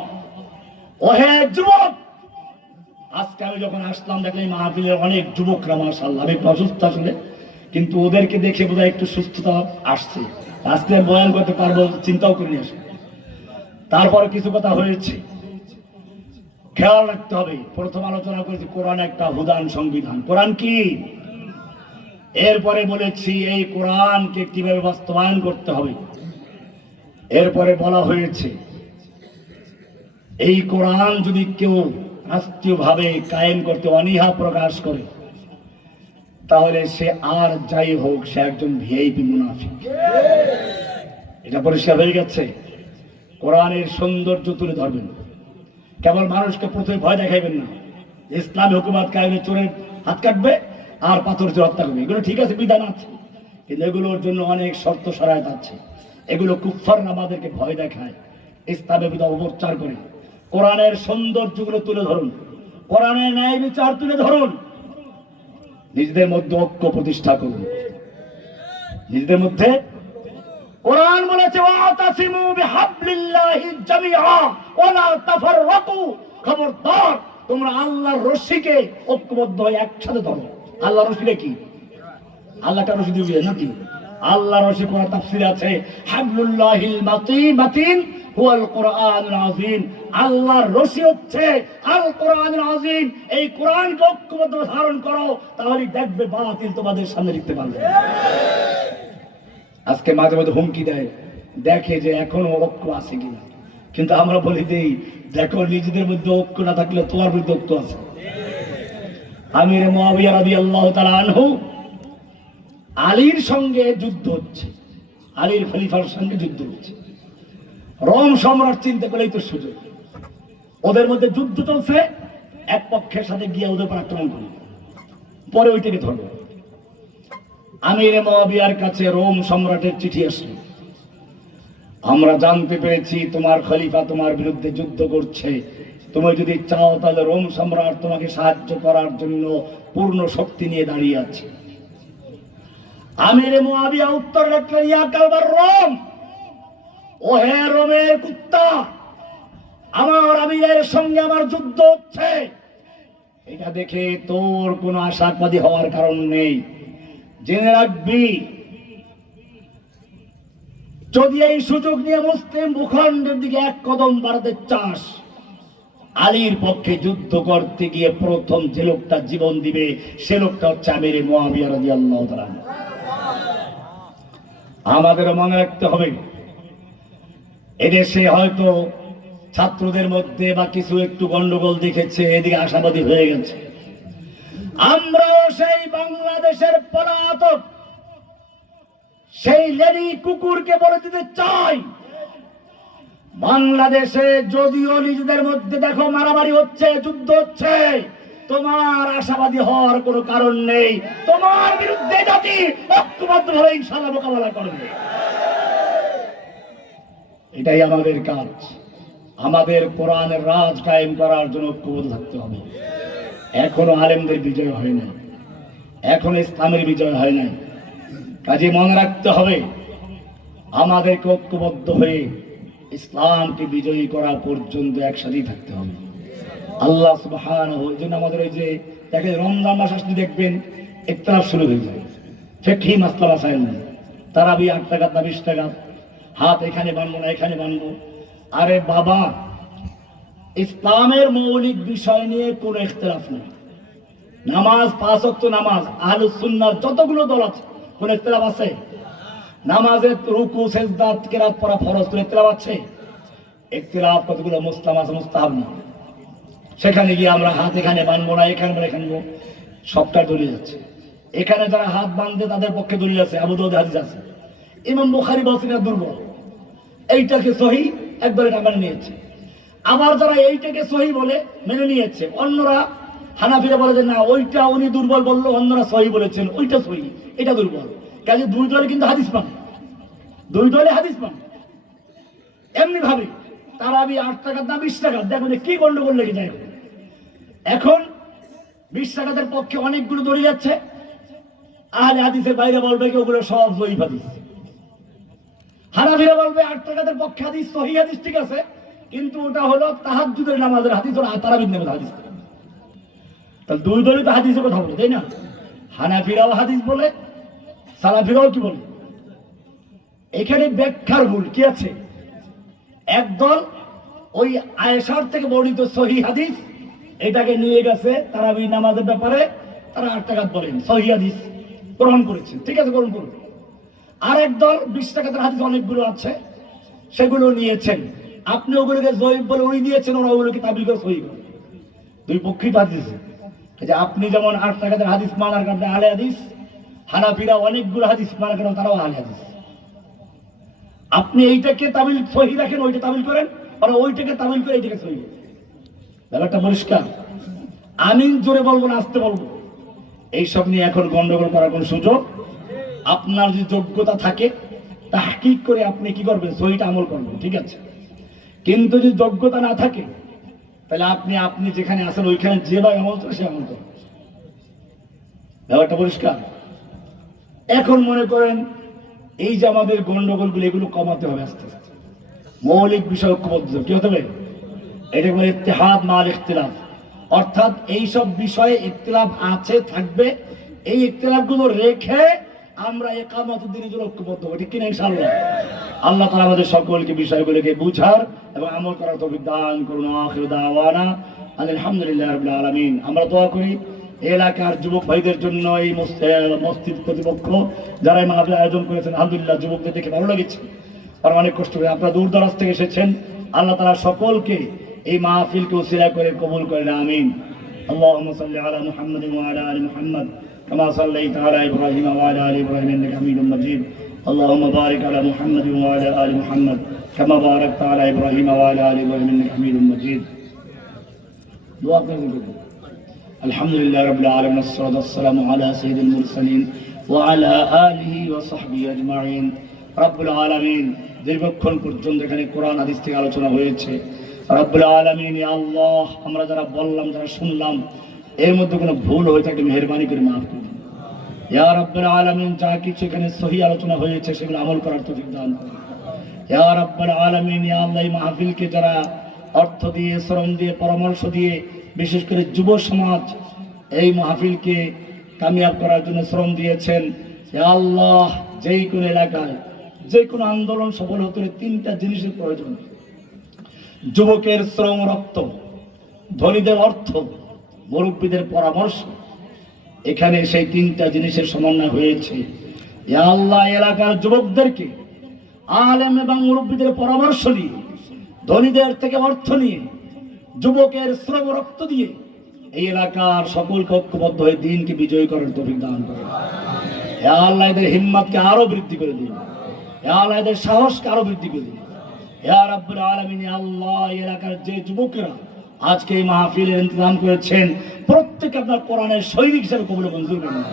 ওহে যুবক, আজকে আমি যখন আসলাম দেখলাম মাহফিলের অনেক যুবকরা, মাশাআল্লাহ, আমি অসুস্থ আসলে, কিন্তু ওদেরকে দেখে বোধহয় একটু সুস্থতা আসছে। আজকে বয়ান করতে পারবো চিন্তাও করিনি আসে। তারপরে কিছু কথা হয়েছে, খেয়াল রাখতে হবে। প্রথম আলোচনা করেছি কোরআন একটা হুদান সংবিধান। কোরআন কি? এরপরে বলেছি এই কোরআনকে কিভাবে বাস্তবায়ন করতে হবে। এরপরে বলা হয়েছে এই কোরআন যদি কেউ রাষ্ট্রীয়ভাবে কায়েম করতে অনীহা প্রকাশ করে, তাহলে সে আর যাই হোক, সে একজন ভিআইপি মুনাফিক। এটা পরিষ্কার হয়ে গেছে। কোরআনের সৌন্দর্য তুলে ধরবেন, কেবল মানুষকে প্রথমে ভয় দেখাইবেন না। ইসলামী হুকুমত কায়েমে চোরের হাত কাটবে আর পাথর দিয়ে হত্যা করবে, এগুলো ঠিক আছে, বিধান আছে, কিন্তু এগুলোর জন্য অনেক শর্ত শরায়ত আছে। এগুলো কুফফাররা আমাদেরকে ভয় দেখায়, ইসলামের বিরুদ্ধে অপপ্রচার করে। কোরআনের সৌন্দর্যগুলো তুলে ধরুন, কোরআনের ন্যায় বিচার তুলে ধরুন, নিজেদের মধ্যে ঐক্য প্রতিষ্ঠা করুন। নিজেদের মধ্যে কোরআন বলেছে, ওয়াতাসিমু বিহাবলিল্লাহি জামিআ ওয়া লা তাফাররাকু, খবরদার তোমরা আল্লাহর রশিকে ঐক্যবদ্ধ হয়ে একসাথে ধরো। আল্লাহর রশিটা কি? আল্লাহটা রশি দিয়ে নাকি? আল্লাহর রশি কোরআন তাফসীরে আছে, হাবলুল্লাহিল মাতিন হুয়াল কোরআনুল আযীম। আল্লাহর রশি হচ্ছে আল কোরআনুল আযীম। এই কোরআনকে ঐক্যবদ্ধ ধারণ করো, তাহলে দেখবে বাতিল তোমাদের সামনে লিখতে পারবে। আজকে মাঝে মাঝে হুমকি দেয়, দেখে যে এখনো ঐক্য আছে কিনা, কিন্তু আমরা বলি দেই, দেখো নিজেদের মধ্যে ঐক্য না থাকলে তোমার মধ্যে ঐক্য আছে। আমির মুআবিয়া রাদিয়াল্লাহু তাআলা আনহু, আলীর সঙ্গে যুদ্ধ হচ্ছে, আলীর খলিফার সঙ্গে যুদ্ধ হচ্ছে। রোম সম্রাট চিন্তা করেই তো সুযোগ, ওদের মধ্যে যুদ্ধ চলছে, এক পক্ষের সাথে গিয়ে ওদের উপর আক্রমণ করল, পরে ওইটাকে ধরল। আমির মুআবিয়ার কাছে রোম সম্রাটের চিঠি আসলো, আমরা জানতে পেরেছি তোমার খলিফা তোমার বিরুদ্ধে যুদ্ধ করছে, তুমি যদি চাও তাহলে রোম সম্রাট তোমাকে সাহায্য করার জন্য পূর্ণ শক্তি নিয়ে দাঁড়িয়ে আছে। আমির মুআবিয়া উত্তর লিখলেন, ইয়া কালবার রোম, ও হে রোমের কুত্তা, আমার আমিরের সঙ্গে আমার যুদ্ধ হচ্ছে, এটা দেখে তোর কোনো আশাবাদী হওয়ার কারণ নেই। জেনে রাখবি, যদি এই সুযোগ নিয়ে মুসলিম ভূখণ্ডের দিকে এক কদম বাড়াতে চাস, আলীর পক্ষে যুদ্ধ করতে গিয়ে প্রথম যে লোকটা জীবন দিবে সে লোকটা হচ্ছে আমির মুআবিয়া রাদিয়াল্লাহু তাআলা। আমাদের মনে রাখতে হবে, এদেশে হয়তো ছাত্রদের মধ্যে বা কিছু একটু গন্ডগোল দেখেছে, এদিকে আশাবাদী হয়ে গেছে। আমরাও সেই বাংলাদেশের পলাতক সেই লেডি কুকুরকে বলে দিতে চাই, বাংলাদেশে যদিও নিজেদের মধ্যে দেখো মারামারি হচ্ছে, যুদ্ধ হচ্ছে, তোমার আশাবাদী হওয়ার কোনো কারণ নেই। তোমার বিরুদ্ধে জাতি ঐক্যবদ্ধভাবে ইনশাআল্লাহ মোকাবেলা করবে। এটাই আমাদের কাজ। আমাদের কোরআনের রাজ কায়েম করার জন্য ঐক্যবদ্ধ থাকতে হবে। এখনো আলেমদের বিজয় হয় না, এখনো ইসলামের বিজয় হয় না। কাজে মনে রাখতে হবে, আমাদেরকে ঐক্যবদ্ধ হয়ে ইসলামকে বিজয়ী করা পর্যন্ত একসাথেই থাকতে হবে। আল্লাহ সুবহানাহু ওই জন্য আমাদের ওই যে দেখেন রমজান মাস আসলে দেখবেন ইখতিলাফ শুরু হয়ে যায়, ফিকহি মাসলা মাসাইল, তারাবি 8 টাকা না 20 টাকা, হাত এখানে বানবো না এখানে বানবো। আরে বাবা, ইসলামের মৌলিক বিষয় নিয়ে কোনো ইখতিলাফ নেই। নামাজ 5 ওয়াক্ত নামাজ, আহলুস সুন্নাহর যতগুলো দল আছে, কোন ইখতিলাফ আছে? নামাজের রুকু সিজদা কিরাত পড়া ফরজ, কোন ইখতিলাফ আছে? ইখতিলাফ কতগুলো মুসলাম আছে, মুস্তাহাব না। সেখানে গিয়ে আমরা হাত এখানে বানবো না এখানে বানবো, সবটা দলিল আছে। এখানে যারা হাত বাঁধে তাদের পক্ষে দলিল আছে, আবু দাউদ হাদিস আছে। ইমাম বুখারী বলছেন এটা দুর্বল, এইটাকে সহিহ একবার এটা মেনে নিয়েছে। আবার যারা এইটাকে সহিহ বলে মেনে নিয়েছে, অন্যরা হানাফিরা বলে যে না ওইটা উনি দুর্বল বললো, অন্যরা সহিহ বলেছেন, ওইটা সহিহ এটা দুর্বল। কাজে দুই দলে কিন্তু হাদিস পান, দুই দলে হাদিস পান। এমনি ভাবে তারাবি 8 টাকা না 20 টাকা, দেখো যে কি গন্ডগোল লেগে যায়। এখন 20 টাকাদের পক্ষে অনেকগুলো দলিল যাচ্ছে, আহলে হাদিসের বাইরে বলবে কি ওগুলো সব জয়ীফ হাদিস। হানাফিরা বলবে 8 টাকাদের পক্ষে হাদিস সহিহ হাদিস ঠিক আছে, কিন্তু ওটা হলো তাহাজ্জুদের নামাজের হাদিস, ওরা তারাবির নামাজের হাদিস। তাহলে দুই দলই তো হাদিসের কথা বলে, তাই না? হানাফিরাও হাদিস বলে, সালাফিরাও কি বলে। এখানে ব্যাখ্যার ভুল কি আছে? একদল ওই আয়েশার থেকে বর্ণিত সহিহ হাদিস এটাকে নিয়ে গেছে তারাবি নামাজের ব্যাপারে, তারা 8 টাকা বলেন সহিহ হাদিস গ্রহণ করেছেন, ঠিক আছে গ্রহণ করুন। আর একদল 20 টাকার হাদিস অনেকগুলো আছে, সেগুলো নিয়েছেন, আপনি ওগুলোকে জয়ীফ বলে উনি নিয়েছেন, ওরা ওগুলোকে তাবিল করে সহিহ করে। দুই পক্ষই হাদিস। যে আপনি যেমন 8 টাকার হাদিস মানার কারণে আহলে হাদিস, হানাফিরা অনেকগুলো হাদিস মানার কারণে তারাও আহলে হাদিস। আপনি এইটাকে তাবিল সহিহ রাখেন, ওইটা তাবিল করেন, আর ওইটাকে তাবিল করে এইটাকে সহিহ। ব্যাপারটা পরিষ্কার। আমি জোরে বলবো না আস্তে বলবো, এইসব নিয়ে এখন গন্ডগোল করার কোন সুযোগ। আপনার যদি যোগ্যতা থাকে তাহকিক করে আপনি কি করবেন, সহিহটা আমল করবেন, ঠিক আছে। কিন্তু যদি যোগ্যতা না থাকে তাহলে আপনি যেখানে আছেন ওইখানে যেভাবে আমল করে সে আমল করবেন। ব্যাপারটা পরিষ্কার। এখন মনে করেন এই যে আমাদের গন্ডগোলগুলো, এগুলো কমাতে হবে আস্তে আস্তে। মৌলিক বিষয় ঐক্যবদ্ধ কি হতে হবে, এটা বলে ইত্তেহাদ মাল ইখতিলাফ, অর্থাৎ এইসব বিষয়ে ইখতিলাফ আছে থাকবে, এই ইখতিলাফগুলো রেখে আমরা ইকামতুদ দ্বীনের জন্য ঐক্যবদ্ধ হব, ঠিক কিনা ইনশাআল্লাহ। আল্লাহ তাআলা আমাদের সকলকে বিষয়গুলোকে বুঝার এবং আমল করার তৌফিক দান করুন। আখিরু দাওয়ানা আলহামদুলিল্লাহি রাব্বিল আলামিন। আমরা দোয়া করি এলাকার যুবক ভাইদের জন্য, এই মসজিদ কর্তৃপক্ষ যারা এই মাহফিল আয়োজন করেছেন, আলহামদুলিল্লাহ যুবকদের দেখে ভালো লেগেছে, আর অনেক কষ্ট করে আপনারা দূর দরাজ থেকে এসেছেন। আল্লাহ তাআলা সকলকে এই মাহফিলকে উসিলা করে কবুল করেন, আমিন। আল্লাহুম্মা সাল্লি আলা মুহাম্মাদিন ওয়া আলা আলি মুহাম্মাদ কামা সাল্লাইতা আলা ইব্রাহিম ওয়া আলা আলি ইব্রাহিম ইন্নাকা হামিদুম মাজিদ। اللهم بارك على محمد وعلى آل محمد كما باركت على إبراهيم وعلى آل إبراهيم إنك حميد مجيد. دعاء الحمد لله رب العالمين والصلاة والسلام على سيد المرسلين وعلى آله وصحبه أجمعين. রব্বুল আলামিন, দীর্ঘক্ষণ পর্যন্ত এখানে কোরআন হাদিস থেকে আলোচনা হয়েছে। রব্বুল আলামিন, ইয়া আল্লাহ, আমরা যারা বললাম, যারা শুনলাম, এর মধ্যে কোনো ভুল হয়ে থাকে মেহেরবানি করে মাফ করুন। ইয়া রব্বুল আলামিন, যা কিছু এখানে সহি আলোচনা হয়েছে সেগুলো আমল করার তৌফিক দান করুন। ইয়া রব্বুল আলামিন, ইয়া আল্লাহ, এই মাহফিলকে যারা অর্থ দিয়ে, শ্রম দিয়ে, পরামর্শ দিয়ে, বিশেষ করে যুব সমাজ এই মাহফিলকে কামিয়াব করার জন্য শ্রম দিয়েছেন, ইয়া আল্লাহ, যেই কোনো এলাকায় যে কোনো আন্দোলন সফল হতে হলে তিনটা জিনিসের প্রয়োজন: যুবকের শ্রম রক্ত, ধনীদের অর্থ, মুরব্বীদের পরামর্শ। এখানে সেই তিনটা জিনিসের সমন্বয় হয়েছে। ইয়া আল্লাহ, এলাকার যুবকদেরকে আলেম এবং মুরব্বীদের পরামর্শ দিয়ে, ধনীদের থেকে অর্থ নিয়ে, যুবকের শ্রম রক্ত দিয়ে এই এলাকার সকলকে ঐক্যবদ্ধ হয়ে দিনকে বিজয় করার তৌফিক দান করুন। ইয়া আল্লাহ, এদের হিম্মতকে আরো বৃদ্ধি করে দিন। ইয়া আল্লাহ, এদের সাহসকে আরো বৃদ্ধি করে দিন। ইয়া রাব্বুল আলামিন, ইয়া আল্লাহ, এলাকার যে যুবকেরা আজকে এই মাহফিলের ইন্তজাম করেছেন, প্রত্যেকে আপনার কোরআনের সৈনিক হিসেবে কবুল মঞ্জুর করুন।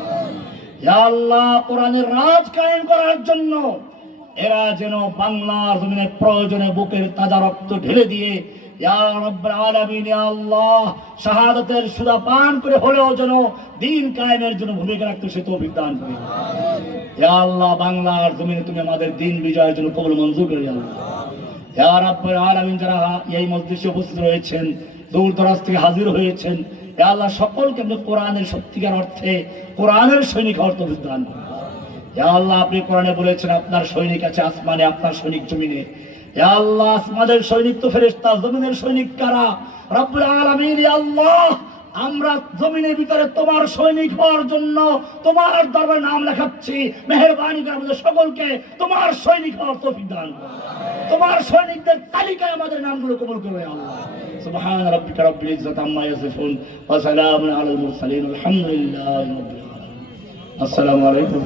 ইয়া আল্লাহ, কোরআনের রাজ কায়েম করার জন্য এরা যেন বাংলার জমিনের প্রয়োজনে বুকের তাজা রক্ত ঢেলে দিয়ে, ইয়া রাব্বুল আলামিন, ইয়া আল্লাহ, শাহাদাতের সুধা পান করে হলেও যেন দ্বীন কায়েমের জন্য ভূমিকা রাখতে সে তৌফিক দান করে। ইয়া আল্লাহ, বাংলার জমিনে তুমি আমাদের দ্বীন বিজয়ের জন্য কবুল মঞ্জুর করে দাও। ইয়া রাব্বুল আলামিন, যারা এই মজলিসে উপস্থিত রয়েছেন, দূর দরাজ থেকে হাজির হয়েছেন, ইয়া আল্লাহ, সকলকে আপনি কোরআনের সত্যিকার অর্থে কোরআনের সৈনিক হওয়ার তৌফিক দান করুন। ইয়া আল্লাহ, আপনি কোরআনে বলেছেন আপনার সৈনিক আছে আসমানে, আপনার সৈনিক জমিনে। ইয়া আল্লাহ, আসমানের সৈনিক তো ফেরেশতা, জমিনের সৈনিক কারা? রব্বুল আলামিন, ইয়া আল্লাহ, আমরা জমিনের ভিতরে তোমার সৈনিক হওয়ার জন্য তোমার দরবারে নাম লেখাচ্ছি। মেহেরবানি করে আমাদের সকলকে তোমার সৈনিক হওয়ার তৌফিক দান করুন। তোমার সৈনিকদের তালিকায় আমাদের নামগুলো কবুল করবে আল্লাহ। সুবহান রাব্বিকা রাব্বিল ইজ্জাতি আম্মা ইয়াসিফুন ওয়া সালামুন আলাল মুরসালিন আলহামদুলিল্লাহি রাব্বিল আলামিন। আসসালামু আলাইকুম।